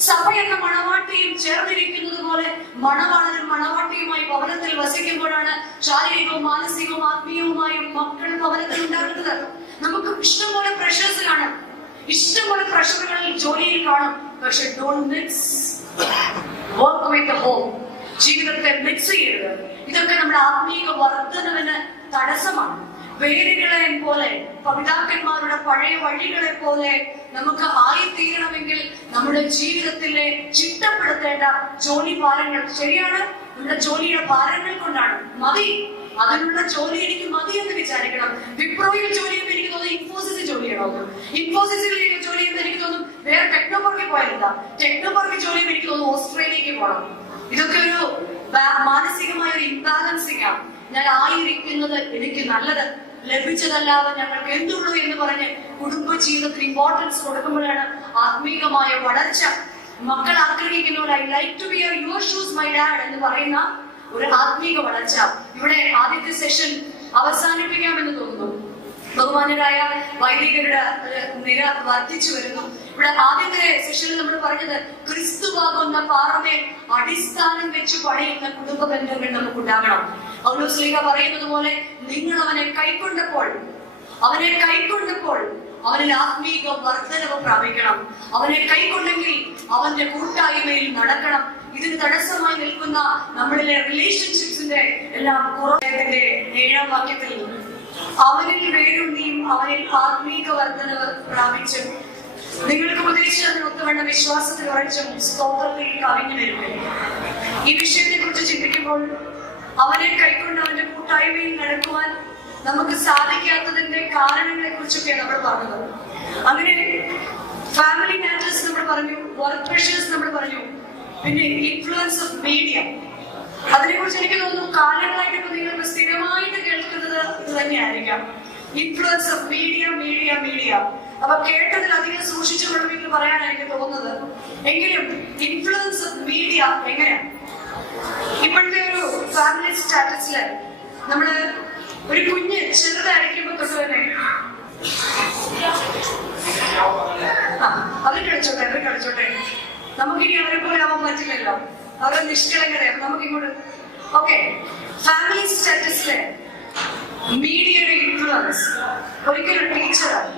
സഭ എന്ന മണവാട്ടിയും ചേർന്നിരിക്കുന്നത് പോലെ മണവാളനും മണവാട്ടിയുമായി ഭവനത്തിൽ വസിക്കുമ്പോഴാണ് ശാരീരികവും മാനസികവും ആത്മീയവുമായും മക്കൾ ഭവനത്തിൽ ഉണ്ടാകുന്നത്. നമുക്ക് ഇഷ്ടംപോലെ പ്രഷേഴ്സ് കാണും, ഇഷ്ടംപോലെ പ്രഷറുകൾ ജോലിയിൽ കാണും. പക്ഷെ don't mix work with the home. ജീവിതത്തെ മിക്സ് ചെയ്യരുത്. ഇതൊക്കെ നമ്മുടെ ആത്മീയ വർധനവിന് തടസ്സമാണ്. വേരുകളെ പോലെ പിതാക്കന്മാരുടെ പഴയ വഴികളെ പോലെ നമുക്ക് ആയിത്തീരണമെങ്കിൽ നമ്മുടെ ജീവിതത്തിലെ ചിട്ടപ്പെടുത്തേണ്ട ജോലി ഭാരങ്ങൾ, ശരിയാണ്, നമ്മുടെ ജോലിയുടെ ഭാരങ്ങൾ കൊണ്ടാണ്. മതി, അതിനുള്ള ജോലി എനിക്ക് മതി എന്ന് വിചാരിക്കണം. വിപ്രോയിൽ ജോലി ചെയ്യുമ്പോൾ എനിക്ക് തോന്നുന്നു ഇൻഫോസിസിൽ ജോലി ചെയ്യണം. ഇൻഫോസിസിൽ ജോലി ചെയ്യുമ്പോൾ എനിക്ക് തോന്നുന്നു വേറെ ടെക്നോപാർക്കിൽ പോയാലെന്താ, ടെക്നോപാർക്കിൽ ജോലി ചെയ്യുമ്പോൾ എനിക്ക് തോന്നുന്നു ഓസ്ട്രേലിയക്ക് പോകണം. ഇതൊക്കെ ഒരു മാനസികമായ ഒരു ഇംബാലൻസിംഗ് ആണ്. ഞാൻ ആയിരിക്കുന്നത് എനിക്ക് നല്ലത്, ലഭിച്ചതല്ലാതെ ഞങ്ങൾക്ക് എന്തുള്ളൂ എന്ന് പറഞ്ഞ് കുടുംബ ജീവിതത്തിന് ഇമ്പോർട്ടൻസ് കൊടുക്കുമ്പോഴാണ് ആത്മീകമായ വളർച്ച. മക്കൾ ആഗ്രഹിക്കുന്ന പോലെ I like to wear your shoes my dad എന്ന് പറയുന്ന ഒരു ആത്മീക വളർച്ച. ഇവിടെ ആദ്യത്തെ സെഷൻ അവസാനിപ്പിക്കാമെന്ന് തോന്നുന്നു. ബഹുമാന്യരായ വൈദികരുടെ നിര വർദ്ധിച്ചു വരുന്നു. ഇവിടെ ആദ്യത്തെ സെഷനിൽ നമ്മൾ പറഞ്ഞത് ക്രിസ്തുവാകുന്ന പാറമേൽ അടിസ്ഥാനം വെച്ച് പണിയുന്ന കുടുംബ ബന്ധങ്ങൾ നമുക്ക് ഉണ്ടാകണം. പൗലോസ് ശ്ലീഹ പറയുന്നത് പോലെ നിങ്ങൾ അവനെ കൈക്കൊണ്ടപ്പോൾ അവനിൽ ആത്മീക വർധനവ് പ്രാപിക്കണം. അവനെ കൈക്കൊണ്ടെങ്കിൽ അവന്റെ കൂട്ടായ്മയിൽ നടക്കണം. ഇതിന് തടസ്സമായി നിൽക്കുന്ന നമ്മളിലെ റിലേഷൻഷിപ്സിന്റെ എല്ലാം കുറവിന്റെ 7-ാം വാക്യത്തിൽ അവനിൽ വേരൂന്നിയും അവനിൽ ആത്മീക വർധനവ് പ്രാപിച്ചും നിങ്ങൾക്ക് ഉപദേശിച്ചതിനൊത്തുവണ്ണം വിശ്വാസത്തിൽ ഉറച്ചും സ്തോത്രത്തിൽ കവിഞ്ഞു വരുന്നു. ഈ വിഷയത്തെ കുറിച്ച് ചിന്തിക്കുമ്പോൾ അവനെ കൈക്കൊണ്ട് അവന്റെ കൂട്ടായ്മയിൽ നടക്കുവാൻ നമുക്ക് സാധിക്കാത്തതിന്റെ കാരണങ്ങളെ കുറിച്ചൊക്കെ നമ്മൾ പറഞ്ഞത്. അങ്ങനെ ഫാമിലി മാറ്റേഴ്സ് നമ്മൾ പറഞ്ഞു, വർക്ക് പ്രഷേഴ്സ് നമ്മൾ പറഞ്ഞു, പിന്നെ ഇൻഫ്ലുവൻസ് ഓഫ് മീഡിയ. അതിനെ കുറിച്ച് എനിക്ക് തോന്നുന്നു കാലങ്ങളായിട്ട് ഇപ്പൊ നിങ്ങൾ സ്ഥിരമായിട്ട് കേൾക്കുന്നത് ഇത് തന്നെയായിരിക്കാം. Influence of media. അപ്പൊ കേട്ടതിൽ അധികം സൂക്ഷിച്ചു കൊള്ളുമെന്ന് പറയാനാണ് എനിക്ക് തോന്നുന്നത്. എങ്കിലും ഇൻഫ്ലുവൻസ് ഓഫ് മീഡിയ എങ്ങനെയാ ഇപ്പോഴത്തെ ഒരു ഫാമിലി സ്റ്റാറ്റസില് നമ്മള് ഒരു കുഞ്ഞ് ചെറുതായിരിക്കുമ്പോ തൊട്ട് തന്നെ അവർ കളിച്ചോട്ടെ നമുക്കിനി അവരെ പോലെ ആവാൻ പറ്റില്ലല്ലോ. അവരെ നിഷ്കളങ്കതയാണ് നമുക്കിങ്ങോട്ട്. ഓക്കെ, ഫാമിലി സ്റ്റാറ്റസിലെ മീഡിയയുടെ ഇൻഫ്ലുവൻസ്. ഒരിക്കലും ടീച്ചറാണ്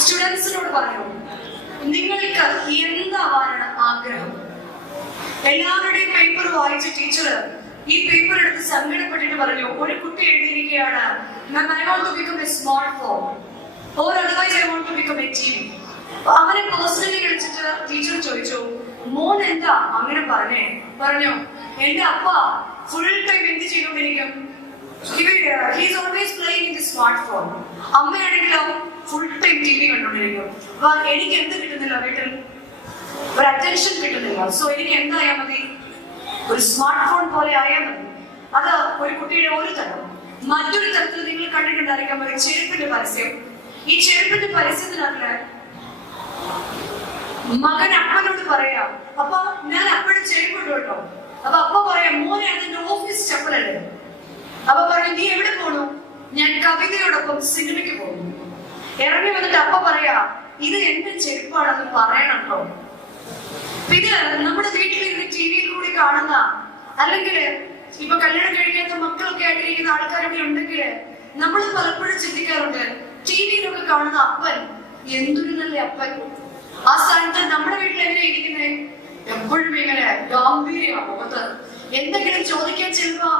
സ്റ്റുഡൻസിനോട് പറഞ്ഞു, നിങ്ങൾക്ക് എന്താവാനാണ് ആഗ്രഹം? എല്ലാവരുടെയും പേപ്പർ വായിച്ച ടീച്ചർ ഈ പേപ്പർ എടുത്ത് സങ്കടപ്പെട്ടിട്ട് പറഞ്ഞു, ഒരു കുട്ടി എഴുതിയിരിക്കുകയാണ്, I want to become a smartphone or otherwise I want to become a TV. അവനെ പേഴ്സണലി വിളിച്ചിട്ട് ടീച്ചർ ചോദിച്ചു, മോൻ എന്താ അങ്ങനെ പറഞ്ഞു എന്റെ അപ്പ ഫുൾ ടൈം എന്ത് ചെയ്തുകൊണ്ടിരിക്കും? He's always playing in the smartphone. അമ്മയാണെങ്കിലോ ഫുൾ ടൈം TV കണ്ടുകൊണ്ടിരിക്കും. അപ്പൊ എനിക്ക് എന്ത് കിട്ടുന്നില്ല, വീട്ടിൽ ഒരു അറ്റൻഷൻ കിട്ടുന്നില്ല. സോ എനിക്ക് എന്തായാൽ മതി? ഒരു സ്മാർട്ട് ഫോൺ പോലെ ആയാൽ മതി. അത് ഒരു കുട്ടിയുടെ ഒരു തരം. മറ്റൊരു തരത്തിൽ നിങ്ങൾ കണ്ടിട്ടുണ്ടായിരിക്കാം ഒരു ചെരുപ്പിന്റെ പരസ്യം. ഈ ചെരുപ്പിന്റെ പരസ്യത്തിനകത്ത് മകൻ അപ്പനോട് പറയാം, അപ്പ ഞാൻ അപ്പയുടെ ചെരുപ്പിട്ടു കേട്ടോ. അപ്പൊ അപ്പ പറയാം, മോനെ അതെന്റെ ഓഫീസ് ചപ്പലല്ലേ. അപ്പൊ പറഞ്ഞു, നീ എവിടെ പോണു? ഞാൻ കവിതയോടൊപ്പം സിനിമയ്ക്ക് പോകുന്നു. ഇറങ്ങി വന്നിട്ട് അപ്പ പറയാ, ഇത് എന്റെ ചെരുപ്പാണെന്ന് പറയണം കേട്ടോ. ഇത് നമ്മുടെ വീട്ടിലിരുന്ന് ടിവിയിൽ കൂടി കാണുന്ന, അല്ലെങ്കിൽ ഇപ്പൊ കല്യാണം കഴിക്കാത്ത മക്കളൊക്കെ ആയിട്ടിരിക്കുന്ന ആൾക്കാരൊക്കെ ഉണ്ടെങ്കിൽ നമ്മൾ പലപ്പോഴും ചിന്തിക്കാറുണ്ട്, ടിവിയിലൊക്കെ കാണുന്ന അപ്പൻ എന്തൊരു നല്ല അപ്പൻ. ആ സ്ഥാനത്ത് നമ്മുടെ വീട്ടിൽ എങ്ങനെ ഇരിക്കുന്നേ? എപ്പോഴും ഇങ്ങനെ ഗാംഭീര്യമാണ് മുഖത്ത്. എന്തെങ്കിലും ചോദിക്കാൻ ചെല്ലുമ്പോ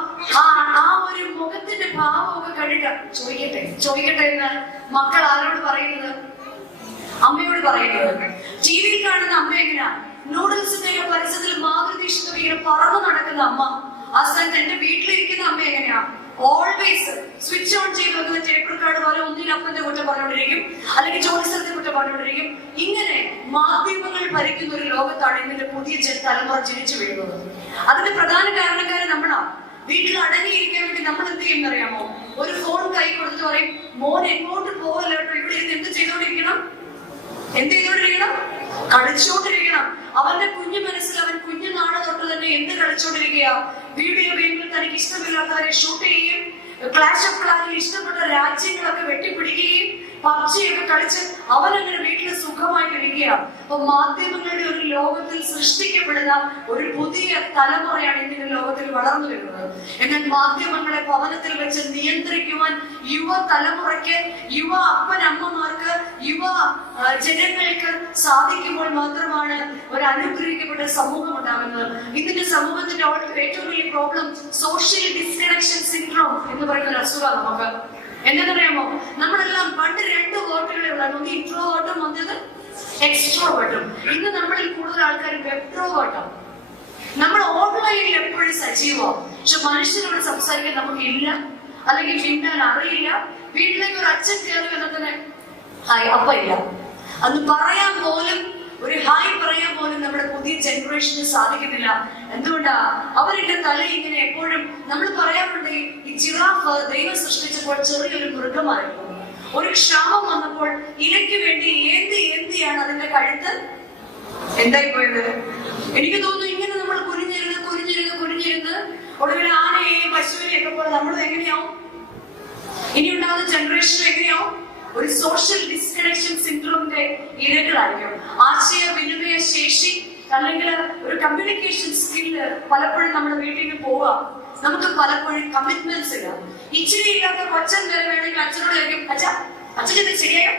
ആ ഒരു മുഖത്തിന്റെ ഭാവമൊക്കെ കണ്ടിട്ട് ചോദിക്കട്ടെ എന്ന് മക്കൾ ആരോട് പറയുന്നത്? അമ്മയോട് പറയുന്നത്. ടിവിയിൽ കാണുന്ന അമ്മ എങ്ങനെയാ? നൂഡിൽസിന്റെ പരിസരത്തിൽ മാതൃദീക്ഷ ഇങ്ങനെ പറന്നു നടക്കുന്ന അമ്മ. ആ സ്ഥാനത്ത് എന്റെ വീട്ടിലിരിക്കുന്ന അമ്മ എങ്ങനെയാ? ഓൾവേസ് സ്വിച്ച് ഓൺ ചെയ്ത് വെക്കുന്ന ടേപ്പ് റെക്കോർഡ് പോലെ ഒന്നിൽ അപ്പന്റെ കുറ്റം പറഞ്ഞുകൊണ്ടിരിക്കും, അല്ലെങ്കിൽ ജോലി സ്ഥലത്തെ കുറ്റം പറഞ്ഞുകൊണ്ടിരിക്കും. ഇങ്ങനെ മാധ്യമങ്ങൾ ഭരിക്കുന്ന ഒരു ലോകത്താണ് ഇന്നത്തെ പുതിയ തലമുറ ജനിച്ചു വീഴുന്നത്. അതിന്റെ പ്രധാന കാരണക്കാരൻ നമ്മളാ. വീട്ടിൽ അടങ്ങിയിരിക്കാൻ വേണ്ടി നമ്മൾ എന്ത് ചെയ്യുന്നറിയാമോ? ഒരു ഫോൺ കൈ കൊടുത്തിട്ട് പറയും, മോൻ എങ്ങോട്ട് പോകല്ലോ, ഇവിടെ ഇരുന്ന് എന്ത് ചെയ്തോണ്ടിരിക്കണം? കളിച്ചോണ്ടിരിക്കണം. അവന്റെ കുഞ്ഞു മനസ്സിൽ അവൻ കുഞ്ഞുനാള് തൊട്ട് തന്നെ എന്ത് കളിച്ചോണ്ടിരിക്കുക? വീഡിയോ ഗെയിമിൽ തനിക്ക് ഇഷ്ടമില്ലാത്തവരെ ഷൂട്ട് ചെയ്യുകയും, ക്ലാഷ് ഓഫ് ക്ലാനിൽ ഇഷ്ടപ്പെട്ട രാജ്യങ്ങളൊക്കെ വെട്ടിപ്പിടിക്കുകയും, പബ്ജിയൊക്കെ കളിച്ച് അവനങ്ങനെ വീട്ടിൽ സുഖമായിട്ടിരിക്കുക. അപ്പൊ മാധ്യമങ്ങളുടെ ഒരു ലോകത്തിൽ സൃഷ്ടിക്കപ്പെടുന്ന ഒരു പുതിയ തലമുറയാണ് ഇന്നിന്റെ ലോകത്തിൽ വളർന്നു വരുന്നത്. എന്നാൽ മാധ്യമങ്ങളെ ഭവനത്തിൽ വെച്ച് നിയന്ത്രിക്കുവാൻ യുവ തലമുറയ്ക്ക്, യുവ അപ്പനമ്മമാർക്ക്, യുവ ജനങ്ങൾക്ക് സാധിക്കുമ്പോൾ മാത്രമാണ് ഒരു അനുഗ്രഹിക്കപ്പെട്ട സമൂഹം ഉണ്ടാകുന്നത്. ഇന്നിന്റെ സമൂഹത്തിന്റെ ഏറ്റവും വലിയ പ്രോബ്ലം സോഷ്യൽ ഡിസ്കണക്ഷൻ സിൻഡ്രോം എന്ന് പറയുന്ന ഒരു അസുഖം നമുക്ക് എന്താണെന്നറിയാമോ? നമ്മളെല്ലാം പണ്ട് 2 വോട്ടുകളെ ഉള്ളായിരുന്നു, ഒന്ന് ഇൻട്രോവേർട്ടും ഒന്നത് എക്സ്ട്രോവേർട്ടും. ഇന്ന് നമ്മളിൽ കൂടുതൽ ആൾക്കാർ വെബ്ട്രോവേർട്ടാണ്. നമ്മൾ ഓൺലൈനിൽ എപ്പോഴും സജീവമാണ്, പക്ഷെ മനുഷ്യരോട് സംസാരിക്കാൻ നമുക്കില്ല, അല്ലെങ്കിൽ മിണ്ടാൻ അറിയില്ല. വീട്ടിലേക്ക് ഒരു അച്ഛൻ കയറി വന്നതിന് ഹായ് അപ്പ ഇല്ല, അന്ന് പറയാൻ പോലും, ഒരു ഹായ് പറയാൻ പോലും നമ്മുടെ പുതിയ ജനറേഷന് സാധിക്കുന്നില്ല. എന്തുകൊണ്ടാ? അവരുടെ തല ഇങ്ങനെ എപ്പോഴും, നമ്മൾ പറയാറുണ്ട് ഈ ജിറാഫ് ദൈവം സൃഷ്ടിച്ചപ്പോൾ ചെറിയൊരു മൃഗമായിരുന്നു. ഒരു ക്ഷാമം വന്നപ്പോൾ ഇരയ്ക്ക് വേണ്ടി ഏന്തിയാണ് അതിന്റെ കഴുത്ത് എന്തായി പോയത്. എനിക്ക് തോന്നുന്നു ഇങ്ങനെ നമ്മൾ കുനിഞ്ഞിരുന്ന് ഒടുവിൽ ആനയെയും പശുവിനെയും ഒക്കെ പോലെ നമ്മളും എങ്ങനെയാവും? ഇനി ഉണ്ടാകുന്ന ജനറേഷൻ എങ്ങനെയാവും? ഒരു സോഷ്യൽ ഡിസ്കണക്ഷൻ സിൻഡ്രോമിന്റെ ഇരകളായിരിക്കും. ആശയവിനിമയ ശേഷി അല്ലെങ്കിൽ ഒരു കമ്മ്യൂണിക്കേഷൻ സ്കില്ല് പലപ്പോഴും നമ്മുടെ വീട്ടിൽ നിന്ന് പോവാം. നമുക്ക് പലപ്പോഴും കമ്മിറ്റ്മെന്റ്സ് ഇല്ല. ഇച്ചിരി ഇല്ലാത്ത കൊച്ചൻ വരെ വേണമെങ്കിൽ അച്ഛനോട് ചോദിക്കും, അച്ഛൻ ശരിയായോ?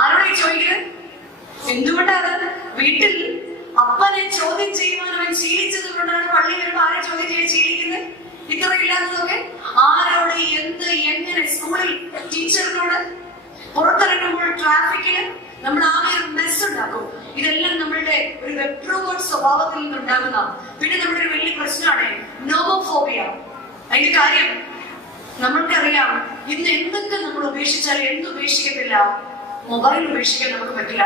ആരോടെ ചോദിക്കുന്നത്? എന്തുകൊണ്ടാണ്? വീട്ടിൽ അപ്പനെ ചോദ്യം ചെയ്യുവാൻ അവൻ ശീലിച്ചത് കൊണ്ടാണ് പള്ളി വരുമ്പോ ആരെ ചോദ്യം ചെയ്യാൻ ശീലിക്കുന്നത്? ഇത്ര ഇല്ലാത്തതൊക്കെ ആരോട്, എന്ത്, എങ്ങനെ? സ്കൂളിൽ ടീച്ചറിനോട്, പുറത്തിറങ്ങുമ്പോൾ ട്രാഫിക്കില് നമ്മൾ ആകെ ഒരു മെസ് ഉണ്ടാക്കും. ഇതെല്ലാം നമ്മളുടെ ഒരു വെബ്ട്രോവേർട്ട് സ്വഭാവത്തിൽ നിന്നുണ്ടാകുന്ന. പിന്നെ നമ്മുടെ ഒരു വലിയ പ്രശ്നമാണ് നോമോഫോബിയ. അതിന്റെ കാര്യം നമ്മൾക്കറിയാം, ഇന്ന് എന്തൊക്കെ നമ്മൾ ഉപേക്ഷിച്ചാൽ എന്ത് ഉപേക്ഷിക്കത്തില്ല? മൊബൈൽ ഉപേക്ഷിക്കാൻ നമുക്ക് പറ്റില്ല.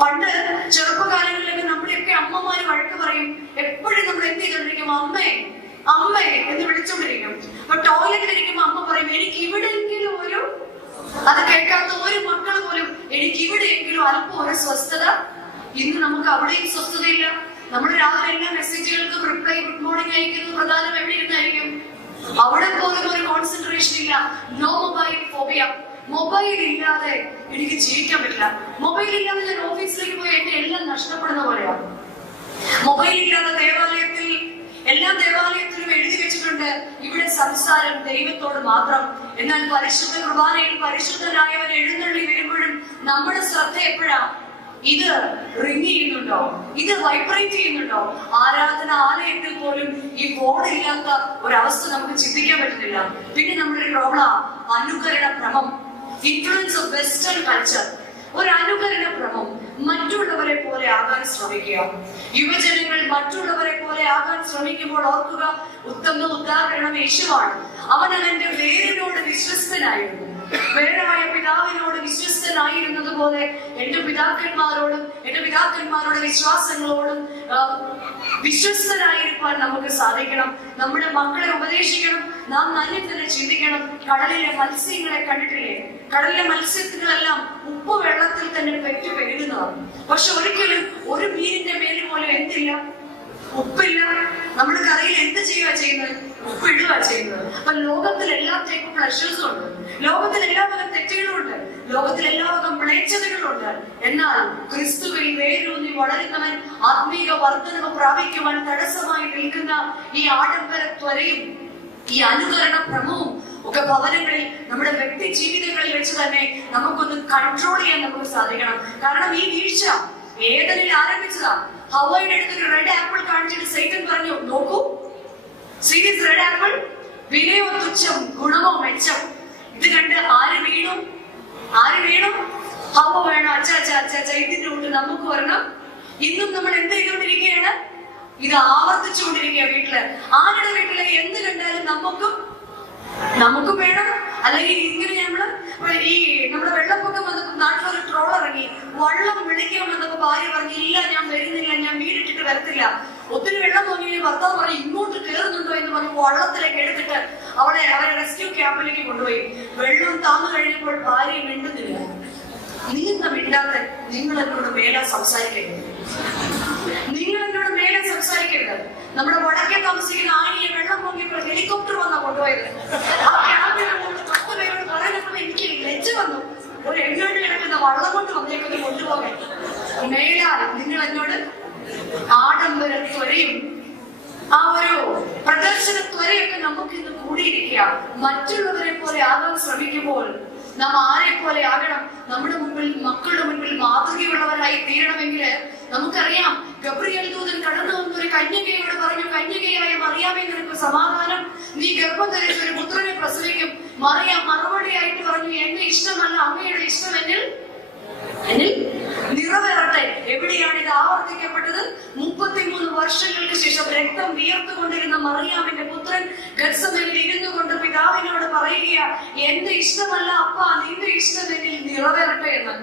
പണ്ട് ചെറുപ്പകാലങ്ങളിലൊക്കെ നമ്മുടെയൊക്കെ അമ്മമാര് വഴക്ക് പറയും. എപ്പോഴും നമ്മൾ എന്ത് ചെയ്തോണ്ടിരിക്കും? അമ്മേ അമ്മേ എന്ന് വിളിച്ചോണ്ടിരിക്കും. അപ്പൊ ടോയ്ലറ്റിൽ ഇരിക്കുമ്പോ അമ്മ പറയും, എനിക്ക് ഇവിടെയെങ്കിലും ഒരു, അത് കേൾക്കാത്ത ഒരു മക്കൾ പോലും, എനിക്ക് ഇവിടെയെങ്കിലും അല്പം ഒരു സ്വസ്ഥത. ഇന്ന് നമുക്ക് അവിടെയും സ്വസ്ഥതയില്ല. നമ്മൾ രാവിലെ എല്ലാ മെസ്സേജുകൾക്കും റിപ്ലൈ, ഗുഡ് മോർണിംഗ് അയക്കുന്നത് പ്രധാനം എവിടെ ഇരുന്നായിരിക്കും? അവിടെ പോലും ഒരു കോൺസെൻട്രേഷൻ ഇല്ല. No mobile phobia. മൊബൈൽ ഇല്ലാതെ എനിക്ക് ജീവിക്കാൻ പറ്റില്ല. മൊബൈൽ ഇല്ലാതെ ഞാൻ ഓഫീസിലേക്ക് പോയി എന്റെ എല്ലാം നഷ്ടപ്പെടുന്ന പോലെയാണ്. മൊബൈൽ ഇല്ലാതെ എല്ലാ ദേവാലയത്തിലും എഴുതി വെച്ചിട്ടുണ്ട്, ഇവിടെ സംസാരം ദൈവത്തോട് മാത്രം. എന്നാൽ പരിശുദ്ധ കുർബാനയിൽ പരിശുദ്ധനായവൻ എഴുന്നള്ളി വരുമ്പോഴും നമ്മുടെ ശ്രദ്ധ എപ്പോഴാ? ഇത് റിങ് ചെയ്യുന്നുണ്ടോ? ഇത് വൈബ്രേറ്റ് ചെയ്യുന്നുണ്ടോ? ആരാധന ആലയത്തിൽ പോലും ഈ ബോർഡ് ഇല്ലാത്ത ഒരവസ്ഥ നമുക്ക് ചിന്തിക്കാൻ പറ്റുന്നില്ല. പിന്നെ നമ്മുടെ പ്രോബ്ലം അനുകരണ ഭ്രമം, ഇൻഫ്ലുവൻസ് ഓഫ് വെസ്റ്റേൺ കൾച്ചർ. ഒരു അനുകരണ ഭ്രമം, മറ്റുള്ളവരെ പോലെ ആകാൻ ശ്രമിക്കുക. യുവജനങ്ങൾ മറ്റുള്ളവരെ പോലെ ആകാൻ ശ്രമിക്കുമ്പോൾ ഓർക്കുക, ഉത്തമ ഉദാഹരണം യേശുവാണ്. അവൻ അവന്റെ വേരിനോട് വിശ്വസ്തനായിരുന്നു. വേറായ പിതാവിനോട് വിശ്വസ്തനായിരുന്നത് പോലെ എന്റെ പിതാക്കന്മാരുടെ വിശ്വാസങ്ങളോടും വിശ്വസ്തരായിരിക്കാൻ നമുക്ക് സാധിക്കണം. നമ്മുടെ മക്കളെ ഉപദേശിക്കണം. നാം തന്നെ ചിന്തിക്കണം. കടലിലെ മത്സ്യങ്ങളെ കണ്ടിട്ടില്ലേ? കടലിലെ മത്സ്യങ്ങളെല്ലാം ഉപ്പ് വെള്ളത്തിൽ തന്നെ പെറ്റു പെരുകുന്നതാണ്. പക്ഷെ ഒരിക്കലും ഒരു മീനിന്റെ മേല് പോലും എന്തില്ല? ഉപ്പില്ല. നമ്മൾ കറിയിൽ എന്ത് ചെയ്യുന്നത്? ഉപ്പിടുക ചെയ്യുന്നത്. അപ്പൊ ലോകത്തിൽ എല്ലാത്തേക്കും പ്ലഷേഴ്സും ഉണ്ട്, ലോകത്തിൽ എല്ലാ വക തെറ്റുകളും ഉണ്ട്, ലോകത്തിൽ എല്ലാ വക മ്ലേച്ഛതകളും ഉണ്ട്. എന്നാൽ ക്രിസ്തുവിൽ വേരൂന്നി വളരുന്നവൻ ആത്മീക വർധനവ് പ്രാപിക്കുവാൻ തടസ്സമായി നിൽക്കുന്ന ഈ ആഡംബര ത്വരയും ഈ അനുകരണ ഭ്രമവും ഒക്കെ ഭവനങ്ങളിൽ, നമ്മുടെ വ്യക്തി ജീവിതങ്ങളിൽ വെച്ച് തന്നെ നമുക്കൊന്ന് കൺട്രോൾ ചെയ്യാൻ നമുക്ക് സാധിക്കണം. കാരണം ഈ വീഴ്ച ഏതനിൽ ആരംഭിച്ചതാ? ഹവ്വയുടെ അടുത്തൊരു റെഡ് ആപ്പിൾ കാണിച്ചിട്ട് സൈത്തൻ പറഞ്ഞു, നോക്കൂ, സീരീസ് റെഡ് ആപ്പിൾ, വിലയോ തുച്ഛം, ഗുണമോ മെച്ചം. ഇത് കണ്ട് ആര് വീണു? ഹവ്വ വേണം. അച്ഛ ഇതിന്റെ കൂട്ട് നമുക്ക് വരണം. ഇന്നും നമ്മൾ എന്ത് ചെയ്തുകൊണ്ടിരിക്കുകയാണ്? ഇത് ആവർത്തിച്ചുകൊണ്ടിരിക്കുക. വീട്ടില് ആരുടെ വീട്ടിലെ എന്ത് കണ്ടാലും നമുക്കും വേണം. അല്ലെങ്കിൽ ഇങ്ങനെ നമ്മുടെ വെള്ളപ്പൊക്കം വന്നപ്പോ നാട്ടിലൊരു ട്രോൾ ഇറങ്ങി, വള്ളം വിളിക്കാൻ വന്നപ്പോ ഭാര്യ പറഞ്ഞു, ഇല്ല ഞാൻ വരുന്നില്ല, ഞാൻ വീടിട്ടിട്ട് വരത്തില്ല. ഒത്തിരി വെള്ളം തോന്നി ഭർത്താവ് പറഞ്ഞു, ഇങ്ങോട്ട് കയറുന്നുണ്ടോ എന്ന് പറഞ്ഞു വള്ളത്തിലേക്ക് എടുത്തിട്ട് അവരെ റെസ്ക്യൂ ക്യാമ്പിലേക്ക് കൊണ്ടുപോയി. വെള്ളം താന്നു കഴിഞ്ഞപ്പോൾ ഭാര്യ മിണ്ടുന്നില്ല. നീ എന്താ മിണ്ടാതെ? നിങ്ങൾ എന്നോട് മേലെ സംസാരിക്കരുത്. നമ്മുടെ വടക്കേ താമസിക്കുന്ന ആണിയെ വെള്ളം പൊങ്ങിയപ്പോൾ ഹെലികോപ്റ്റർ വന്നാ കൊണ്ടുപോയത്. ആ ക്യാമ്പിലുള്ള 10 പേരോട് പറയാനപ്പോൾ എനിക്ക് ലജ്ജ വന്നു. ഒരു എണ്ണോട്ട് കിടക്കുന്ന വള്ളം കൊണ്ട് വന്നേക്കൊന്ന് കൊണ്ടുപോകാൻ. മേലാൽ നിങ്ങൾ എന്നോട് ആഡംബര ത്വരയും ആ ഒരു പ്രദർശന ത്വരയൊക്കെ നമുക്കിന്ന് കൂടിയിരിക്കുക. മറ്റുള്ളവരെ പോലെ ആകാൻ ശ്രമിക്കുമ്പോൾ നാം ആരെ പോലെ ആകണം? നമ്മുടെ മുമ്പിൽ, മക്കളുടെ മുൻപിൽ മാതൃകയുള്ളവരായി തീരണമെങ്കിൽ നമുക്കറിയാം, ഗബ്രിയേൽ ദൂതൻ കടന്നു വന്ന ഒരു കന്യകയോട് പറഞ്ഞു, കന്യകയായ മറിയാമേ, നിനക്ക് സമാധാനം, നീ ഗർഭം ധരിച്ച ഒരു പുത്രനെ പ്രസവിക്കും. മറിയാം മറുപടി എന്നിൽ നിറവേറട്ടെ. എവിടെയാണ് ഇത് ആവർത്തിക്കപ്പെട്ടത്? 33 വർഷങ്ങൾക്ക് ശേഷം രക്തം വിയർത്തുകൊണ്ടിരുന്ന മറിയാമിന്റെ പുത്രൻ ഗത്സമനയിൽ ഇരുന്നു കൊണ്ട് പിതാവിനോട് പറയുക, എന്റെ ഇഷ്ടമല്ല അപ്പ, നിന്റെ ഇഷ്ടം എന്നിൽ നിറവേറട്ടെ എന്ന്.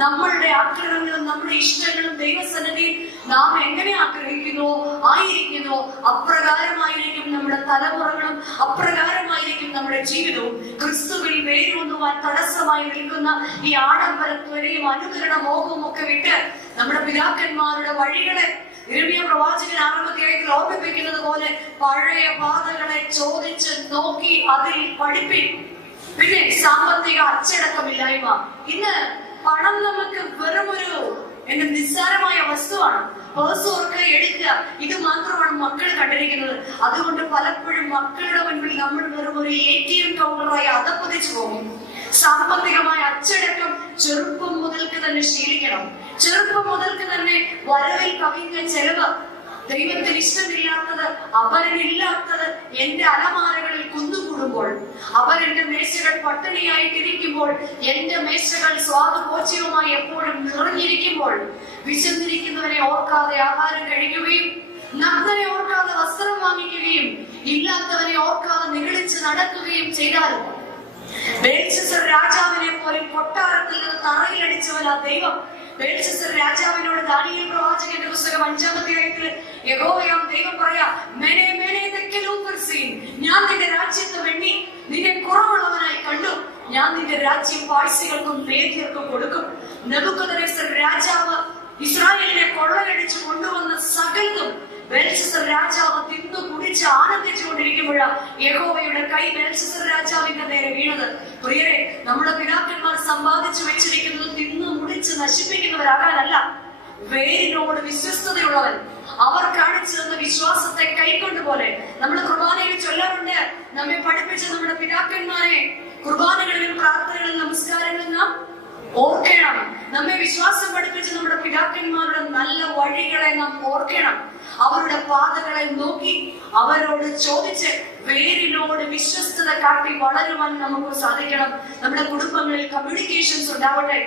നമ്മളുടെ ആഗ്രഹങ്ങളും നമ്മുടെ ഇഷ്ടങ്ങളും ദൈവസന്നിധിയിൽ നാം എങ്ങനെ ആഗ്രഹിക്കുന്നുവോ ആയിരിക്കുന്നുവോ അപ്രകാരമായിരിക്കും നമ്മുടെ തലമുറകളും, അപ്രകാരമായിരിക്കും നമ്മുടെ ജീവിതവും. ക്രിസ്തുവിൽ വേരൂന്നുവാൻ തടസ്സമായി നിൽക്കുന്ന ഈ ആഡംബരത്വരെയും അനുകരണ മോഹവും ഒക്കെ വിട്ട് നമ്മുടെ പിതാക്കന്മാരുടെ വഴികളെ യിരെമ്യാ പ്രവാചകൻ 6-ാം അധ്യായത്തിൽ ഓർമ്മിപ്പിക്കുന്നത് പോലെ പഴയ പാതകളെ ചോദിച്ച് നോക്കി അതിൽ പഠിപ്പിൻ. പിന്നെ സാമ്പത്തിക അച്ചടക്കമില്ലായ്മ. ഇന്ന് പണം നമുക്ക് വെറുമൊരു നിസ്സാരമായ വസ്തുവാണ്. പേഴ്സ് ഓർക്കുക, എടുക്കുക, ഇത് മാത്രമാണ് മക്കൾ കണ്ടിരിക്കുന്നത്. അതുകൊണ്ട് പലപ്പോഴും മക്കളുടെ മുൻപിൽ നമ്മൾ വെറും ഒരു ATM കൗണ്ടറായി അധപ്പതിച്ചു പോകും. സാമ്പത്തികമായ അച്ചടക്കം ചെറുപ്പം മുതൽക്ക് തന്നെ ശീലിക്കണം. ചെറുപ്പം മുതൽക്ക് തന്നെ വരവിൽ കവിഞ്ഞ ചെലവ്, ദൈവത്തിന് ഇഷ്ടമില്ലാത്തത്, അവരില്ലാത്തത് എന്റെ അലമാരകളിൽ കുന്നുകൂടുമ്പോൾ, അവരെന്റെ മേശകൾ പട്ടിണിയായിട്ടിരിക്കുമ്പോൾ, എന്റെ മേശകൾ സ്വാദുഭോജ്യവുമായി എപ്പോഴും നിറഞ്ഞിരിക്കുമ്പോൾ, വിശന്നിരിക്കുന്നവരെ ഓർക്കാതെ ആഹാരം കഴിക്കുകയും, നഗ്നനെ ഓർക്കാതെ വസ്ത്രം വാങ്ങിക്കുകയും, ഇല്ലാത്തവനെ ഓർക്കാതെ നിഗളിച്ച് നടക്കുകയും ചെയ്താലും, ബേൽശസ്സർ രാജാവിനെ പോലെ കൊട്ടാരത്തിൽ നിന്ന് തറയിലടിച്ചവനാ ദൈവം. ബേൽശസ്സർ രാജാവിനോട് ദാനിയേൽ പ്രവാചകന്റെ പുസ്തകം 5-ാം അധ്യായത്തിൽ യഹോവയാം ദൈവം പറയാ, ഞാൻ നിന്റെ രാജ്യത്ത് വേണ്ടി നിന്നെ കുറവുള്ളവനായി കണ്ടു, ഞാൻ നിന്റെ രാജ്യം പാഴ്സികൾക്കും മേദ്യർക്കും കൊടുക്കും. നെബൂഖദ്നേസർ രാജാവ് ഇസ്രായേലിനെ കൊള്ളയടിച്ചു കൊണ്ടുവന്ന സകലതും ബേൽശസ്സർ രാജാവ് തിന്നു കുടിച്ച് ആനന്ദിച്ചുകൊണ്ടിരിക്കുമ്പോഴാണ് യഹോവയുടെ കൈ ബേൽശസ്സർ രാജാവിന്റെ നേരെ വീണത്. പ്രിയരെ, നമ്മുടെ പിതാക്കന്മാർ സമ്പാദിച്ചു വെച്ചിരിക്കുന്നത് തിന്നു മുടിച്ച് നശിപ്പിക്കുന്നവരാകാനല്ല, വേരിനോട് വിശ്വസ്തതയുള്ളവൻ, അവർ കാണിച്ചു തന്ന വിശ്വാസത്തെ കൈക്കൊണ്ടുപോലെ. നമ്മൾ കുർബാനയിൽ ചൊല്ലാറുണ്ട്, നമ്മെ പഠിപ്പിച്ച നമ്മുടെ പിതാക്കന്മാരെ കുർബാനകളിലും പ്രാർത്ഥനകളിലും നമസ്കാരങ്ങളിൽ നാം ഓർക്കണം. നമ്മെ വിശ്വാസം പഠിപ്പിച്ച നമ്മുടെ പിതാക്കന്മാരുടെ നല്ല വഴികളെ നാം ഓർക്കണം. അവരുടെ പാതകളെ നോക്കി അവരോട് ചോദിച്ച് വേരിനോട് വിശ്വസ്തത കാട്ടി വളരുവാൻ നമുക്ക് സാധിക്കണം. നമ്മുടെ കുടുംബങ്ങളിൽ കമ്മ്യൂണിക്കേഷൻസ് ഉണ്ടാവട്ടെ.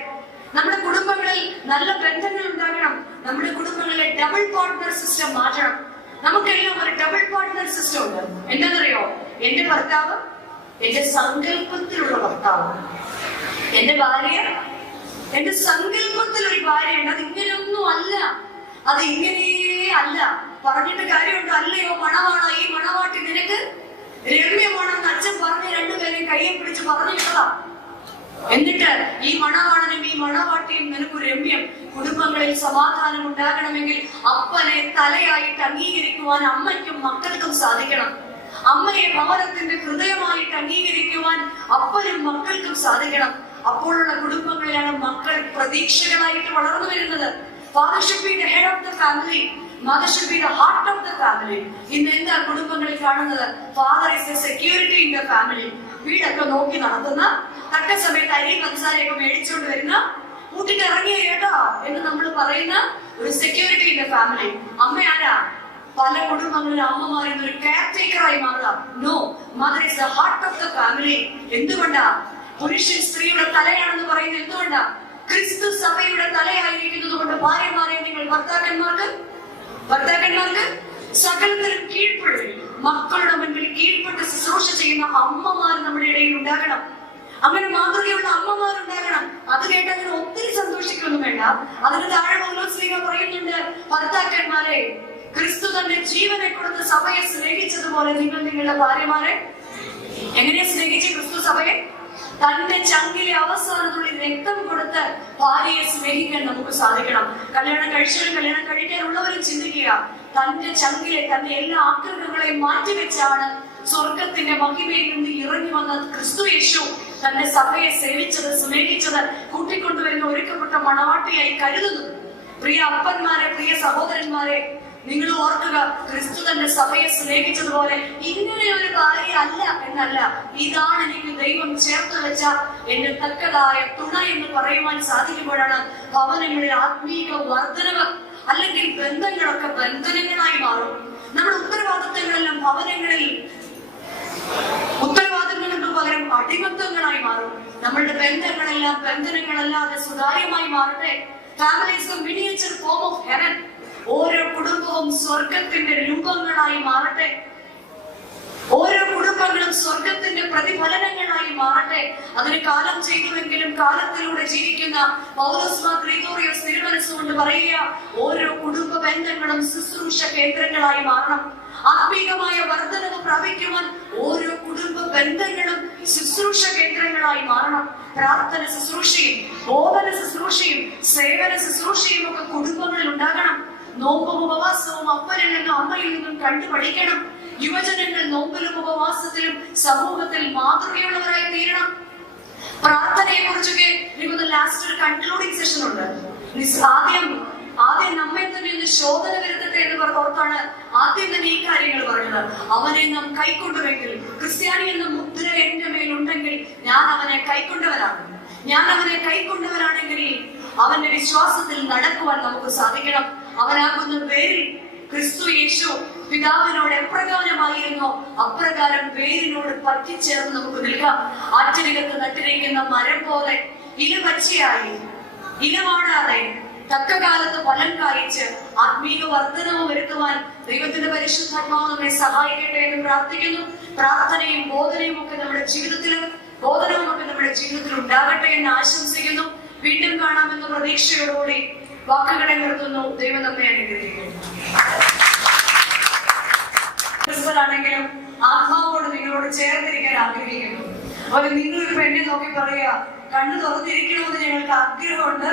നമ്മുടെ കുടുംബങ്ങളിൽ നല്ല ബന്ധങ്ങൾ ഉണ്ടാകണം. നമ്മുടെ കുടുംബങ്ങളിലെ ഡബിൾ പാർട്ട്ണർ സിസ്റ്റം മാറ്റണം. നമുക്കെല്ലാം ഒരു ഡബിൾ പാർട്ട്ണർ സിസ്റ്റം ഉണ്ട്. എന്താണെന്നറിയോ? എന്റെ ഭർത്താവ് എന്റെ സങ്കല്പത്തിലുള്ള ഭർത്താവ്, എന്റെ ഭാര്യ എന്റെ സങ്കല്പത്തിൽ ഒരു ഭാര്യയുണ്ട്. അത് ഇങ്ങനെയൊന്നും അല്ല, അത് ഇങ്ങനെയേ അല്ല. പറഞ്ഞിട്ട് കാര്യമുണ്ടോ? അല്ലയോ മണവാള, ഈ മണവാട്ടി നിനക്ക് രമ്യമാണെന്ന് അച്ഛൻ പറഞ്ഞ് രണ്ടുപേരെയും കയ്യെ പിടിച്ച് പറഞ്ഞിട്ടതാ. എന്നിട്ട് ഈ മണവാളനും ഈ മണവാട്ടിയും നിനക്ക് രമ്യം. കുടുംബങ്ങളിൽ സമാധാനം ഉണ്ടാകണമെങ്കിൽ അപ്പനെ തലയായിട്ട് അംഗീകരിക്കുവാൻ അമ്മയ്ക്കും മക്കൾക്കും സാധിക്കണം. അമ്മയെ ഭവനത്തിന്റെ ഹൃദയമായിട്ട് അംഗീകരിക്കുവാൻ അപ്പനും മക്കൾക്കും സാധിക്കണം. അപ്പോഴുള്ള കുടുംബങ്ങളിലാണ് മക്കൾ പ്രതീക്ഷകളായിട്ട് വളർന്നു വരുന്നത്. Father should be the head of the family. Mother should be the heart of the family. ഇന്ന് എന്താ കുടുംബങ്ങളിൽ കാണുന്നത്? Father is the security in the family. വീടൊക്കെ നോക്കി നടത്തുന്ന, തക്ക സമയത്ത് അരി പഞ്ചസാരയൊക്കെ മേടിച്ചുകൊണ്ട് വരുന്ന, കൂട്ടിട്ട് ഇറങ്ങിയ കേട്ടോ എന്ന് നമ്മൾ പറയുന്ന ഒരു സെക്യൂരിറ്റി ഇൻ ദ ഫാമിലി. അമ്മ ആരാ? പല കുടുംബങ്ങളിലും അമ്മമാർ ഒരു കെയർ ടേക്കറായി മാറുക. No, mother is the heart of the family. എന്തുകൊണ്ടാ? പുരുഷൻ സ്ത്രീയുടെ തലയാണെന്ന് പറയുന്നത് എന്തുകൊണ്ടാ? ക്രിസ്തു സഭയുടെ തലയായിരിക്കുന്നത് കൊണ്ട് ഭാര്യമാരെ നിങ്ങൾ ഭർത്താക്കന്മാർക്ക് സകലത്തിലും കീഴ്പ്പെടും. മക്കളുടെ മുൻപിൽ കീഴ്പ്പെട്ട് ശുശ്രൂഷ ചെയ്യുന്ന അമ്മമാർ നമ്മുടെ ഇടയിൽ ഉണ്ടാകണം. അങ്ങനെ മാതൃകയുള്ള അമ്മമാരുണ്ടാകണം. അത് കേട്ട് അങ്ങനെ ഒത്തിരി സന്തോഷിക്കൊന്നും വേണ്ട. അതിന് താഴെ പൗലോസ് പറയുന്നുണ്ട്, ഭർത്താക്കന്മാരെ ക്രിസ്തു തന്റെ ജീവനെ കൊടുത്ത് സഭയെ സ്നേഹിച്ചതുപോലെ നിങ്ങൾ നിങ്ങളുടെ ഭാര്യമാരെ എങ്ങനെയാ സ്നേഹിച്ച ക്രിസ്തു സഭയെ? തന്റെ ചങ്കിലെ അവസാനത്തുള്ളിൽ രക്തം കൊടുത്ത് ഭാര്യയെ സ്നേഹിക്കാൻ നമുക്ക് സാധിക്കണം. കല്യാണം കഴിച്ചവരും കല്യാണം കഴിക്കാനുള്ളവരും ചിന്തിക്കുക, തന്റെ ചങ്കിലെ തന്റെ എല്ലാ ആഗ്രഹങ്ങളെയും മാറ്റിവെച്ചാണ് സ്വർഗത്തിന്റെ മഹിമയിൽ നിന്ന് ഇറങ്ങി വന്ന ക്രിസ്തു യേശു തന്റെ സഭയെ സേവിച്ചത്, സ്നേഹിച്ചത്, കൂട്ടിക്കൊണ്ടുവരുന്ന ഒരുക്കപ്പെട്ട മണവാട്ടിയായി കരുതുന്നു. പ്രിയ അപ്പന്മാരെ, പ്രിയ സഹോദരന്മാരെ, നിങ്ങൾ ഓർക്കുക, ക്രിസ്തു തന്റെ സഭയെ സ്നേഹിച്ചതുപോലെ ഇങ്ങനെ ഒരു ഭാര്യ അല്ല എന്നല്ല, ഇതാണ് എനിക്ക് ദൈവം ചേർത്ത് വെച്ച എന്റെ തക്കതായ തുണ എന്ന് പറയുവാൻ സാധിക്കുമ്പോഴാണ് ഭവനങ്ങളിൽ ആത്മീയ വർധനവ് അല്ലെങ്കിൽ ബന്ധങ്ങളൊക്കെ ബന്ധനങ്ങളായി മാറും. നമ്മുടെ ഉത്തരവാദിത്തങ്ങളെല്ലാം ഭവനങ്ങളിൽ ഉത്തരവാദിത്തങ്ങൾ എന്ന് പകരം അടിമത്തങ്ങളായി മാറും. നമ്മളുടെ ബന്ധനങ്ങളല്ലാതെ സുതാര്യമായി മാറട്ടെ. Family is A miniature form of heaven. ഓരോ കുടുംബവും സ്വർഗത്തിന്റെ രൂപങ്ങളായി മാറട്ടെ. ഓരോ കുടുംബങ്ങളും സ്വർഗത്തിന്റെ പ്രതിഫലനങ്ങളായി മാറട്ടെ. അതിന് കാലം ചെയ്തുവെങ്കിലും കാലത്തിലൂടെ ജീവിക്കുന്ന പൗലോസ് മാർ ഗ്രിഗോറിയോസ് തിരുമനസ്സുകൊണ്ട് പറയുക, ഓരോ കുടുംബ ബന്ധങ്ങളും ശുശ്രൂഷ കേന്ദ്രങ്ങളായി മാറണം. ആത്മീകമായ വർധനവ് പ്രാപിക്കുവാൻ ഓരോ കുടുംബ ബന്ധങ്ങളും ശുശ്രൂഷ കേന്ദ്രങ്ങളായി മാറണം. പ്രാർത്ഥന ശുശ്രൂഷയും ബോധന ശുശ്രൂഷയും സേവന ശുശ്രൂഷയും ഒക്കെ കുടുംബങ്ങളിൽ ഉണ്ടാകണം. നോമ്പും ഉപവാസവും അപ്പനിൽ നിന്നും അമ്മയിൽ നിന്നും കണ്ടുപഠിക്കണം. യുവജനങ്ങൾ നോമ്പിലും ഉപവാസത്തിലും സമൂഹത്തിൽ മാതൃകയുള്ളവരായി തീരണം. പ്രാർത്ഥനയെ കുറിച്ചൊക്കെ എനിക്കൊന്ന് ലാസ്റ്റ് ഒരു കൺക്ലൂഡിംഗ് സെഷൻ ഉണ്ട്. ആദ്യം നമ്മെ തന്നെ ഒന്ന് ശോധന വരുത്തട്ടെ എന്ന് ഓർത്താണ് ആദ്യം തന്നെ ഈ കാര്യങ്ങൾ പറഞ്ഞത്. അവനെ നാം കൈക്കൊണ്ടുവെങ്കിൽ, ക്രിസ്ത്യാനി എന്ന മുദ്ര എന്റെ മേലുണ്ടെങ്കിൽ ഞാൻ അവനെ കൈക്കൊണ്ടവനാണെങ്കിൽ അവന്റെ വിശ്വാസത്തിൽ നടക്കുവാൻ നമുക്ക് സാധിക്കണം. അവനാകുന്ന പേരിൽ ക്രിസ്തു യേശു പിതാവിനോട് എപ്രകാരമായിരുന്നോ അപ്രകാരം പേരിനോട് പറ്റിച്ചേർന്ന് നമുക്ക് നിൽക്കാം. ആറ്റരികത്ത് നട്ടിരിക്കുന്ന മരം പോലെ ഇലപച്ചയായി ഇലവാടാതെ തക്ക കാലത്ത് ഫലം കായ്ച്ച് ആത്മീയ വർധനവും വരുത്തുവാൻ ദൈവത്തിന്റെ പരിശുദ്ധാത്മാവ് നമ്മെ സഹായിക്കട്ടെ എന്ന് പ്രാർത്ഥിക്കുന്നു. പ്രാർത്ഥനയും ബോധനവും ഒക്കെ നമ്മുടെ ജീവിതത്തിൽ ഉണ്ടാകട്ടെ എന്ന് ആശംസിക്കുന്നു. വീണ്ടും കാണാമെന്ന പ്രതീക്ഷയോടുകൂടി വാക്കുകളെ നിർത്തുന്നു. ദൈവം നമ്മെ അനുഗ്രഹിക്കുന്നു. ആണെങ്കിലും ആത്മാവോട് നിങ്ങളോട് ചേർന്നിരിക്കാൻ ആഗ്രഹിക്കുന്നു. അതുപോലെ നിങ്ങളിപ്പോ എന്നെ നോക്കി പറയുക, കണ്ണു തുറന്നിരിക്കണമെന്ന് ഞങ്ങൾക്ക് ആഗ്രഹമുണ്ട്,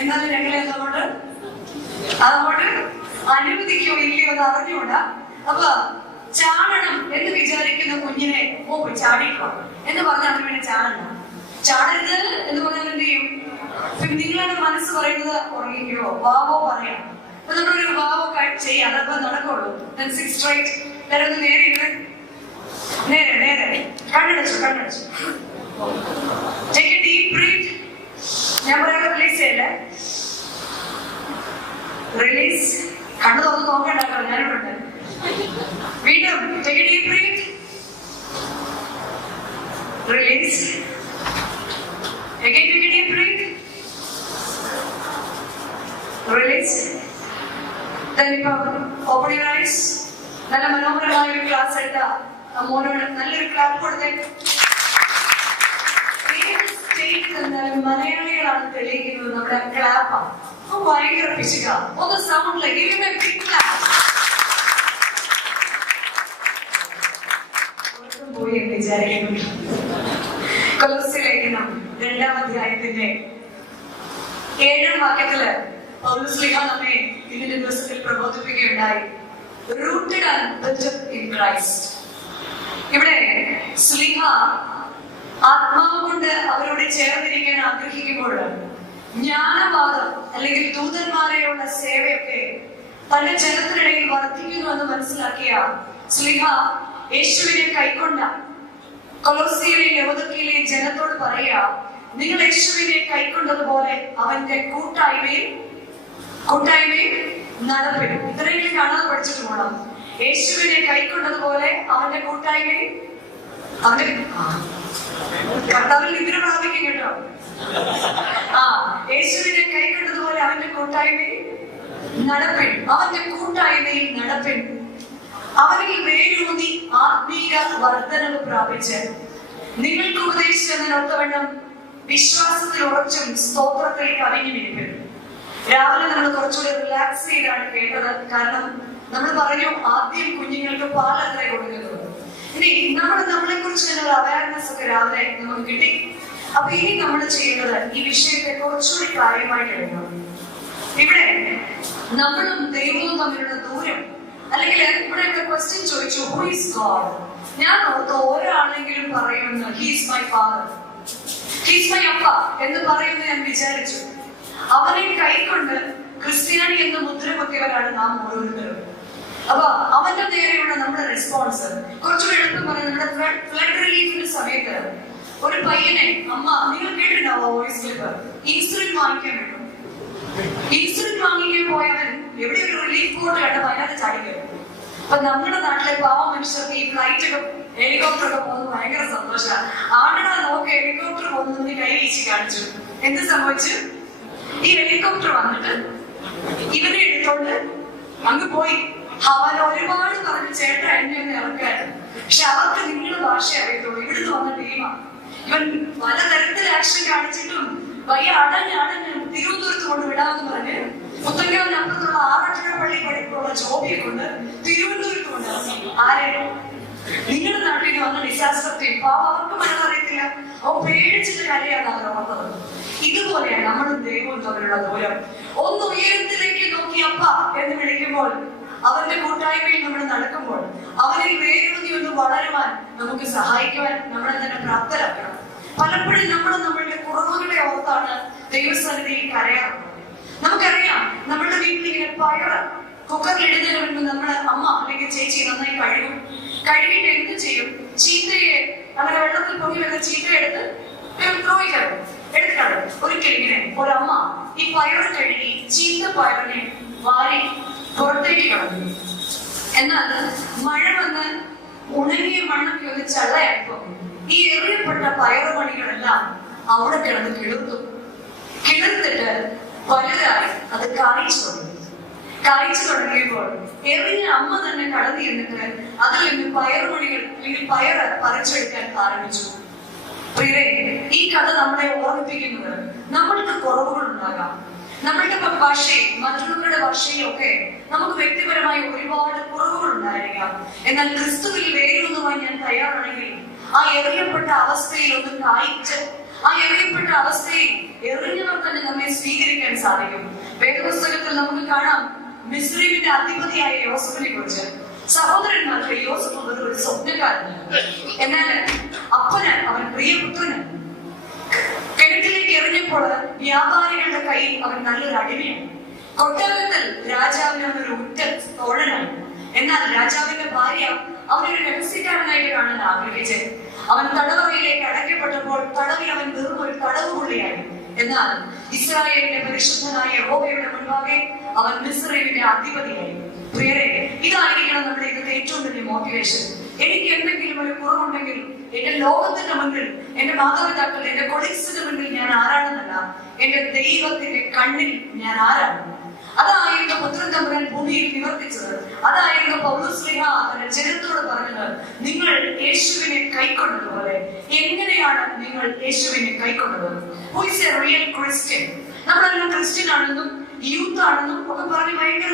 എന്നാലും ഞങ്ങളെ അതുകൊണ്ട് അനുവദിക്കോ ഇല്ലയോ എന്ന് അറിഞ്ഞുകൂടാ. അപ്പൊ ചാടണം എന്ന് വിചാരിക്കുന്ന കുഞ്ഞിനെ പോയി ചാടിക്കോ എന്ന് പറഞ്ഞാൽ അതിന് വേണ്ടി ചാടരുത് എന്ന് പറഞ്ഞാൽ എന്ത് ചെയ്യും? നിങ്ങളുടെ മനസ്സ് പറയുന്നത് ഉറങ്ങിക്കോ, വാവോ പറയാം. അപ്പൊ നമ്മളൊരു വാവോ ചെയ്യാം, അതപ്പോ നടക്കുള്ളൂ. നേരെ കണ്ണടച്ചു. Take a deep breath. ഞാൻ പറയാതെ റിലീസ് ചെയ്യല്ലേ. റിലീസ്. കണ്ണു തുറന്ന് നോക്കണ്ടാക്കോ, ഞാനിവിടെ. വീണ്ടും take a deep breath. Release. Again take a deep breath. Release. Then open your eyes. നല്ല മനോഹരമായ ഒരു ക്ലാസ് എടുത്ത മോനോട് നല്ലൊരു ക്ലാപ്പ് കൊടുത്തേ. ഏത് സ്റ്റേറ്റ് എന്നാലും മലയാളികളാണ് തെളിയിക്കുന്നത് നമ്മുടെ ക്ലാപ്പാണ്. ഭയങ്കര പിശുക. ഒന്ന് സൗണ്ട് പോയി എന്ന് വിചാരിക്കുന്നു. കൊലോസ്യ ലേഖനം 2-ാം അധ്യായത്തിന്റെ 7-ാം വാക്യത്തില് പൗലോസ് ശ്ലീഹ നമ്മെ ഇതിന്റെ ദിവസത്തിൽ പ്രബോധിപ്പിക്കുകയുണ്ടായി. Rooted and built up in Christ. ഇവിടെ ശ്ലീഹ ആത്മാവ് കൊണ്ട് അവരോട് ചേർന്നിരിക്കാൻ ആഗ്രഹിക്കുമ്പോൾ ജ്ഞാനവാദം അല്ലെങ്കിൽ ദൂതന്മാരെയുള്ള സേവയൊക്കെ തന്റെ ജനത്തിനിടയിൽ വർദ്ധിക്കുന്നു എന്ന് മനസ്സിലാക്കിയ ശ്ലീഹ യേശുവിനെ കൈക്കൊണ്ട കൊലോസ്യയിലെ ലവോദിക്കയിലെ ജനത്തോട് പറയുക, നിങ്ങൾ യേശുവിനെ കൈക്കൊണ്ടതുപോലെ അവന്റെ കൂട്ടായ്മയിൽ നടപ്പിനും. ഇത്രയെങ്കിലും കാണാതെ പഠിച്ചിട്ട് പോകണം. യേശുവിനെ കൈക്കൊണ്ടതുപോലെ അവന്റെ കൂട്ടായ്മയിൽ കർത്താവിൽ നിദ്ര പ്രാപിക്കും കേട്ടോ. യേശുവിനെ കൈക്കൊണ്ടതുപോലെ അവന്റെ കൂട്ടായ്മയിൽ നടപ്പിൻ. അവനിൽ വേരൂന്നി ആത്മീക വർധനവ് പ്രാപിച്ച് നിങ്ങൾക്ക് ഉപദേശിച്ചതിനൊത്തവണ്ണം വിശ്വാസത്തിൽ ഉറച്ചും സ്തോത്രത്തിൽ കവിഞ്ഞുമിരിക്കും. രാവിലെ നമ്മൾ കുറച്ചുകൂടി റിലാക്സ് ചെയ്താണ് കേട്ടത്. കാരണം നമ്മൾ പറഞ്ഞു ആദ്യം കുഞ്ഞുങ്ങൾക്ക് പാലത്ര കൊടുക്കുന്നത്. ഇനി നമ്മളെ കുറിച്ച് ഒരു അവയർനെസ് ഒക്കെ രാവിലെ നമുക്ക് കിട്ടി. അപ്പൊ ഇനി നമ്മൾ ചെയ്യേണ്ടത് ഈ വിഷയത്തെ കുറച്ചുകൂടി കാര്യമായിട്ട് എടുക്കണം. ഇവിടെ നമ്മളും ദൈവവും തമ്മിലുള്ള ദൂരം, അല്ലെങ്കിൽ ഇവിടെ ക്വസ്റ്റ്യൻ ചോദിച്ചു, ഹു ഈസ് ഗോഡ്? ഞാൻ ഓർത്ത് ഒരാളെങ്കിലും പറയുമെന്ന് he is my father, he is my അപ്പ എന്ന് പറയുമെന്ന് ഞാൻ വിചാരിച്ചു. അവനെ കൈക്കൊണ്ട് ക്രിസ്ത്യാനി എന്ന് മുദ്ര കുത്തിയവരാണ് നാം ഓരോരുത്തരും. അപ്പൊ അവന്റെ നേരെയുള്ള നമ്മുടെ റെസ്പോൺസ് കുറച്ചുകൂടി എളുപ്പം പറഞ്ഞു. നമ്മുടെ ഫ്ലഡ് റിലീഫിന്റെ സമയത്ത് ഒരു പയ്യനെ അമ്മ, നിങ്ങൾ കേട്ടിട്ടുണ്ടാവോ വോയിസ് ക്ലിപ്പ്, ഇൻസുലിൻ വാങ്ങിക്കാൻ വേണം. ഇൻസുലിൻ വാങ്ങിക്കാൻ പോയവൻ എവിടെ ഒരു റിലീഫ് ബോട്ട് കണ്ടപ്പോ അതിനകത്ത് ചാടിക്കരുത്. അപ്പൊ നമ്മുടെ നാട്ടിലെ പാവ മനുഷ്യർക്ക് ഈ ഫ്ലൈറ്റ് ഒക്കെ ഹെലികോപ്റ്റർ ഒക്കെ പോകുന്നത് ഭയങ്കര സന്തോഷമാണ്. ആണടാ നോക്ക് ഹെലികോപ്റ്റർ പോകുന്നത് കൈ വീശി കാണിച്ചു. എന്ത് സംഭവിച്ചു? ഈ ഹെലികോപ്റ്റർ വന്നിട്ട് ഇവരെ എടുത്തോണ്ട് അങ്ങ് പോയി. അവൻ ഒരുപാട് പറഞ്ഞു ചേട്ടാ എന്നെ ഒന്ന് ഇറക്കായിരുന്നു. പക്ഷെ അവർക്ക് നിങ്ങളുടെ ഭാഷ അറിയത്തുള്ളൂ. ഇവിടുന്ന് വന്ന ടീമാണ്. ഇവൻ പലതരത്തിൽ ആക്ഷൻ കാണിച്ചിട്ടും വയ്യ അടഞ്ഞ് തിരുവനന്തപുരത്ത് കൊണ്ട് വിടാമെന്ന് പറഞ്ഞ് മുത്തങ്ങാവിനപ്പുറത്തുള്ള ആറാട്ടുപള്ളി പഠിപ്പുള്ള ജോബിയെ കൊണ്ട് തിരുവനന്തപുരത്ത് കൊണ്ട് ആരെയും നിങ്ങളുടെ നാട്ടിൽ നിന്ന് വന്ന ഡിസാസ്റ്റർ ടീം അവർക്ക് മനസ്സറിയത്തില്ല. അവ പേടിച്ചിട്ട് കരയാണ് അവർ ഓർത്തത്. ഇതുപോലെയാണ് നമ്മളും ദൈവവും തമ്മിലുള്ള ദൂരം. ഒന്ന് ഉയരത്തിലേക്ക് നോക്കി അപ്പ എന്ന് വിളിക്കുമ്പോൾ, അവന്റെ കൂട്ടായ്മയിൽ നമ്മൾ നടക്കുമ്പോൾ, അവനിൽ വേരൂന്നി ഒന്ന് വളരുവാൻ നമുക്ക് സഹായിക്കുവാൻ നമ്മളെ തന്നെ പ്രാപ്തരാക്കണം. പലപ്പോഴും നമ്മളുടെ കുറവുകളെ ഓർത്താണ് ദൈവസന്നിധിയിൽ കരയാറുള്ളത്. നമുക്കറിയാം, നമ്മുടെ വീട്ടിൽ ഇങ്ങനെ പയറ് കുക്കറിൽ ഇടുന്നതിന് മുൻപ് നമ്മുടെ അമ്മ അല്ലെങ്കിൽ ചേച്ചി നന്നായി കഴുകിയിട്ട് എന്ത് ചെയ്യും? ചീത്തയെ അങ്ങനെ വെള്ളത്തിൽ പൊങ്ങി വരുന്ന ചീത്ത എടുത്ത് എടുത്തിട്ടാണ്. ഒരിക്കലും ഇങ്ങനെ ഒരമ്മ ഈ പയറ് കഴുകി ചീത്ത പയറിനെ വാരി പുറത്തേക്ക് കളഞ്ഞു. എന്നാൽ മഴ വന്ന് ഉണങ്ങിയ മണ്ണൊക്കെ ഒന്ന് ചള്ളയായപ്പോ ഈ എറിയപ്പെട്ട പയറുമണികളെല്ലാം അവിടെ കിടന്ന് കിളിർത്തിട്ട് വലുതായി അത് കായ്ച്ചു തുടങ്ങിയപ്പോൾ എറിഞ്ഞ അമ്മ തന്നെ കടന്നു എന്നിട്ട് അതിൽ നിന്ന് പയറുമണികൾ അല്ലെങ്കിൽ പയറ് പറിച്ചെടുക്കാൻ ആരംഭിച്ചു. പ്രിയരേ, ഈ കഥ നമ്മളെ ഓർമ്മിപ്പിക്കുന്നത് നമ്മൾക്ക് കുറവുകൾ ഉണ്ടാകാം. നമ്മളുടെ ഭാഷയിൽ മറ്റുള്ളവരുടെ ഭാഷയിലൊക്കെ നമുക്ക് വ്യക്തിപരമായി ഒരുപാട് കുറവുകൾ ഉണ്ടായിരിക്കാം. എന്നാൽ ക്രിസ്തുവിൽ വേരൂന്നുവാൻ ഞാൻ തയ്യാറാണെങ്കിൽ ആ എറിയപ്പെട്ട അവസ്ഥയിൽ ഒന്ന് കായ്ച്ച് ആ എറിയപ്പെട്ട അവസ്ഥയിൽ എറിഞ്ഞവർ തന്നെ നമ്മെ സ്വീകരിക്കാൻ സാധിക്കും. വേദപുസ്തകത്തിൽ നമുക്ക് കാണാം മിസ്രൈമിന്റെ അധിപതിയായ യോസഫിനെ കുറിച്ച്. സഹോദരന്മാർക്ക് യോസഫ് ഒരു സ്വപ്നക്കാരനാണ്. എന്നാൽ അപ്പന് അവൻ പ്രിയപുത്രന് കിണറ്റിലേക്ക് എറിഞ്ഞപ്പോൾ വ്യാപാരികളുടെ കയ്യിൽ അവൻ നല്ലൊരു അടിമയാണ്. കൊട്ടാരത്തിൽ രാജാവിന് അവനൊരു ഉറ്റ തോഴനാണ്. എന്നാൽ രാജാവിന്റെ ഭാര്യ അവനൊരു രഹസ്യക്കാരനായിട്ട് കാണാൻ ആഗ്രഹിച്ച് അവൻ തടവറയിലേക്ക് അടയ്ക്കപ്പെട്ടപ്പോൾ തടവിൽ അവൻ വെറും ഒരു തടവുപുള്ളിയായി. എന്നാൽ ഇസ്രായേലിന്റെ പരിശുദ്ധനായ യഹോവയുടെ മുൻപാകെ അവൻ മിസ്രൈമിന്റെ അധിപതിയായി. പ്രിയരെ, ഇതായിരിക്കണം നമ്മുടെ ഇന്നത്തെ ഏറ്റവും വലിയ മോട്ടിവേഷൻ. എനിക്ക് എന്തെങ്കിലും ഒരു കുറവുണ്ടെങ്കിൽ എന്റെ ലോകത്തിന്റെ മുൻപിൽ, എന്റെ മാതാപിതാക്കൾ, എന്റെ കൊളീഗ്സിന്റെ മുൻപിൽ ഞാൻ ആരാണെന്നല്ല, എന്റെ ദൈവത്തിന്റെ കണ്ണിൽ ഞാൻ ആരാണ്. അതായിരുന്നു പുത്രൻ തമ്പുരാൻ ഭൂമിയിൽ നിവർത്തിച്ചത്. അതായിരുന്നു പൗലോസ് ശ്ലീഹ തന്റെ ജനത്തോട് പറഞ്ഞത്. നിങ്ങൾ യേശുവിനെ കൈക്കൊണ്ടതുപോലെ എങ്ങനെയാണ് നിങ്ങൾ യേശുവിനെ കൈക്കൊണ്ടത്? Who is a real Christian? നമ്മളെല്ലാം ക്രിസ്ത്യൻ ആണെന്നും യൂത്ത് ആണെന്നും ഒക്കെ പറഞ്ഞ് ഭയങ്കര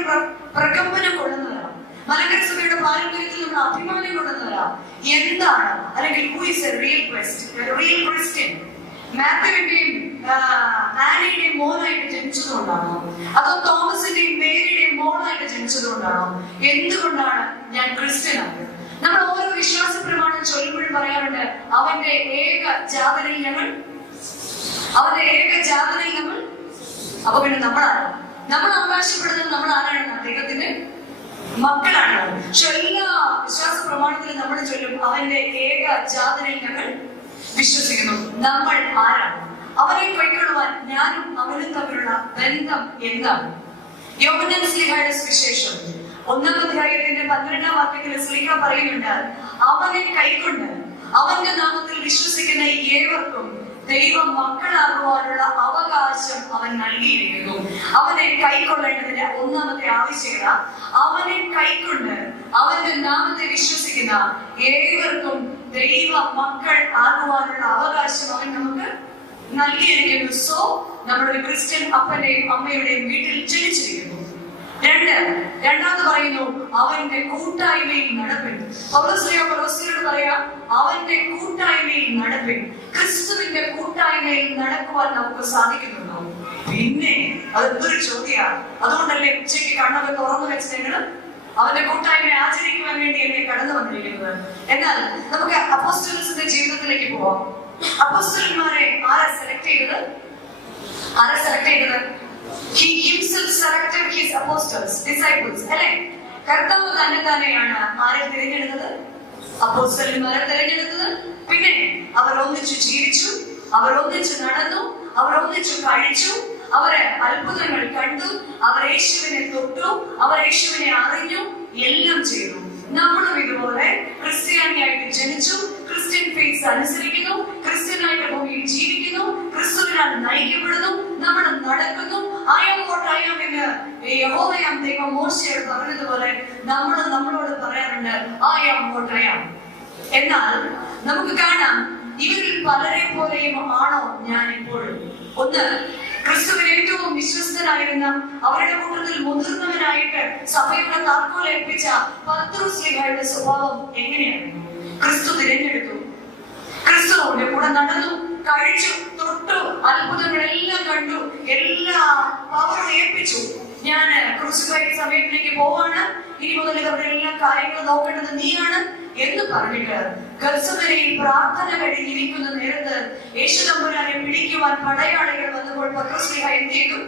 പ്രകമ്പനം കൊള്ളുന്നവരാണ്. മലങ്കര സഭയുടെ പാരമ്പര്യത്തിൽ നമ്മൾ അഭിമാനം കൊള്ളുന്നവരാണ്. എന്താണ് അല്ലെങ്കിൽ who is a real Christian? മാത്യുവിന്റെയും ആനയുടെയും മോനായിട്ട് ജനിച്ചതുകൊണ്ടാണോ? അതോ തോമസിന്റെയും മേരിയുടെയും മോളായിട്ട് ജനിച്ചതുകൊണ്ടാണോ? എന്തുകൊണ്ടാണ് ഞാൻ ക്രിസ്ത്യനാണ്? നമ്മൾ ഓരോ വിശ്വാസ പ്രമാണം ചൊല്ലുമ്പോഴും പറയാറുണ്ട്, അവന്റെ ഏക ജാതനയിൽ ഞങ്ങൾ. അപ്പൊ പിന്നെ നമ്മളാണ്, നമ്മൾ അവകാശപ്പെടുന്നത് നമ്മൾ ആരാണ്? ദൈവത്തിന്റെ മക്കളാണ്. പക്ഷെ എല്ലാ വിശ്വാസ പ്രമാണത്തിലും നമ്മൾ ചൊല്ലും, അവന്റെ ഏക ജാതനയിൽ ഞങ്ങൾ വിശ്വസിക്കുന്നു. നമ്മൾ ആരാണ്? അവനെ കൈക്കൊള്ളുവാൻ ഞാനും അവനും തമ്മിലുള്ള ബന്ധം എന്താണ്? യോഹന്നാൻ ശ്ലീഹയുടെ സുവിശേഷം 1-ാം അധ്യായത്തിന്റെ 12-ാം വാക്യത്തിൽ ശ്ലീഹ പറയുന്നുണ്ട്, അവനെ കൈക്കൊണ്ട് അവന്റെ നാമത്തിൽ വിശ്വസിക്കുന്ന ഏവർക്കും ദൈവം മക്കളാകുവാനുള്ള അവകാശം അവൻ നൽകിയിരിക്കുന്നു. അവനെ കൈക്കൊള്ളേണ്ടതിന്റെ ഒന്നാമത്തെ ആവശ്യകത, അവനെ കൈക്കൊണ്ട് അവന്റെ നാമത്തെ വിശ്വസിക്കുന്ന ഏവർക്കും ദൈവ മക്കൾ ആകുവാനുള്ള അവകാശം അവൻ നമുക്ക് നൽകിയിരിക്കുന്നു. സോ നമ്മുടെ ക്രിസ്ത്യൻ അപ്പന്റെയും അമ്മയുടെയും വീട്ടിൽ ജനിച്ചിരിക്കുന്നു. രണ്ടാമത് പറയുന്നു, അവന്റെ കൂട്ടായ്മയിൽ നടപ്പിൻ. പൗലോസിനോട് പറയാം, അവന്റെ കൂട്ടായ്മയിൽ നടപ്പിൻ. ക്രിസ്തുവിന്റെ കൂട്ടായ്മയിൽ നടക്കുവാൻ നമുക്ക് സാധിക്കുന്നുണ്ടോ? പിന്നെ അതൊരു ചോദ്യമാണ്. അതുകൊണ്ടല്ലേ ഉച്ചയ്ക്ക് കണ്ണൊക്കെ തുറന്നു വെച്ച് നിങ്ങൾ അവന്റെ കൂട്ടായ്മ ആചരിക്കുവാൻ വേണ്ടി എന്നെ കടന്നു വന്നിരിക്കുന്നത്. എന്നാൽ നമുക്ക് അപ്പോസ്തലൻസിന്റെ ജീവിതത്തിലേക്ക് പോവാം. അപ്പോസ്തലന്മാരെ ആരാ സെലക്ട് ചെയ്തത്? He himself selected his apostles, disciples. അല്ലേ? കർത്താവ് തന്നെയാണ് ആരെ തിരഞ്ഞെടുത്തത്? അപ്പോസ്തലന്മാരെ തിരഞ്ഞെടുത്തത്. പിന്നെ അവർ ഒന്നിച്ചു ജീവിച്ചു, അവർ ഒന്നിച്ചു നടന്നു, അവർ ഒന്നിച്ചു കഴിച്ചു, അവരെ അത്ഭുതങ്ങൾ കണ്ടു, അവർ യേശുവിനെ തൊട്ടു, അവർ യേശുവിനെ അറിഞ്ഞു, എല്ലാം ചെയ്തു. നമ്മളും ഇതുപോലെ ക്രിസ്ത്യാനിയായിട്ട് ജനിച്ചു, ക്രിസ്ത്യൻ ഫെയ്ത്ത് അനുസരിക്കുന്നു, ക്രിസ്ത്യനായിട്ട് ഭൂമിയിൽ ജീവിക്കുന്നു, ക്രിസ്തുവിനാൽ നയിക്കപ്പെടുന്നു, നമ്മൾ നടക്കുന്നു. ആയം എന്ന് യഹോവയാം ദൈവം മോശയോട് പറഞ്ഞതുപോലെ നമ്മൾ നമ്മളോട് പറയാറുണ്ട് ആയം. എന്നാൽ നമുക്ക് കാണാം ഇവരിൽ പലരെ പോലെയും ആണോ ഞാൻ ഇപ്പോഴും? ഒന്ന്, ക്രിസ്തുവിൽ ഏറ്റവും വിശ്വസ്തനായിരുന്ന അവരുടെ കൂട്ടത്തിൽ മുതിർന്നവനായിട്ട് സഭയുടെ താക്കോൽ ഏൽപ്പിച്ച പത്രോസ്ലീഹായുടെ സ്വഭാവം എങ്ങനെയായിരുന്നു? ക്രിസ്തു തിരഞ്ഞെടുത്തു, ക്രിസ്തുവിന്റെ കൂടെ നടന്നു, കഴിച്ചു, തൊട്ടു, അത്ഭുതങ്ങളെല്ലാം കണ്ടു, എല്ലാ പവറും ഏൽപ്പിച്ചു. ഞാൻ ക്രൂസിഫൈ സമയത്തിലേക്ക് പോവാണ്, ഇനി മുതൽ ഇവരുടെ എല്ലാ കാര്യങ്ങളും നോക്കേണ്ടത് നീയാണ് എന്ന് പറഞ്ഞിട്ട് ഗത്സമനയിൽ പ്രാർത്ഥന കഴിഞ്ഞിരിക്കുന്ന നേരത്ത് യേശു തമ്പുരാനെ പിടിക്കുവാൻ പടയാളികൾ വന്നപ്പോൾ പത്രോസ്ലീഹ എന്ത് ചെയ്തു?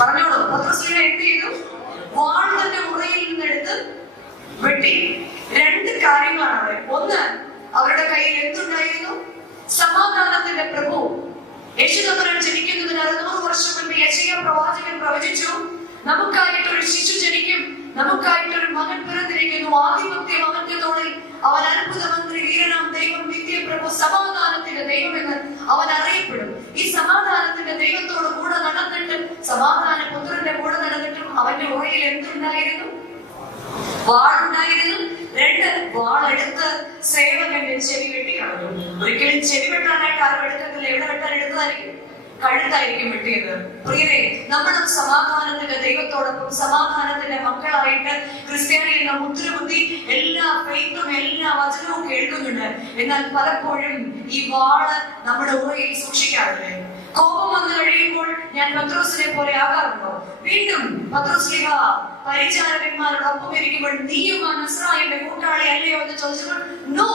പറഞ്ഞോളൂ. പത്രോസ്ലീഹ എന്ത് ചെയ്തു? വാൾ തന്റെ മുറയിൽ നിന്നെടുത്ത് വെട്ടി. രണ്ട് കാര്യങ്ങളാണ് അവിടെ. ഒന്ന്, അവരുടെ കയ്യിൽ എന്തുണ്ടായിരുന്നു? സമാധാനത്തിന്റെ പ്രഭു. യേശു തമ്പുരാൻ ജനിക്കുന്നതിന് 600 വർഷം മുൻപ് യെശയ്യാ പ്രവാചകൻ പ്രവചിച്ചു, നമുക്കായിട്ടൊരു ശിശു ജനിക്കും, നമുക്കായിട്ടൊരു മകൻ പിറന്നിരിക്കുന്നു, ആധിപത്യം അവന്റെ തോളിൽ, അവൻ അത്ഭുതമന്ത്രി, വീരനാം ദൈവം, നിത്യപ്രഭു, സമാധാനത്തിന്റെ ദൈവം എന്ന് അവൻ അറിയപ്പെടും. ഈ സമാധാനത്തിന്റെ ദൈവത്തോട് കൂടെ നടന്നിട്ട്, സമാധാന പുത്രന്റെ കൂടെ നടന്നിട്ടും അവന്റെ ഉറയിൽ എന്തുണ്ടായിരുന്നു? വാളുണ്ടായിരുന്നു. രണ്ട്, വാളെടുത്ത് സേവകന്റെ ചെവി വെട്ടിക്കളഞ്ഞു. ഒരിക്കലും ചെവി വെട്ടാനായിട്ട് ആരും എടുക്കത്തില്ല. എവിടെ വെട്ടാൻ എടുത്തതായിരിക്കും? കഴുത്തായിരിക്കും വെട്ടിയത്. പ്രിയരെ, നമ്മളും സമാധാനത്തിന്റെ ദൈവത്തോടൊപ്പം സമാധാനത്തിന്റെ മക്കളായിട്ട് ക്രിസ്ത്യാനി എന്ന മുദ്രകുത്തി എല്ലാ ഫെയ്ത്തും എല്ലാ വചനവും കേൾക്കുന്നുണ്ട്. എന്നാൽ പലപ്പോഴും ഈ വാള് നമ്മുടെ ഉറയിൽ സൂക്ഷിക്കാറില്ലേ? കോപം വന്നു കഴിയുമ്പോൾ ഞാൻ പത്രോസിനെ പോലെ ആകാറുണ്ടോ? വീണ്ടും പത്രോസ്ലീഹ പരിചാരകന്മാരോടൊപ്പം ഇരിക്കുമ്പോൾ നീയും ആ നസ്രായന്റെ കൂട്ടാളി അല്ലയോ എന്ന് ചോദിച്ചപ്പോൾ നോ,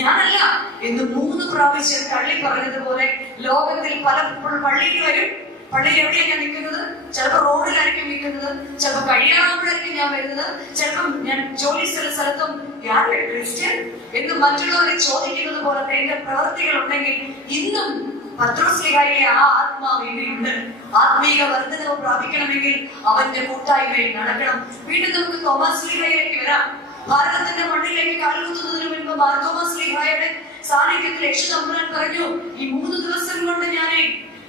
ഞാനല്ല എന്ന് 3 പ്രാവശ്യം തള്ളി പറഞ്ഞതുപോലെ ലോകത്തിൽ പലപ്പോൾ പള്ളിയിൽ വരും. പള്ളിയിൽ എവിടെയാണ് ഞാൻ നിൽക്കുന്നത്? ചിലപ്പോൾ റോഡിലായിരിക്കും നിൽക്കുന്നത്, ചിലപ്പോൾ കഴിയാറാകുമ്പോഴായിരിക്കും ഞാൻ വരുന്നത്, ചിലപ്പം ഞാൻ ജോലി സ്ഥലത്തും ഞാൻ ക്രിസ്ത്യൻ എന്ന് മറ്റുള്ളവരെ ചോദിക്കുന്നത് പോലത്തെ എന്റെ പ്രവർത്തികൾ ഉണ്ടെങ്കിൽ ഇന്നും പത്രോസ്ലീഹയിലെ ആ ആത്മാവ് ഇവയുണ്ട്. ആത്മീക വർദ്ധനവ് പ്രാപിക്കണമെങ്കിൽ അവന്റെ കൂട്ടായ്മയിൽ നടക്കണം. വീണ്ടും നമുക്ക് തോമാസ്ലീഹയിലേക്ക് വരാം. ഭാരതത്തിന്റെ മണ്ണിലേക്ക് കാലുകുത്തുന്നതിന് മുൻപ് മാർത്തോമാസ്ലീഹയുടെ സാന്നിധ്യത്തിൽ യേശു തമ്പുരാൻ പറഞ്ഞു, ഈ 3 ദിവസം കൊണ്ട് ഞാൻ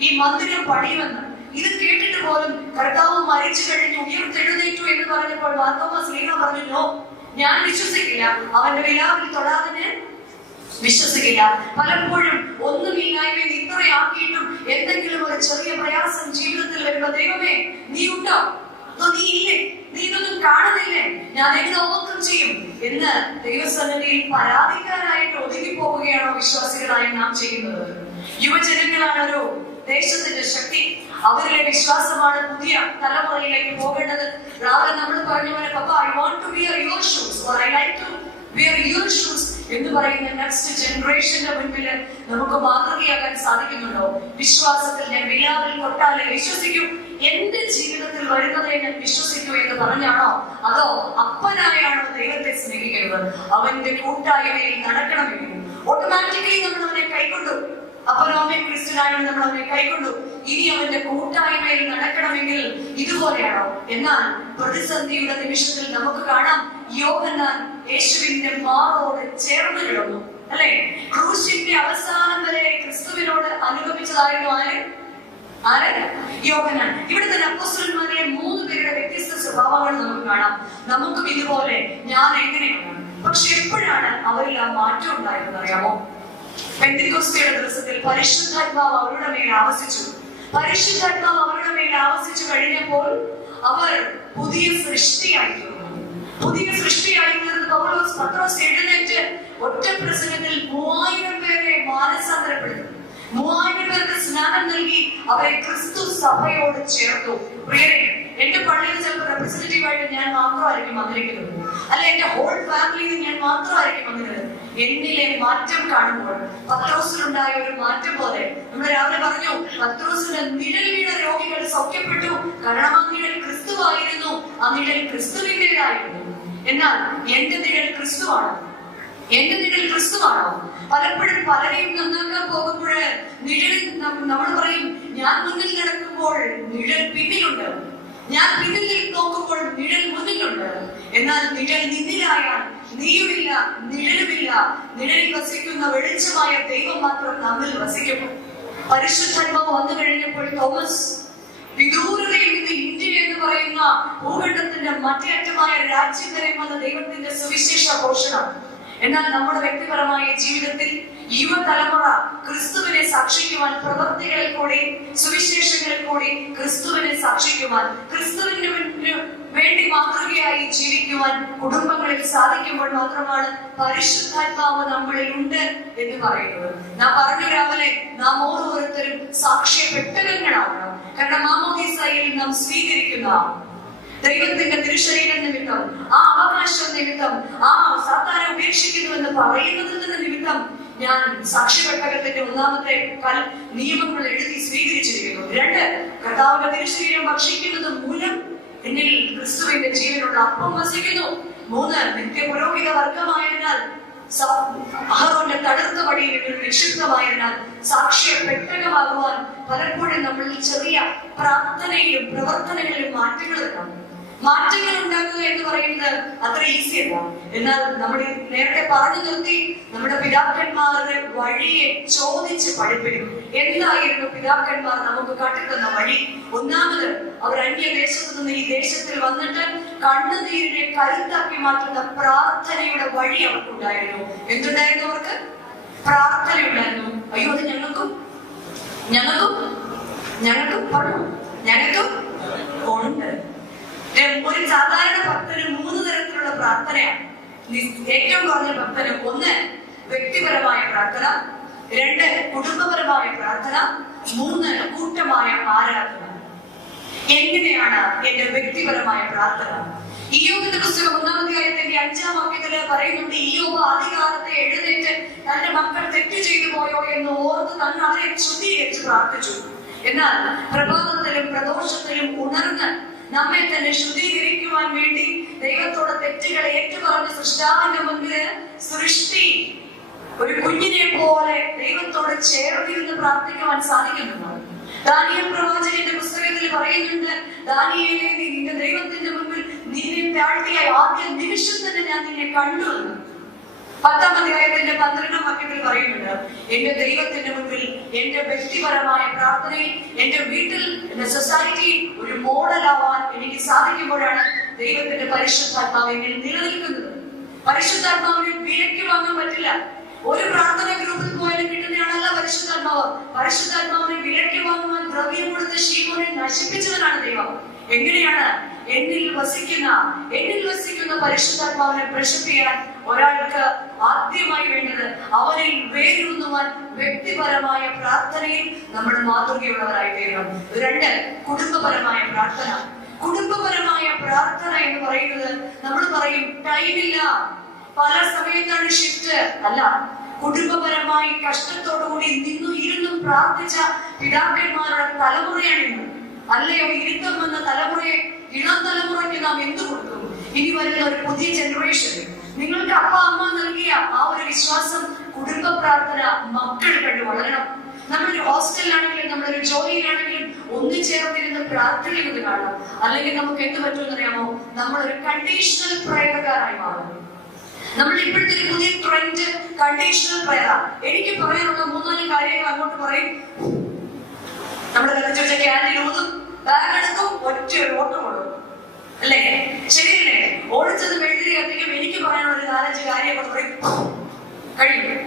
ഈ മന്ദിരം പണിയുമെന്ന്. ഇത് കേട്ടിട്ട് പോലും കർത്താവ് മരിച്ചു കഴിഞ്ഞു ഉയർത്തെഴുന്നേറ്റു എന്ന് പറഞ്ഞപ്പോൾ മാർത്തോമാസ്ലീഹ പറഞ്ഞു, നോ, ഞാൻ വിശ്വസിക്കില്ല, അവന്റെ വിലാവിൽ തൊടാതെ വിശ്വസിക്കില്ല. പലപ്പോഴും ഒന്നുമില്ലായ്മ ഇത്രയാക്കിയിട്ടും എന്തെങ്കിലും ഒരു ചെറിയ പ്രയാസം ജീവിതത്തിൽ വരുമ്പോ ദൈവമേ നീ ഉണ്ടോ? നീ ഇല്ലേ? നീ ഇതൊന്നും കാണുന്നില്ലേ? ഞാൻ എങ്ങനെ ഓർക്കും ചെയ്യും എന്ന് ദൈവസന്നിധിയിൽ പരാതിക്കാരായിട്ട് ഒതുങ്ങിപ്പോവുകയാണോ വിശ്വാസികളായി നാം ചെയ്യുന്നത്? യുവജനങ്ങളാണ് ഒരു ദേശത്തിന്റെ ശക്തി. അവരിലെ വിശ്വാസമാണ് പുതിയ തലമുറയിലേക്ക് പോകേണ്ടത്. രാവിലെ നമ്മൾ പറഞ്ഞ പോലെ papa I want to wear your shoes or I like to wear your shoes എന്ന് പറയുന്ന നെക്സ്റ്റ് ജനറേഷന്റെ മുൻപിൽ നമുക്ക് മാതൃകയാകാൻ സാധിക്കുന്നുണ്ടോ? വിശ്വാസത്തിൽ ഞാൻ വിലാവിൽ തൊട്ടാലെ വിശ്വസിക്കും, എന്റെ ജീവിതത്തിൽ വരുന്നതേ ഞാൻ വിശ്വസിക്കൂ എന്ന് പറഞ്ഞാണോ? അതോ അപ്പനായാണോ ദൈവത്തെ സ്നേഹിക്കുന്നത്? അവന്റെ കൂട്ടായ്മയിൽ നടക്കണമെങ്കിൽ ഓട്ടോമാറ്റിക്കലി നമ്മൾ അവനെ കൈക്കൊണ്ടു. അപ്പനോ അമ്മയും ക്രിസ്ത്യനായാണ് നമ്മൾ അവനെ കൈക്കൊണ്ടു. ഇനി അവന്റെ കൂട്ടായ്മയിൽ നടക്കണമെങ്കിൽ ഇതുപോലെയാണോ? എന്നാൽ പ്രതിസന്ധിയുടെ നിമിഷത്തിൽ നമുക്ക് കാണാം, യോഹന്നാൻ യേശുവിന്റെ മാറോട് ചേർന്ന് കിടന്നു, അല്ലെ? ക്രൂശിന്റെ അവസാനം വരെ ക്രിസ്തുവിനോട് അനുഗമിച്ചതായിരുന്നു ആര്? യോഹന്നാൻ. ഇവിടെ തന്നെ അപ്പോസ്തലന്മാരിലെ 3 പേരുടെ വ്യത്യസ്ത സ്വഭാവങ്ങൾ നമുക്ക് കാണാം. നമുക്കും ഇതുപോലെ ഞാൻ എങ്ങനെയാണ്? പക്ഷെ എപ്പോഴാണ് അവരിൽ ആ മാറ്റം ഉണ്ടായതെന്ന് അറിയാമോ? പെന്തിക്കോസ്തയുടെ ദിവസത്തിൽ പരിശുദ്ധാത്മാവ് അവരുടെ മേൽ ആവസിച്ചു. പരിശുദ്ധാത്മാവ് അവരുടെ മേൽ ആവസിച്ചു കഴിഞ്ഞപ്പോൾ അവർ പുതിയ സൃഷ്ടിയായി തീർന്നു. പുതിയ സൃഷ്ടിയായി തീർന്ന് പത്രോസ് എഴുന്നേറ്റ് ഒറ്റ പ്രസംഗത്തിൽ 3000 പേരെ മാനസാന്തരപ്പെടുത്തി. 3000 പേർക്ക് സ്നാനം നൽകി അവരെ ക്രിസ്തു സഭയോട് ചേർത്തു. പ്രിയരെ, എന്റെ പള്ളിയിൽ ചിലപ്പോൾ റെപ്രസെന്റേറ്റീവ് ആയിട്ട് ഞാൻ മാത്രമായിരിക്കും വന്നിരിക്കുന്നത്, അല്ല എന്റെ ഹോൾ ഫാമിലിയിൽ ഞാൻ മാത്രമായിരിക്കും വന്നിരുന്നത്. എന്നിലെ മാറ്റം കാണുമ്പോൾ പത്രോസിലുണ്ടായ ഒരു മാറ്റം പോലെ നമ്മൾ രാവിലെ പറഞ്ഞു, പത്രോസിന് നിഴൽ വീണ രോഗികൾ സൗഖ്യപ്പെട്ടു. കാരണം ആ നിഴൽ ക്രിസ്തുവായിരുന്നു, ആ നിഴൽ ക്രിസ്തുവിന്റേതായിരുന്നു. എന്നാൽ എന്റെ നിഴൽ ക്രിസ്തുവാണോ? എന്റെ നിഴൽ ക്രിസ്തുവാണോ? പലപ്പോഴും പലരെയും നന്നാക്കാൻ പോകുമ്പോൾ നിഴൽ നമ്മൾ പറയും, ഞാൻ മുന്നിൽ നടക്കുമ്പോൾ നിഴൽ പിന്നിലുണ്ട്. ഞാൻ പിന്നിൽ നോക്കുമ്പോൾ നിഴൽ മുന്നിലുണ്ട്, എന്നാൽ നിഴൽ നിന്നിലായാൽ നീയുമില്ല, നിഴലുമില്ല. നിഴലിൽ വസിക്കുന്ന വെളിച്ചമായ ദൈവം മാത്രം നമ്മിൽ വസിക്കുന്നു. പരിശുദ്ധാത്മാവ് വന്നു കഴിഞ്ഞപ്പോൾ തോമസ് വിദൂരതയിൽ നിന്ന് ഇന്ത്യ എന്ന് പറയുന്ന ഭൂഖണ്ഡത്തിന്റെ മറ്റേ അറ്റമായ രാജ്യം വരെ വന്ന ദൈവത്തിന്റെ സുവിശേഷ ഘോഷണം. എന്നാൽ നമ്മുടെ വ്യക്തിപരമായ ജീവിതത്തിൽ യുവതലമുറ ക്രിസ്തുവിനെ സാക്ഷിക്കുവാൻ പ്രവൃത്തികളിൽ കൂടി സുവിശേഷങ്ങളിൽ കൂടി ക്രിസ്തുവിനെ സാക്ഷിക്കുവാൻ, ക്രിസ്തുവിന് വേണ്ടി മാതൃകയായി ജീവിക്കുവാൻ കുടുംബങ്ങളിൽ സാധിക്കുമ്പോൾ മാത്രമാണ് പരിശുദ്ധാത്മാവ് നമ്മളിൽ ഉണ്ട് എന്ന് പറയുന്നത്. നാം പറഞ്ഞു രാവിലെ നാം ഓരോരുത്തരും സാക്ഷ്യ പെട്ടകങ്ങളാണ്. കാരണം മാമോദീസയിൽ നാം സ്വീകരിക്കുന്ന ദൈവത്തിന്റെ തിരുശരീരം നിമിത്തം, ആ അവകാശം നിമിത്തം, ആ സാത്താനെ ഉപേക്ഷിക്കുന്നുവെന്ന് പറയുന്നതിന്റെ നിമിത്തം ഞാൻ സാക്ഷ്യപെട്ടകത്തിന്റെ ഒന്നാമത്തെ നിയമങ്ങൾ എഴുതി സ്വീകരിച്ചിരിക്കുന്നു. 2, കർത്താവിന്റെ തിരുശരീരം ഭക്ഷിക്കുന്നത് മൂലം എന്നിൽ ക്രിസ്തുവിന്റെ ജീവനുള്ള അപ്പം വസിക്കുന്നു. 3, നിത്യപുരോഹിത വർഗമായതിനാൽ അഹറോന്റെ തടുത്ത വടിയിൽ നിക്ഷിപ്തമായതിനാൽ സാക്ഷ്യ പെട്ടകമാകുവാൻ പലപ്പോഴും നമ്മൾ ചെറിയ പ്രാർത്ഥനയിലും പ്രവർത്തനങ്ങളിലും മാറ്റങ്ങൾ വരണം. മാറ്റങ്ങൾ ഉണ്ടാക്കുക എന്ന് പറയുന്നത് അത്ര ഈസി അല്ല. എന്നാൽ നമ്മൾ നേരത്തെ പറഞ്ഞു നിർത്തി നമ്മുടെ പിതാക്കന്മാരുടെ വഴിയെ ചോദിച്ച് പഠിപ്പിക്കും. എന്തായിരുന്നു പിതാക്കന്മാർ നമുക്ക് കാട്ടിത്തന്ന വഴി? ഒന്നാമത്, അവർ അന്യദേശത്തു നിന്ന് ഈ ദേശത്തിൽ വന്നിട്ട് കണ്ണുനീരിനെ കരുത്താക്കി മാറ്റുന്ന പ്രാർത്ഥനയുടെ വഴി അവർക്കുണ്ടായിരുന്നു. എന്തുണ്ടായിരുന്നു? അവർക്ക് പ്രാർത്ഥന ഉണ്ടായിരുന്നു. അയ്യോ, അത് ഞങ്ങൾക്കും പറഞ്ഞു, ഞങ്ങൾക്കും ഉണ്ട്. ഒരു സാധാരണ ഭക്തന് 3 തരത്തിലുള്ള പ്രാർത്ഥനയാണ്. ഏറ്റവും കുറഞ്ഞ ഭക്തന് 1 വ്യക്തിപരമായ പ്രാർത്ഥന, 2 കുടുംബപരമായ പ്രാർത്ഥന, 3 കൂട്ടമായ ആരാധന. എങ്ങനെയാണ് എന്റെ വ്യക്തിപരമായ പ്രാർത്ഥന? ഇയ്യോബിന്റെ പുസ്തകം 1-ാം അധ്യായത്തിന്റെ 5-ാം വാക്യത്തില് പറയുന്നുണ്ട്, ഇയ്യോബ് ആദികാലത്തെ എഴുന്നേറ്റ് തന്റെ മക്കൾ തെറ്റ് ചെയ്തു പോയോ എന്ന് ഓർത്ത് തന്നെ അവരെ ശുദ്ധീകരിച്ച് പ്രാർത്ഥിച്ചു. എന്നാൽ പ്രഭാതത്തിലും പ്രദോഷത്തിലും ഉണർന്ന് നമ്മെ തന്നെ ശുദ്ധീകരിക്കുവാൻ വേണ്ടി ദൈവത്തോട് തെറ്റുകളെ ഏറ്റുപറഞ്ഞ സൃഷ്ടാവിന്റെ മുൻപില് സൃഷ്ടി ഒരു കുഞ്ഞിനെ പോലെ ദൈവത്തോട് ചേർന്നിരുന്ന് പ്രാർത്ഥിക്കുവാൻ സാധിക്കുന്നുണ്ട്. ദാനിയേൽ പ്രവാചകന്റെ പുസ്തകത്തിൽ പറയുന്നുണ്ട്, ദാനിയേലേ, നീ നിന്റെ ദൈവത്തിന്റെ മുൻപിൽ നിന്നെ താഴ്ത്തിയ ആദ്യ നിമിഷം തന്നെ ഞാൻ നിന്നെ കണ്ടു എന്ന്. 10-ാം അധ്യായത്തിന്റെ 12-ാം വാക്യത്തിൽ പറയുന്നുണ്ട്, എന്റെ ദൈവത്തിന്റെ മുൻപിൽ എന്റെ വ്യക്തിപരമായ പ്രാർത്ഥനയിൽ, എന്റെ വീട്ടിൽ, എന്റെ സൊസൈറ്റിയിൽ ഒരു മോഡലാവാൻ എനിക്ക് സാധിക്കുമ്പോഴാണ് ദൈവത്തിന്റെ പരിശുദ്ധാത്മാവ് എന്നിൽ നിലനിൽക്കുന്നത്. പരിശുദ്ധാത്മാവിനെ വിലയ്ക്ക് വാങ്ങാൻ പറ്റില്ല. ഒരു പ്രാർത്ഥന ഗ്രൂപ്പിൽ പോയാലും കിട്ടുന്നതാണല്ല പരിശുദ്ധാത്മാവ്. പരിശുദ്ധാത്മാവിനെ വിലയ്ക്ക് വാങ്ങുവാൻ ദ്രവ്യം കൊടുത്ത് ശീമോനെ നശിപ്പിച്ചവനാണ് ദൈവം. എങ്ങനെയാണ്? എന്നിൽ വസിക്കുന്ന പരിശുദ്ധാത്മാവിനെ പ്രശസ്തിയാൻ ഒരാൾക്ക് ആദ്യമായി വേണ്ടത് അവനിൽ വേരൂന്നുവാൻ വ്യക്തിപരമായ പ്രാർത്ഥനയിൽ നമ്മൾ മാതൃകയുള്ളവരായി തീരണം. 2, കുടുംബപരമായ പ്രാർത്ഥന. കുടുംബപരമായ പ്രാർത്ഥന എന്ന് പറയുന്നത് നമ്മൾ പറയും ടൈമില്ല, പല സമയത്താണ് ഷിഫ്റ്റ്. അല്ല, കുടുംബപരമായി കഷ്ടത്തോടുകൂടി ഇരുന്നും പ്രാർത്ഥിച്ച പിതാക്കന്മാരുടെ തലമുറയാണിന്ന്. അല്ലയോ? ഇരുത്തം വന്ന തലമുറയെ, ഇളം തലമുറയ്ക്ക് നാം എന്തു കൊടുക്കും? ഇനി വരുന്ന ഒരു പുതിയ ജനറേഷൻ നിങ്ങൾക്ക് അപ്പ അമ്മ നൽകിയ ആ ഒരു വിശ്വാസം, കുടുംബ പ്രാർത്ഥന മക്കൾ കണ്ടു വളരണം. നമ്മളൊരു ഹോസ്റ്റലിലാണെങ്കിലും നമ്മളൊരു ജോലിയിലാണെങ്കിലും ഒന്നിച്ചേർന്നിരുന്ന് പ്രാർത്ഥിക്കുന്നത് കാണാം. അല്ലെങ്കിൽ നമുക്ക് എന്ത് പറ്റുമെന്ന് അറിയാമോ? നമ്മളൊരു കണ്ടീഷണൽ പ്രയർക്കാരായി മാറും. നമ്മുടെ ഇപ്പോഴത്തെ ഒരു പുതിയ ട്രെൻഡ് കണ്ടീഷണൽ പ്രയറാണ്. എനിക്ക് പറയാനുള്ള 3-4 കാര്യങ്ങൾ അങ്ങോട്ട് പറയും. നമ്മുടെ കത്തിച്ച് വെച്ച ക്യാൻഡിൽ ഊതും, ബാഗ് എടുക്കും, ഒറ്റ ഒരു ഓട്ടം കൊടുക്കും. അല്ലേ? ശരിയല്ലേ? ഓടിച്ചത് മെഴുതിരി കത്തിക്കും. എനിക്ക് പറയാനുള്ള ഒരു 4-5 കാര്യങ്ങൾ പറയും, കഴിയും.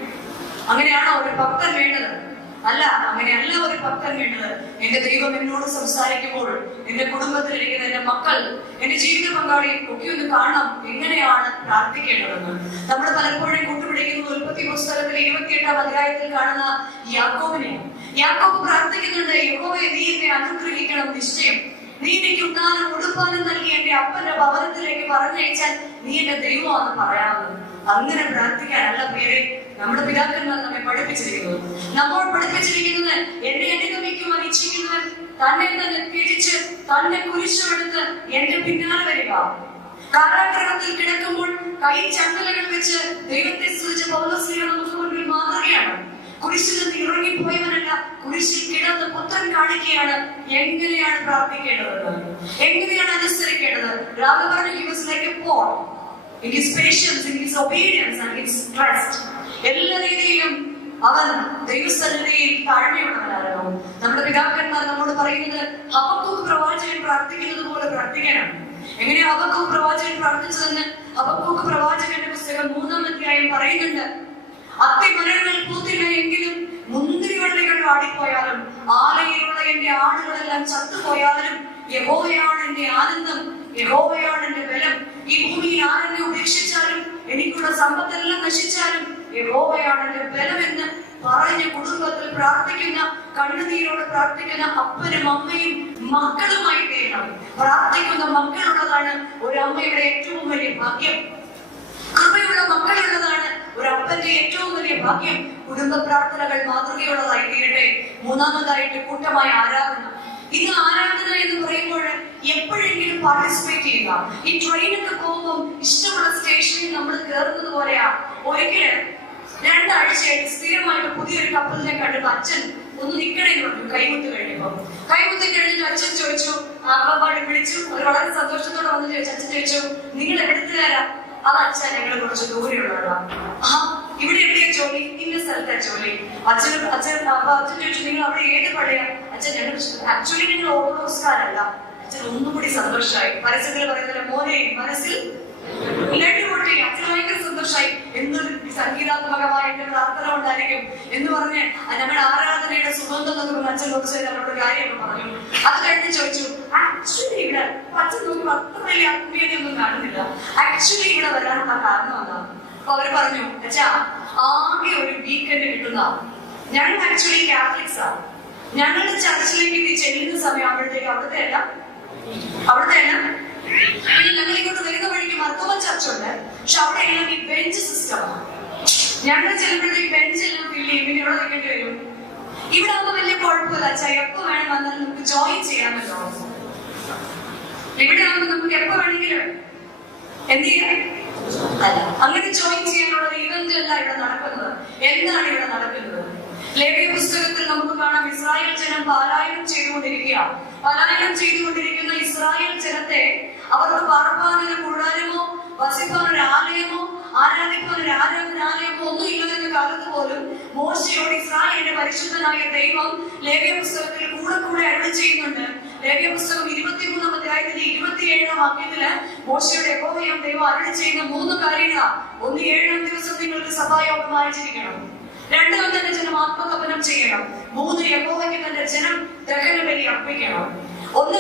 അങ്ങനെയാണോ ഒരു ഭക്തൻ വേണ്ടത്? അല്ല, അങ്ങനെയല്ല ഒരു ഭക്തൻ വേണ്ടത്. എന്റെ ദൈവം എന്നോട് സംസാരിക്കുമ്പോൾ എന്റെ കുടുംബത്തിലിരിക്കുന്ന എന്റെ മക്കൾ, എന്റെ ജീവിത പങ്കാളി ഒക്കെ ഒന്ന് കാണണം എങ്ങനെയാണ് പ്രാർത്ഥിക്കേണ്ടതെന്ന്. നമ്മൾ പലപ്പോഴും കൂട്ടുപിടിക്കുന്നത് ഉൽപ്പത്തി പുസ്തകത്തിലെ 28-ാം അധ്യായത്തിൽ കാണുന്ന യാക്കോബിനെ. യാക്കോബ് പ്രാർത്ഥിക്കുന്നുണ്ട്, യഹോവേ, നീ എന്നെ അനുഗ്രഹിക്കണം നിശ്ചയം. നീ എനിക്ക് ഉണ്ണാനും ഉടുപ്പാനും നൽകി എന്റെ അപ്പന്റെ ഭവനത്തിലേക്ക് പറഞ്ഞയച്ചാൽ നീ എന്റെ ദൈവമാണെന്ന് പറയാവുന്നത്. അങ്ങനെ പ്രാർത്ഥിക്കാനല്ല പേരെ നമ്മുടെ പിതാക്കന്മാർ നമ്മെ പഠിപ്പിച്ചിരിക്കുന്നത്. നമ്മൾ പഠിപ്പിച്ചിരിക്കുന്നത്, എന്നെ അനുഗമിക്കുവാൻ ഇച്ഛിക്കുന്നവൻ തന്നെ ത്യജിച്ച് തന്നെ കുരിശുമെടുത്ത് എന്റെ പിന്നാലെ വരിക. കാരാഗ്രഹത്തിൽ കിടക്കുമ്പോൾ കൈ ചങ്ങലകൾ വെച്ച് ദൈവത്തെ സ്തുതിച്ച പൗലോസ് നമുക്ക് മുൻപിൽ മാതൃകയാണ്. കുരിശിൽ നിന്ന് ഇറങ്ങിപ്പോയവനല്ല, കുരിശിൽ കിടന്ന് പുത്രൻ കാണിക്കുകയാണ് എങ്ങനെയാണ് പ്രാർത്ഥിക്കേണ്ടത്, എങ്ങനെയാണ് അനുസരിക്കേണ്ടത്. രാവിലെ പറഞ്ഞു, he was like a Paul in his patience, in his obedience and his trust. എല്ലാ രീതിയിലും അവൻ ദൈവസന്നിധിയിൽ താഴ്മയുള്ളവനായിരുന്നു. നമ്മുടെ പിതാക്കന്മാർ നമ്മോട് പറയുന്നത് ഹബക്കൂക്ക് പ്രവാചകൻ പ്രാർത്ഥിക്കുന്നത് പോലെ പ്രാർത്ഥിക്കണം. എങ്ങനെയാ ഹബക്കൂക്ക് പ്രവാചകൻ പ്രാർത്ഥിച്ചതെന്ന് ഹബക്കൂക്ക് പ്രവാചകന്റെ പുസ്തകം 3-ാം അധ്യായം പറയുന്നുണ്ട്. അത്തിമരങ്ങൾ പൂത്തില്ല എങ്കിലും മുന്തിരിവള്ളികൾ വാടിപ്പോയാലും ആലയിലുള്ള എന്റെ ആടുകളെല്ലാം ചത്തുപോയാലും യഹോവയാണ് എന്റെ ആനന്ദം, യഹോവയാണ് എന്റെ ബലം. ഈ ഭൂമിയിൽ ആരെന്നെ ഉപേക്ഷിച്ചാലും എനിക്കുള്ള സമ്പത്തെല്ലാം നശിച്ചാലും യഹോവയാണ് എന്റെ ബലം എന്ന് പറഞ്ഞ കുടുംബത്തിൽ പ്രാർത്ഥിക്കുന്ന, കണ്ണുനീരോട് പ്രാർത്ഥിക്കുന്ന അപ്പനും അമ്മയും മക്കളുമായി തീരണം. പ്രാർത്ഥിക്കുന്ന മക്കളുള്ളതാണ് ഒരു അമ്മയുടെ ഏറ്റവും വലിയ ഭാഗ്യം. കൃപയുള്ള മക്കളുള്ളതാണ് ഒരു അപ്പന്റെ ഏറ്റവും വലിയ ഭാഗ്യം. കുടുംബ പ്രാർത്ഥനകൾ മാതൃകയുള്ളതായി തീരട്ടെ. 3-ാമതായിട്ട് കൂട്ടമായ ആരാധന. ഇന്ന് ആരാധന എന്ന് പറയുമ്പോൾ എപ്പോഴെങ്കിലും പാർട്ടിസിപ്പേറ്റ് ചെയ്യുക. ഈ ട്രെയിനൊക്കെ പോകുമ്പോൾ ഇഷ്ടമുള്ള സ്റ്റേഷനിൽ നമ്മൾ കയറുന്നത് പോലെയാ. ഒരിക്കലും 2 ആഴ്ചയായിട്ട് സ്ഥിരമായിട്ട് പുതിയൊരു കപ്പലിനെ കണ്ടപ്പോ അച്ഛൻ ഒന്ന് നിക്കണേ പറഞ്ഞു. കൈമുത്ത് കഴിഞ്ഞിട്ട് അച്ഛൻ ചോദിച്ചു, അമ്മപ്പാട് വിളിച്ചു, അവർ വളരെ സന്തോഷത്തോടെ വന്ന് ചോദിച്ചു. അച്ഛൻ ചോദിച്ചു, നിങ്ങൾ എവിടുത്തുകാരാ? അത് അച്ഛൻ ഞങ്ങൾ കുറച്ച് ദൂരെയുള്ളതാ. ഇവിടെ എവിടെയാ ജോലി? ഇന്ന സ്ഥലത്താ ജോലി. അച്ഛൻ ചോദിച്ചു, നിങ്ങൾ അവിടെ ഏത് പള്ളിയാ? അച്ഛൻ ഞങ്ങൾ ആക്ച്വലി നിങ്ങൾ ഓർത്തഡോക്സുകാരല്ല. അച്ഛൻ ഒന്നും കൂടി സന്തോഷമായി. പരസ്യത്തിൽ പറയുന്നത് മോനെ മനസ്സിൽ ഇല്ലാട്ടി അച്ഛൻ ഭയങ്കര സന്തോഷമായി. എന്തൊരു സംഗീതാത്മകമായ എന്റെ പ്രാർത്ഥന ഉണ്ടായിരിക്കും എന്ന് പറഞ്ഞ് ഞങ്ങളുടെ ആരാധനയുടെ സുഗന്ധം എന്നൊക്കെ പറഞ്ഞ അച്ഛൻ കുറച്ച് അവരോട് കാര്യമൊക്കെ പറഞ്ഞു. അത് കഴിഞ്ഞ് ചോദിച്ചു, ആക്ച്വലി ഇവിടെ അച്ഛൻ നോക്കുമ്പോൾ അത്ര വലിയ ആത്മീയതയൊന്നും കാണുന്നില്ല, ആക്ച്വലി ഇവിടെ വരാനുള്ള കാരണം എന്താണ്? അപ്പൊ അവര് പറഞ്ഞു, അച്ഛാ ആകെ ഒരു വീക്കെൻഡ് കിട്ടുന്ന, ഞങ്ങൾ ആക്ച്വലി കാത്തലിക്സാ. ഞങ്ങളുടെ ചർച്ചിലേക്ക് ചെല്ലുന്ന സമയം ആകുമ്പോഴത്തേക്ക് അവിടുത്തെ എല്ലാം പിന്നെ ഞങ്ങൾ ഇങ്ങോട്ട് വരുന്ന വഴിക്ക് മർത്തോമ ചർച്ച് ഉണ്ട്. പക്ഷെ അവിടെ എല്ലാം ഈ ബെഞ്ച് സിസ്റ്റമാണ്. ഞങ്ങൾ ചെല്ലുമ്പോഴത്തേക്ക് ബെഞ്ച് എല്ലാം ഫില്ല് ചെയ്യും, പിന്നെ ഇവിടെ നിൽക്കേണ്ടി വരും. ഇവിടെ ആകുമ്പോൾ വലിയ കുഴപ്പമില്ല, അച്ഛാ എപ്പോ വേണം വന്നാൽ നമുക്ക് ജോയിൻ ചെയ്യാമല്ലോ. ഇവിടെ ആകുമ്പോൾ നമുക്ക് എപ്പോ വേണമെങ്കിലും എന്ത് ചെയ്യാം, അല്ല അങ്ങനെ ജോയിൻ ചെയ്യാനുള്ള ഇവന്റ് അല്ല ഇവിടെ നടക്കുന്നത്. എന്താണ് ഇവിടെ നടക്കുന്നത്? ലേവ്യ പുസ്തകത്തിൽ നമുക്ക് കാണാം, ഇസ്രായേൽ ജനം പലായനം ചെയ്തുകൊണ്ടിരിക്കുന്ന ഇസ്രായേൽ ജനത്തെ അവർക്ക് പാർപ്പാനൊരു കൂടാരമോ വസിപ്പാനൊരു ആലയമോ ആരാധിപ്പാനൊരു ആരാധനാലയമോ ഒന്നും ഇല്ലെന്ന കാലത്ത് പോലും മോശയോട് ഇസ്രായേലിന്റെ പരിശുദ്ധനായ ദൈവം ലേവ്യ പുസ്തകത്തിൽ കൂടെ അരുളി ചെയ്യുന്നുണ്ട്. ലേവ്യ പുസ്തകം 23-ാം അധ്യായത്തിന്റെ 27-ാം വാക്യത്തില് മോശയുടെ യഹോവയാം ദൈവം അരുളി ചെയ്യുന്ന 3 കാര്യങ്ങളാ. 1, 7-ാം ദിവസം നിങ്ങൾക്ക് സഭായോഗം ആചരിക്കണം. 2, തന്റെ ജനം ആത്മതപനം ചെയ്യണം. 3, യഹോവയ്ക്ക് തന്റെ ജനം ദഹനബലി അർപ്പിക്കണം. 1,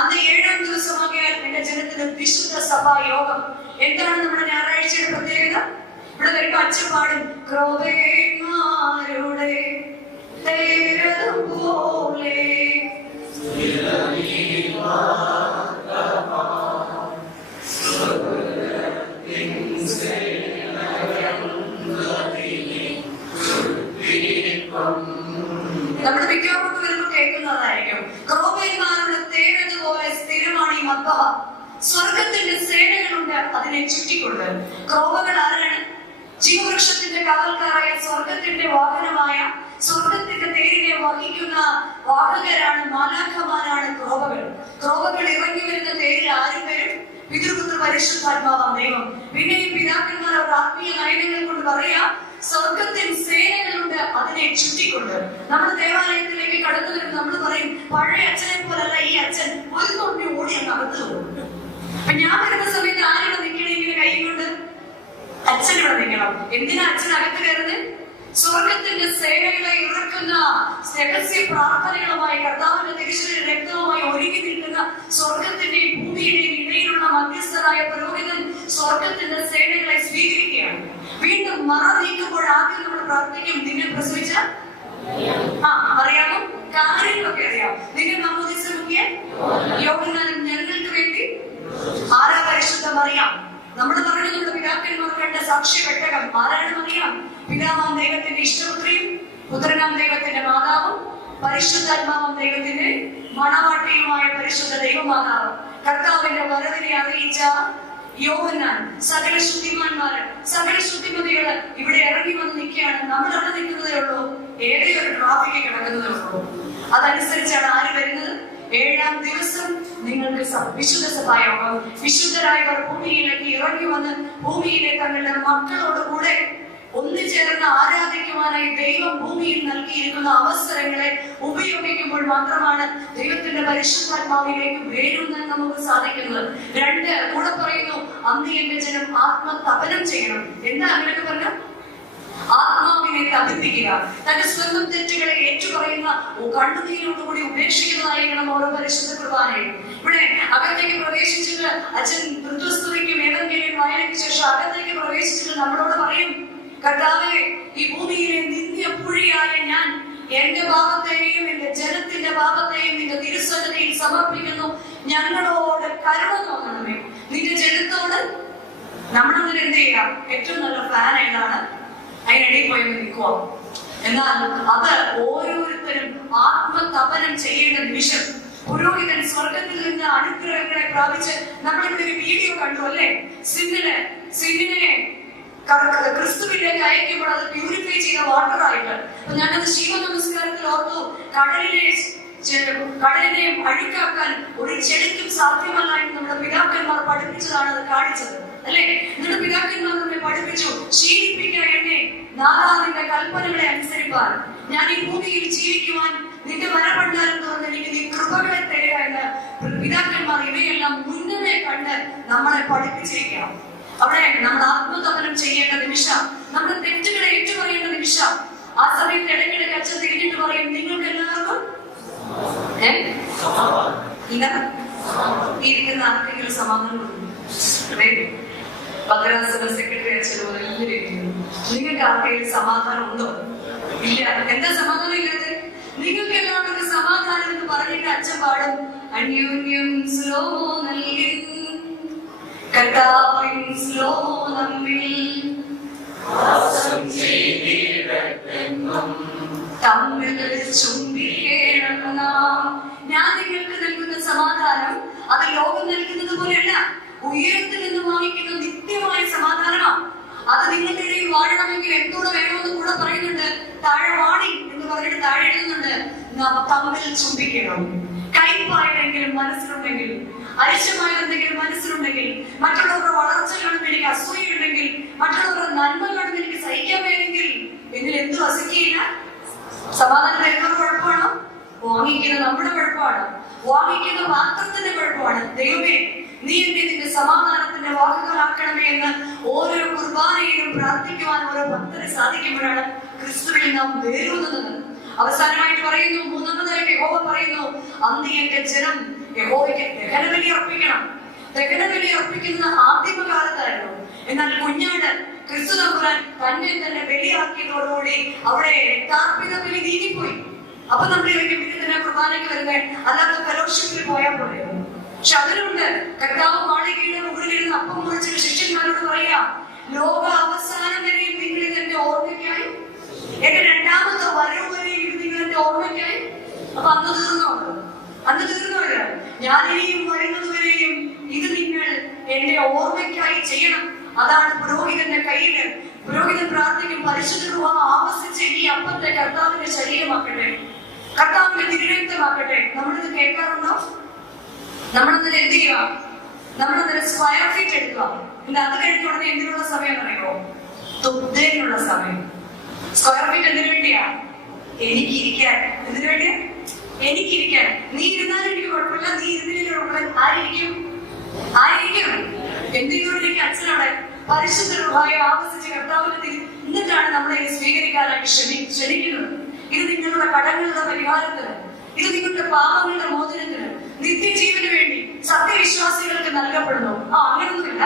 അന്ന് 7-ാം ദിവസമാകിയാൽ എന്റെ ജനത്തിന് വിശുദ്ധ സഭാ യോഗം. എന്താണ് നമ്മുടെ ഞായറാഴ്ചയുടെ പ്രത്യേകത? ഇവിടെ വരുമ്പോ അച്ഛൻ പാടും, ക്രോവേന്മാരുടെ തേരതും പോലെ നമ്മൾ മിക്കവാറും വരുമ്പോൾ കേൾക്കുന്നതായിരിക്കും. ക്രോവേന്മാരുടെ തേരതുപോലെ സ്ഥിരമാണ് ഈ മക്ക. സ്വർഗത്തിന്റെ സേനകളുണ്ട് അതിനെ ചുറ്റിക്കൊണ്ട്. ക്രോവകൾ ആരാണ്? ജീവവൃക്ഷത്തിന്റെ കാവൽക്കാരായ സ്വർഗത്തിന്റെ വാഹനമായ സ്വർഗത്തിന്റെ തേരിനെ വഹിക്കുന്ന വാഹകരാണ്, മാലാഖമാരാണ് ക്രോവകൾ. ക്രോവകൾ ഇറങ്ങി വരുന്ന തേരിൽ ആരും വരും? പിതൃപുത്ര പരിശുദ്ധാത്മാവാം ദൈവം. പിന്നെയും പിതാക്കന്മാർ അവർ ആത്മീയ നയനങ്ങൾ കൊണ്ട് പറയാ, സ്വർഗത്തിൽ സേനകളുണ്ട് അതിനെ ചുറ്റിക്കൊണ്ട്. നമ്മുടെ ദേവാലയത്തിലേക്ക് കടന്നു വരുമ്പോൾ നമ്മൾ പറയും, പഴയ അച്ഛനെ പോലല്ല ഈ അച്ഛൻ, ഒരു തൊണ്ടി ഓടി അങ്ങ് അകത്ത് പോകും. അപ്പൊ ഞാൻ വരുന്ന സമയത്ത് ആരിവിടെ നിൽക്കണേ? ഇങ്ങനെ കൈ കൊണ്ട് അച്ഛൻ ഇവിടെ നിൽക്കണം. എന്തിനാ അച്ഛൻ അകത്ത് കയറുന്നത്? സ്വർഗത്തിന്റെ സേനകളെ ഇറക്കുന്ന രഹസ്യ പ്രാർത്ഥനകളുമായി കർത്താവിന്റെ തിരുശരീര രക്തവുമായി ഒരുങ്ങി നിൽക്കുന്ന സ്വർഗത്തിന്റെയും ഭൂമിയുടെയും ഇടയിലുള്ള മധ്യസ്ഥനായ പുരോഹിതൻ സ്വർഗത്തിന്റെ സേനകളെ സ്വീകരിക്കുകയാണ്. വീണ്ടും മറ നീക്കുമ്പോൾ ആദ്യം നമ്മൾ പ്രാർത്ഥിക്കും, നിങ്ങൾ പ്രസവിച്ച അറിയാമോ? കാര്യങ്ങളൊക്കെ അറിയാം. നിങ്ങൾ മാമോദീസ മുഖ്യ യോഹന്നാനും ഞങ്ങൾക്ക് വേണ്ടി ആരാ? പരിശുദ്ധ മറിയാം. നമ്മൾ പറഞ്ഞു, നമ്മുടെ പിതാക്കന്മാർ കണ്ട സാക്ഷ്യപെട്ടകം ആരാണ്? മറിയാം. പിതാവാം ദൈവത്തിന്റെ ഇഷ്ടപുത്രിയും പുത്രനാം ദൈവത്തിന്റെ മാതാവും പരിശുദ്ധാത്മാവാം ദൈവത്തിന്റെ മണവാട്ടിയുമായ പരിശുദ്ധ ദൈവമാതാവ്. കർത്താവിന്റെ വരവിനെ അറിയിച്ച യോഹന്നാൻ, സകല ശുദ്ധിമാന്മാര്, സകല ശുദ്ധിമതികള് ഇവിടെ ഇറങ്ങി വന്ന് നിൽക്കുകയാണ്. നമ്മൾ അവിടെ നിൽക്കുന്നതേ ഉള്ളൂ, ഏതൊരു ട്രാഫിക് കിടക്കുന്നതേ ഉള്ളൂ. അതനുസരിച്ചാണ് ആര് വരുന്നത്? 7-ാം ദിവസം നിങ്ങൾക്ക് വിശുദ്ധ സഭായോഗം, വിശുദ്ധരായവർ ഭൂമിയിലേക്ക് ഇറങ്ങി വന്ന് ഭൂമിയിലെ തങ്ങളുടെ മക്കളോട് കൂടെ ഒന്നുചേർന്ന് ആരാധിക്കുവാനായി ദൈവം ഭൂമിയിൽ നൽകിയിരിക്കുന്ന അവസരങ്ങളെ ഉപയോഗിക്കുമ്പോൾ മാത്രമാണ് ദൈവത്തിന്റെ പരിശുദ്ധാത്മാവിലേക്ക് വേരുന്നതിന് നമുക്ക് സാധിക്കുന്നത്. 2 കൂടെ പറയുന്നു, അന്ന് എന്റെ ജനം ആത്മതപനം ചെയ്യണം. എന്താ അങ്ങനെയൊക്കെ പറഞ്ഞു? ആത്മാവിനെ തപിപ്പിക്കുക, തന്റെ സ്വന്തം തെറ്റുകളെ ഏറ്റുപറയുന്ന കണ്ണുനീരോടുകൂടി ഉപേക്ഷിക്കുന്നതായിരിക്കണം ഓരോ പരിശുദ്ധ കുർബാനയും. ഇവിടെ അകത്തേക്ക് പ്രവേശിച്ചിട്ട് അച്ഛൻ ഋതുസ്തുതിക്കും ഏതെങ്കിലും വായനയ്ക്ക് ശേഷം അകത്തേക്ക് പ്രവേശിച്ചിട്ട് നമ്മളോട് പറയും, കർത്താവേ, ഈ ഭൂമിയിലെ നിത്യപുഴിയായ ഞാൻ എന്റെ പാപത്തെയും എന്റെ ജനത്തിന്റെ പാപത്തെയും നിന്റെ തിരുസന്നിധിയിൽ സമർപ്പിക്കുന്നു. ഞങ്ങളോട് കരുണ തോന്നണമേ. നിന്റെ ജനത്തോട് നമ്മളങ്ങനെ എന്ത് ചെയ്യാം? ഏറ്റവും നല്ല ഫാൻ ഏതാണ്? അതിനിടയിൽ പോയി നിൽക്കുക. എന്നാൽ അത് ഓരോരുത്തരും ആത്മതപനം ചെയ്യേണ്ട നിമിഷം പുരോഹിതൻ സ്വർഗത്തിൽ നിന്ന് അനുഗ്രഹങ്ങളെ പ്രാപിച്ച് നമ്മളിവിടെ ഒരു വീഡിയോ കണ്ടു അല്ലേ? സിന്നിനെ ക്രിസ്തുവിലേക്ക് അയക്കുമ്പോൾ അത് പ്യൂരിഫൈ ചെയ്ത വാട്ടർ ആയിട്ട്. അപ്പൊ ഞാനത് ശിവ നമസ്കാരത്തിൽ ഓർത്തു, കടലിനെ അഴുക്കാക്കാൻ ഒരു ചെടിക്കും സാധ്യമല്ല എന്ന് നമ്മുടെ പിതാക്കന്മാർ പഠിപ്പിച്ചതാണ് അത് കാണിച്ചത് അല്ലെ? എന്നിട്ട് പിതാക്കന്മാർ നമ്മെ പഠിപ്പിച്ചു, ശീലിപ്പിക്കുക എന്നെ നാദാവിന്റെ കൽപ്പനകളെ അനുസരിപ്പാൻ, ഞാൻ ഈ ഭൂമിയിൽ ജീവിക്കുവാൻ നിന്റെ വരപണ്ടാലും തോന്നുന്നു എനിക്ക് നീ കൃപകളെ തരിക എന്ന് പിതാക്കന്മാർ ഇവയെല്ലാം മുന്നമേ കണ്ട് നമ്മളെ പഠിപ്പിച്ചിരിക്കണം. അവിടെ നമ്മൾ ആത്മതപനം ചെയ്യേണ്ട നിമിഷം, നമ്മുടെ തെറ്റുകളെ ഏറ്റുപറയേണ്ട നിമിഷം. ആ സമയത്ത് ഇടയ്ക്കിടയ്ക്ക് അച്ഛൻ തിരിഞ്ഞിട്ട് പറയും, നിങ്ങൾക്ക് എല്ലാവർക്കും ഇല്ല ഇരിക്കുന്ന ആർക്കെങ്കിലും സമാധാനം ഭദ്രാസന സെക്രട്ടറി അച്ഛനും എല്ലാവരും, നിങ്ങൾക്ക് ആർക്കെങ്കിലും സമാധാനം ഉണ്ടോ? ഇല്ല. എന്താ സമാധാനം ഇല്ലാതെ? നിങ്ങൾക്ക് എല്ലാവർക്കും സമാധാനം എന്ന് പറഞ്ഞിട്ട് അച്ഛൻ പാടും, അന്യോന്യം സ്ലോ നൽകി കർത്താവിൻ സ്ലോ നമ്മിൽ തമ്മിൽ ചുംബിക്കണം നാം. ഞാൻ നിങ്ങൾക്ക് നൽകുന്ന സമാധാനം അത് ലോകം നൽകുന്നത് പോലെയല്ല, ഉയരത്തിൽ നിന്ന് വാങ്ങിക്കുന്ന നിത്യമായ സമാധാനമാണ്. അത് നിങ്ങളുടെ ഇടയിൽ വാഴണമെങ്കിൽ എന്തോടെ വേണമെന്ന് കൂടെ പറയുന്നുണ്ട്. താഴെ വാണി എന്ന് പറഞ്ഞിട്ട് താഴെ എഴുതുന്നുണ്ട്, നാം തമ്മിൽ ചുംബിക്കണം. കൈപ്പായതെങ്കിലും മനസ്സിലുണ്ടെങ്കിൽ, അരിശമായ എന്തെങ്കിലും മനസ്സിലുണ്ടെങ്കിൽ, മറ്റുള്ളവരുടെ വളർച്ച കാണുമ്പോൾ എനിക്ക് അസൂയുണ്ടെങ്കിൽ, മറ്റുള്ളവരുടെ നന്മ കാണുമ്പോൾ എനിക്ക് സഹിക്കാൻ വേണമെങ്കിൽ എന്നിൽ എന്ത് വസിക്കുകയില്ല. സമാധാനം തരുന്നവരുടെ കുഴപ്പമാണോ? വാങ്ങിക്കുന്ന നമ്മുടെ കുഴപ്പമാണ്, വാങ്ങിക്കുന്ന പാത്രത്തിന്റെ കുഴപ്പമാണ്. ദൈവമേ, നീ എന്നെ നിന്റെ സമാധാനത്തിന്റെ വാഹകരാക്കണമേ എന്ന് ഓരോ കുർബാനയിലും പ്രാർത്ഥിക്കുവാൻ ഓരോ ഭക്തരെ സാധിക്കുമ്പോഴാണ് ക്രിസ്തുവിൽ നാം വേരൂന്നുന്നത്. അവസാനമായിട്ട് പറയുന്നു, 3-ാമതായിട്ട് യഹോവ പറയുന്നു, അന്ന് എന്റെ ജനം യഹോവയ്ക്ക് ദഹനബലി അർപ്പിക്കണം. ദഹനബലി അർപ്പിക്കുന്നത് ആദിമകാലത്തായിരുന്നു. എന്നാൽ കുഞ്ഞാട് ക്രിസ്തു തമ്പുരാൻ തന്നെ ബലിയാക്കിയതോടുകൂടി അവിടെ രക്താർപ്പിത ബലി നീങ്ങിപ്പോയി. അപ്പൊ നമ്മൾ പിന്നെ കുർബാനയ്ക്ക് വരുന്നത് അല്ലാത്ത ഫെലോഷിപ്പിൽ പോയാൽ പോലെയോ? പക്ഷെ അതിലുണ്ട്, കർത്താവ് മാളികയുടെ മുകളിലിരുന്ന് അപ്പം മുറിച്ചിട്ട് ശിഷ്യന്മാരോട് പറയാ, ലോക അവസാനം വരെയും നിങ്ങൾ ഇതെന്റെ ഓർമ്മയ്ക്കായി, എന്റെ 2ാമത്തെ വരവ് വരെയും ഇത് നിങ്ങൾ എന്റെ ഓർമ്മയ്ക്കായി. അപ്പൊ അന്ന് തീർന്നവര് ഞാനിനിയും വരുന്നതുവരെയും ഇത് നിങ്ങൾ എന്റെ ഓർമ്മയ്ക്കായി ചെയ്യണം. അതാണ് പുരോഹിതന്റെ കയ്യില്. പുരോഹിതൻ പ്രാർത്ഥിക്കും, പരിശുദ്ധ രൂപ ആവസിച്ച് ഈ അപ്പത്തെ കർത്താവിന്റെ ശരീരമാക്കട്ടെ, കർത്താവിന്റെ തിരുരക്തമാക്കട്ടെ. നമ്മളിത് കേൾക്കാറുണ്ടോ? നമ്മളെന്തിനെ എന്ത് ചെയ്യുക? നമ്മളെന്തിനെ സ്ക്വയർ ഫീറ്റ് എടുക്കുക. പിന്നെ അത് കഴിഞ്ഞ ഉടനെ എന്തിനുള്ള സമയം അറിയോ? തുബ്ദയിലുള്ള സമയം. സ്ക്വയർ ഫീറ്റ് എന്തിനു വേണ്ടിയാ? എനിക്കിരിക്കാൻ. എന്തിനു വേണ്ടിയാ? എനിക്കിരിക്കാൻ. നീ ഇരുന്നാലും എനിക്ക് കുഴപ്പമില്ല, നീ ഇരുന്നില്ലെങ്കിൽ കുഴപ്പമില്ല. ആയിരിക്കും എന്ത് ചെയ്തോണ്ടിരിക്കും? അച്ഛനോടെ പരിശുദ്ധ രൂപയെ ആവസിച്ച് കർത്താവിനെ എന്നിട്ടാണ് നമ്മളെ സ്വീകരിക്കാനായിട്ട് ക്ഷണിക്കുന്നത്. ഇത് നിങ്ങളുടെ കടങ്ങളുടെ പരിഹാരത്തിന്, ഇത് നിങ്ങളുടെ പാപങ്ങളുടെ മോചനത്തിന്, നിത്യജീവന് വേണ്ടി സത്യവിശ്വാസികൾക്ക് നൽകപ്പെടുന്നു. അങ്ങനൊന്നുമില്ല.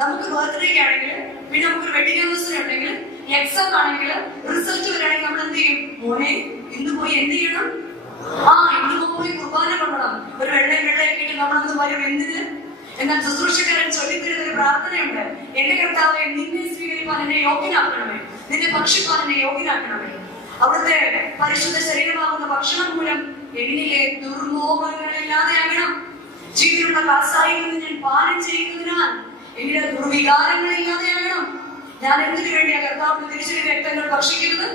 നമുക്ക് ബർത്ത്ഡേക്ക് ആണെങ്കിൽ, പിന്നെ നമുക്കൊരു വെഡിങ് ആനിവേഴ്സറി ഉണ്ടെങ്കിൽ, എക്സാം ആണെങ്കിൽ, റിസൾട്ട് വരാണെങ്കിൽ നമ്മൾ എന്ത് ചെയ്യും? മോനെ ഇന്ന് പോയി എന്ത് ചെയ്യണം? ഇന്ന് പോയി കുർബാന കൊള്ളണം. ഒരു വെള്ളയൊക്കെ നമ്മളന്ന് വരും. എന്തിന്? എന്നാൽ ശുശ്രൂഷകരൻ ചൊല്ലിത്തരുന്ന ഒരു പ്രാർത്ഥനയുണ്ട്, എന്റെ കർത്താവെ, നിന്നെ സ്വീകരിക്കാൻ എന്നെ യോഗ്യനാക്കണമേ, നിന്നെ ഭക്ഷിക്കാൻ എന്നെ യോഗ്യനാക്കണമേ. അവിടുത്തെ പരിശുദ്ധ ശരീരമാകുന്ന ഭക്ഷണം മൂലം എന്നിലെ ദുർമോഹങ്ങളില്ലാതെ ആകണം. ജീവനുള്ള കാസായി നിന്ന് ഞാൻ പാനം ചെയ്യുന്നതിനാൽ എന്റെ ദുർവികാരങ്ങളില്ലാതെയാകണം. ഞാൻ എന്തിനു വേണ്ടിയാ കർത്താവിന്റെ തിരിച്ചറിയ രക്തങ്ങൾ ഭക്ഷിക്കുന്നത്?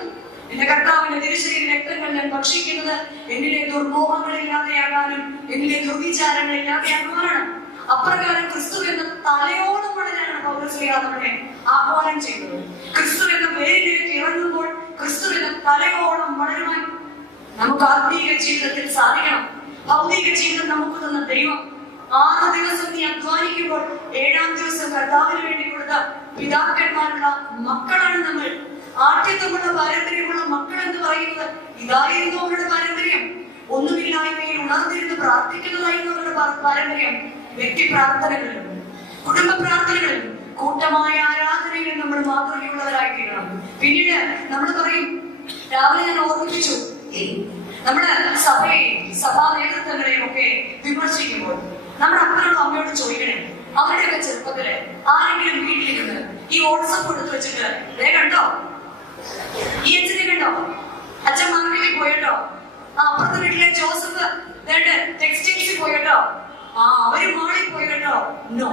എന്റെ കർത്താവിന്റെ തിരിച്ചറിയ രക്തങ്ങൾ ഞാൻ ഭക്ഷിക്കുന്നത് എന്നിലെ ദുർമോഹങ്ങളില്ലാതെയാകാനും എന്നിലെ ദുർവിചാരങ്ങളില്ലാതെയാകുവാനാണ്. അപ്രകാരം ക്രിസ്തു എന്ന തലയോളം വളരാനാണ് പൗലോസ് നമ്മളെ ആഹ്വാനം ചെയ്യുന്നത്. ക്രിസ്തു എന്ന പേരിലേക്ക് ഇറങ്ങുമ്പോൾ ക്രിസ്തു എന്ന തലയോളം വളരുവാൻ നമുക്ക് ആത്മീയ ജീവിതത്തിൽ സാധിക്കണം. ഭൗതിക ജീവിതം നമുക്ക് തന്ന ദൈവം 6 ദിവസം നീ അധ്വാനിക്കുമ്പോൾ 7-ാം ദിവസം കർത്താവിന് വേണ്ടി കൊടുത്ത പിതാക്കന്മാരുടെ മക്കളാണ് നമ്മൾ. ആദ്യത്വമുള്ള പാരമ്പര്യമുള്ള മക്കൾ എന്ന് പറയുന്നത് ഇതായിരുന്നു അവരുടെ പാരമ്പര്യം. ഒന്നുമില്ലായ്മയിൽ ഉണർന്നിരുന്ന് പ്രാർത്ഥിക്കുന്നതായിരുന്നു അവരുടെ പാരമ്പര്യം. വ്യക്തി പ്രാർത്ഥനകളിലും കുടുംബ പ്രാർത്ഥനകളിലും കൂട്ടമായ ആരാധനയിലും നമ്മൾ മാതൃകയുള്ളവരായി തീരണം. പിന്നീട് നമ്മൾ പറയും, രാവിലെ ഞാൻ ഓർമ്മിപ്പിച്ചു, നമ്മുടെ സഭാ നേതൃത്വങ്ങളെയും ഒക്കെ വിമർശിക്കുമ്പോൾ നമ്മുടെ അപ്പനോടും അമ്മയോട് ചോദിക്കണേ, അവരുടെയൊക്കെ ചെറുപ്പത്തില് ആരെങ്കിലും വീട്ടിലിരുന്ന് ഈ വാട്സപ്പ് എടുത്ത് വെച്ചിട്ട് കണ്ടോ, ഈ അച്ഛനെ കണ്ടോ, അച്ഛൻ മാർക്കറ്റിൽ പോയിട്ടോ, അപ്പുറത്തെ വീട്ടിലെ ജോസഫ് ടെക്സ്റ്റൈൽസിൽ പോയിട്ടോ, അവര് മാളിൽ പോയി കേട്ടോ. നോ,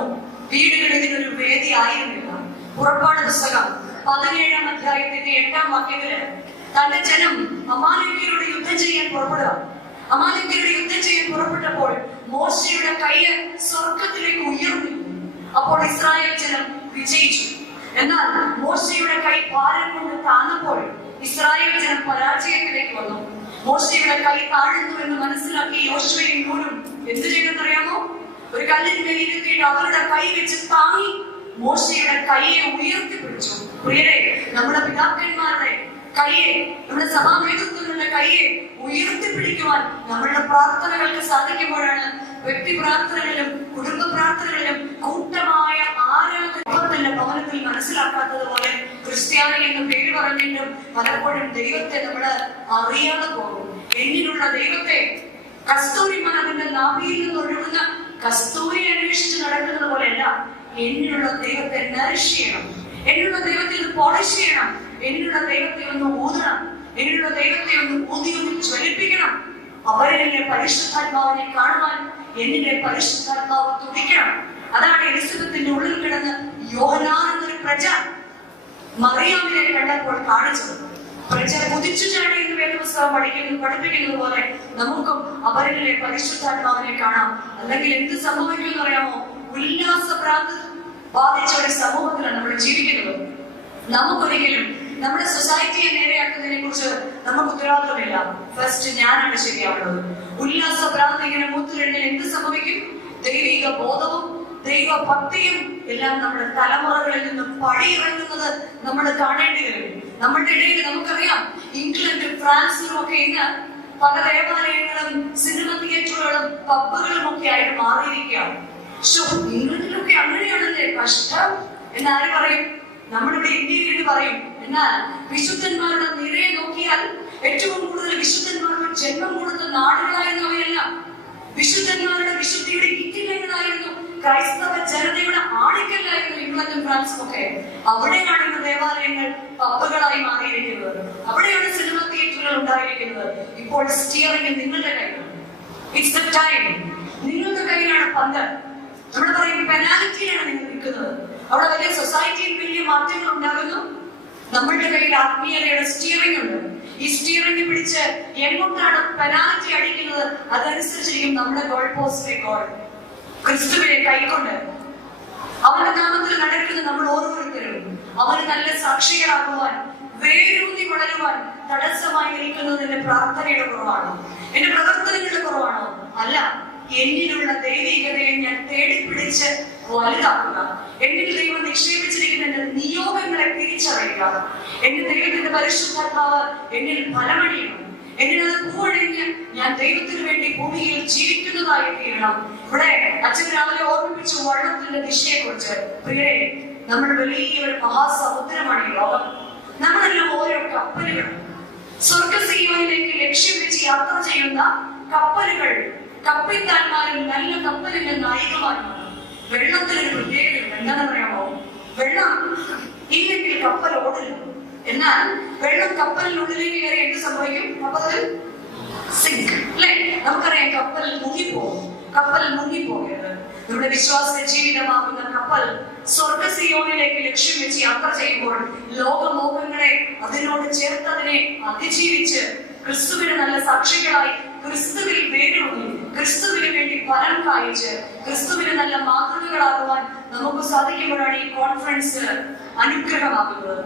വീടുകളിൽ ഇതിനൊരു വേദി ആയിരുന്നില്ല. പുറപ്പാട് പുസ്തകം 17-ാം അധ്യായത്തിന്റെ 8-ാം വാക്യത്തില് തന്റെ ജനം അമാലേക്യരോട് യുദ്ധം ചെയ്യാൻ പുറപ്പെടുക. അമാലേക്യരോട് യുദ്ധം ചെയ്യാൻ പുറപ്പെട്ടപ്പോൾ മോശയുടെ കൈ സ്വർഗത്തിലേക്ക് ഉയർന്നു. അപ്പോൾ ഇസ്രായേൽ ജനം വിജയിച്ചു. എന്നാൽ മോശയുടെ കൈ ഭാരം കൊണ്ട് താന്നപ്പോൾ ഇസ്രായേൽ ജനം പരാജയത്തിലേക്ക് വന്നു. മോശയുടെ കൈ താഴുന്നു എന്ന് മനസ്സിലാക്കി യോശുവയും നൂനും എന്ത് ചെയ്തെന്നറിയാമോ? ഒരു കല്ലിന്മേൽ ഇരുത്തിയിട്ട് അവരുടെ കൈ വെച്ച് താങ്ങി മോശയുടെ കൈയെ ഉയർത്തിപ്പിടിച്ചു. പ്രിയരെ, നമ്മുടെ പിതാക്കന്മാരുടെ കൈയെ, നമ്മുടെ സഭാ നേതൃത്വങ്ങളുടെ കൈയെ ഉയർത്തിപ്പിടിക്കുവാൻ നമ്മളുടെ പ്രാർത്ഥനകൾക്ക് സാധിക്കുമ്പോഴാണ് വ്യക്തി പ്രാർത്ഥനകളിലും കുടുംബ പ്രാർത്ഥനകളിലും കൂട്ടമായ ആരാധന ഭവനത്തിൽ മനസ്സിലാക്കാത്തതുപോലെ ക്രിസ്ത്യാനി എന്ന് പേര് പറഞ്ഞിട്ടും പലപ്പോഴും ദൈവത്തെ നമ്മൾ അറിയാതെ പോകും. എന്നിലുള്ള ദൈവത്തെ കസ്തൂരിമാൻ അതിന്റെ നാഭിയിൽ നിന്ന് ഒഴുകുന്ന കസ്തൂരി അന്വേഷിച്ച് നടക്കുന്നത് പോലെയല്ല, എന്നിലുള്ള ദൈവത്തെ നറിഷ് ചെയ്യണം, എന്നിലുള്ള ദൈവത്തെ പോളിഷ് ചെയ്യണം, എന്നിലുള്ള ദൈവത്തെ ഒന്ന് ഊതണം, എന്നിലുള്ള ദൈവത്തെ ഒന്ന് ഊതിയൊന്ന് ജ്വലിപ്പിക്കണം. അവരിലെ പരിശുദ്ധാത്മാവിനെ കാണുവാൻ എന്നിലെ പരിശുദ്ധാത്മാവ് തുടിക്കണം. അതാണ് എലിസബത്തിന്റെ ഉള്ളിൽ കിടന്ന് യോഹന്നാൻ എന്നൊരു പ്രജ മറിയാമിനെ കണ്ടപ്പോൾ കാണിച്ചത്. പ്രജ കുതിച്ചു ചാടി എന്ന് വേദപുസ്തകം പഠിപ്പിക്കുന്നത് പോലെ നമുക്കും അവരിലെ പരിശുദ്ധാത്മാവിനെ കാണാം. അല്ലെങ്കിൽ എന്ത് സംഭവിക്കുമെന്ന് അറിയാമോ? ഉല്ലാസഭ്രാന്ത് ബാധിച്ച ഒരു സമൂഹത്തിലാണ് നമ്മൾ ജീവിക്കുന്നത്. നമുക്കൊരിക്കലും നമ്മുടെ സൊസൈറ്റിയെ നേരെയാക്കുന്നതിനെ കുറിച്ച് നമുക്ക് ഉത്തരവാദിത്വമില്ല. ഫസ്റ്റ് ഞാനാണ് ശരിയാവുന്നത്. ഉല്ലാസഭ്രാന്ത് ഇങ്ങനെ മൂത്തുകഴിഞ്ഞാൽ എന്ത് സംഭവിക്കും? ദൈവിക ബോധവും ദൈവഭക്തിയും എല്ലാം നമ്മുടെ തലമുറകളിൽ നിന്നും പടിയിറങ്ങുന്നത് നമ്മൾ കാണേണ്ടി വരും. നമ്മുടെ ഇടയിൽ നമുക്കറിയാം, ഇംഗ്ലണ്ടും ഫ്രാൻസിലും ഒക്കെ ഇന്ന് പല ദേവാലയങ്ങളും സിനിമ തിയേറ്ററുകളും പബ്ബുകളും ഒക്കെ ആയിട്ട് മാറിയിരിക്കുകയാണ്. ഇംഗ്ലണ്ടിലൊക്കെ അങ്ങനെയാണല്ലേ, കഷ്ടം എന്നാര് പറയും? നമ്മളിവിടെ ഇന്ത്യയിൽ പറയും. എന്നാൽ വിശുദ്ധന്മാരുടെ നിരയെ നോക്കിയാൽ ഏറ്റവും കൂടുതൽ വിശുദ്ധന്മാർക്ക് ജന്മം കൊടുത്ത നാടുകളായിരുന്നു അവയെല്ലാം. വിശുദ്ധന്മാരുടെ വിശുദ്ധിയുടെ ഇറ്റിലങ്ങളായിരുന്നു ക്രൈസ്തവ ജനതയുടെ ആണിക്കല്ലായിരുന്നു ഇംഗ്ലണ്ടും ഫ്രാൻസും ഒക്കെ. അവിടെയാണ് ഇന്ന് ദേവാലയങ്ങൾ പബ്ബുകളായി മാറിയിരിക്കുന്നത്. അവിടെയാണ് സിനിമ തിയേറ്ററുകൾ ഉണ്ടായിരിക്കുന്നത്. ഇപ്പോൾ സ്റ്റിയറിംഗ് നിങ്ങളുടെ കയ്യിലാണ്. It's the time. നിങ്ങളുടെ കയ്യിലാണ് പന്ത്. നമ്മൾ പറയും പെനാൽറ്റിയിലാണ് നിങ്ങൾ നിൽക്കുന്നത്. അവിടെ വലിയ സൊസൈറ്റിയിൽ വലിയ മാറ്റങ്ങൾ ഉണ്ടാകുന്നു. നമ്മളുടെ കയ്യിൽ ആത്മീയതയുടെ സ്റ്റിയറിംഗ് ഉണ്ട്. ഈ സ്റ്റിയറിംഗ് പിടിച്ച് എങ്ങോട്ടാണ് പെനാൽറ്റി അടിക്കുന്നത് അതനുസരിച്ചിരിക്കും നമ്മുടെ ഗോൾ പോസ്റ്റിലെ ഗോൾ. ക്രിസ്തുവിനെ കൈക്കൊണ്ട് അവന്റെ നാമത്തിൽ നടക്കുന്ന നമ്മൾ ഓരോരുത്തരും അവന് നല്ല സാക്ഷികളാകുവാൻ, വേരൂന്നി വളരുവാൻ തടസ്സമായി നിൽക്കുന്നതിന്റെ പ്രാർത്ഥനയുടെ കുറവാണോ? എന്റെ പ്രവർത്തനങ്ങളുടെ കുറവാണോ? അല്ല, എന്നിലുള്ള ദൈവികതയെ ഞാൻ തേടിപ്പിടിച്ച് വലുതാക്കുക. എന്നിൽ ദൈവം നിക്ഷേപിച്ചിരിക്കുന്ന എന്റെ നിയോഗങ്ങളെ തിരിച്ചറിയുക. എന്റെ ദൈവത്തിന്റെ പരിശുദ്ധാത്മാവ് എന്നിൽ ഫലമണിയണം. എന്നിലത് പൂവണിഞ്ഞ് ഞാൻ ദൈവത്തിന് വേണ്ടി ഭൂമിയിൽ ജീവിക്കുന്നതായി തീരണം. ഇവിടെ അച്ഛൻ രാവിലെ ഓർമ്മിപ്പിച്ചു വള്ളത്തിന്റെ ദിശയെ കുറിച്ച്. പ്രിയരെ, നമ്മുടെ വലിയൊരു മഹാസമുദ്രമാണ് ഈ ലോകം. നമ്മളെല്ലാം ഓരോ കപ്പലുകൾ, സ്വർഗസീമയിലേക്ക് ലക്ഷ്യം വെച്ച് യാത്ര ചെയ്യുന്ന കപ്പലുകൾ. കപ്പിത്താന്മാരും നല്ല കപ്പലിന്റെ നായികമാരുമാണ്. വെള്ളത്തിനൊരു പ്രത്യേകതയുണ്ട്. എന്താണെന്ന് പറയാമോ? വെള്ളം ഇല്ലെങ്കിൽ കപ്പൽ ഓടില്ല. എന്നാൽ വെള്ളം കപ്പലിനുള്ളിലേക്ക് കയറി എന്ത് സംഭവിക്കും? കപ്പൽ സിങ്ക്, അല്ലെ? നമുക്കറിയാം, കപ്പൽ മുങ്ങിപ്പോകും. കപ്പൽ മുങ്ങിപ്പോകരുത്. നമ്മുടെ വിശ്വാസ ജീവിതമാകുന്ന കപ്പൽ സ്വർഗ സിയോനിലേക്ക് ലക്ഷ്യം വെച്ച് യാത്ര ചെയ്യുമ്പോൾ ലോകമോഹങ്ങളെ അതിനോട് ചേർത്തതിനെ അതിജീവിച്ച് ക്രിസ്തുവിന് നല്ല സാക്ഷികളായി ക്രിസ്തുവിൽ വേരൂന്നി ക്രിസ്തുവിന് വേണ്ടി ഫലം കായിച്ച് ക്രിസ്തുവിന് നല്ല മാതൃകകളാകുവാൻ നമുക്ക് സാധിക്കുമ്പോഴാണ് ഈ കോൺഫറൻസ് അനുഗ്രഹമാകുന്നത്.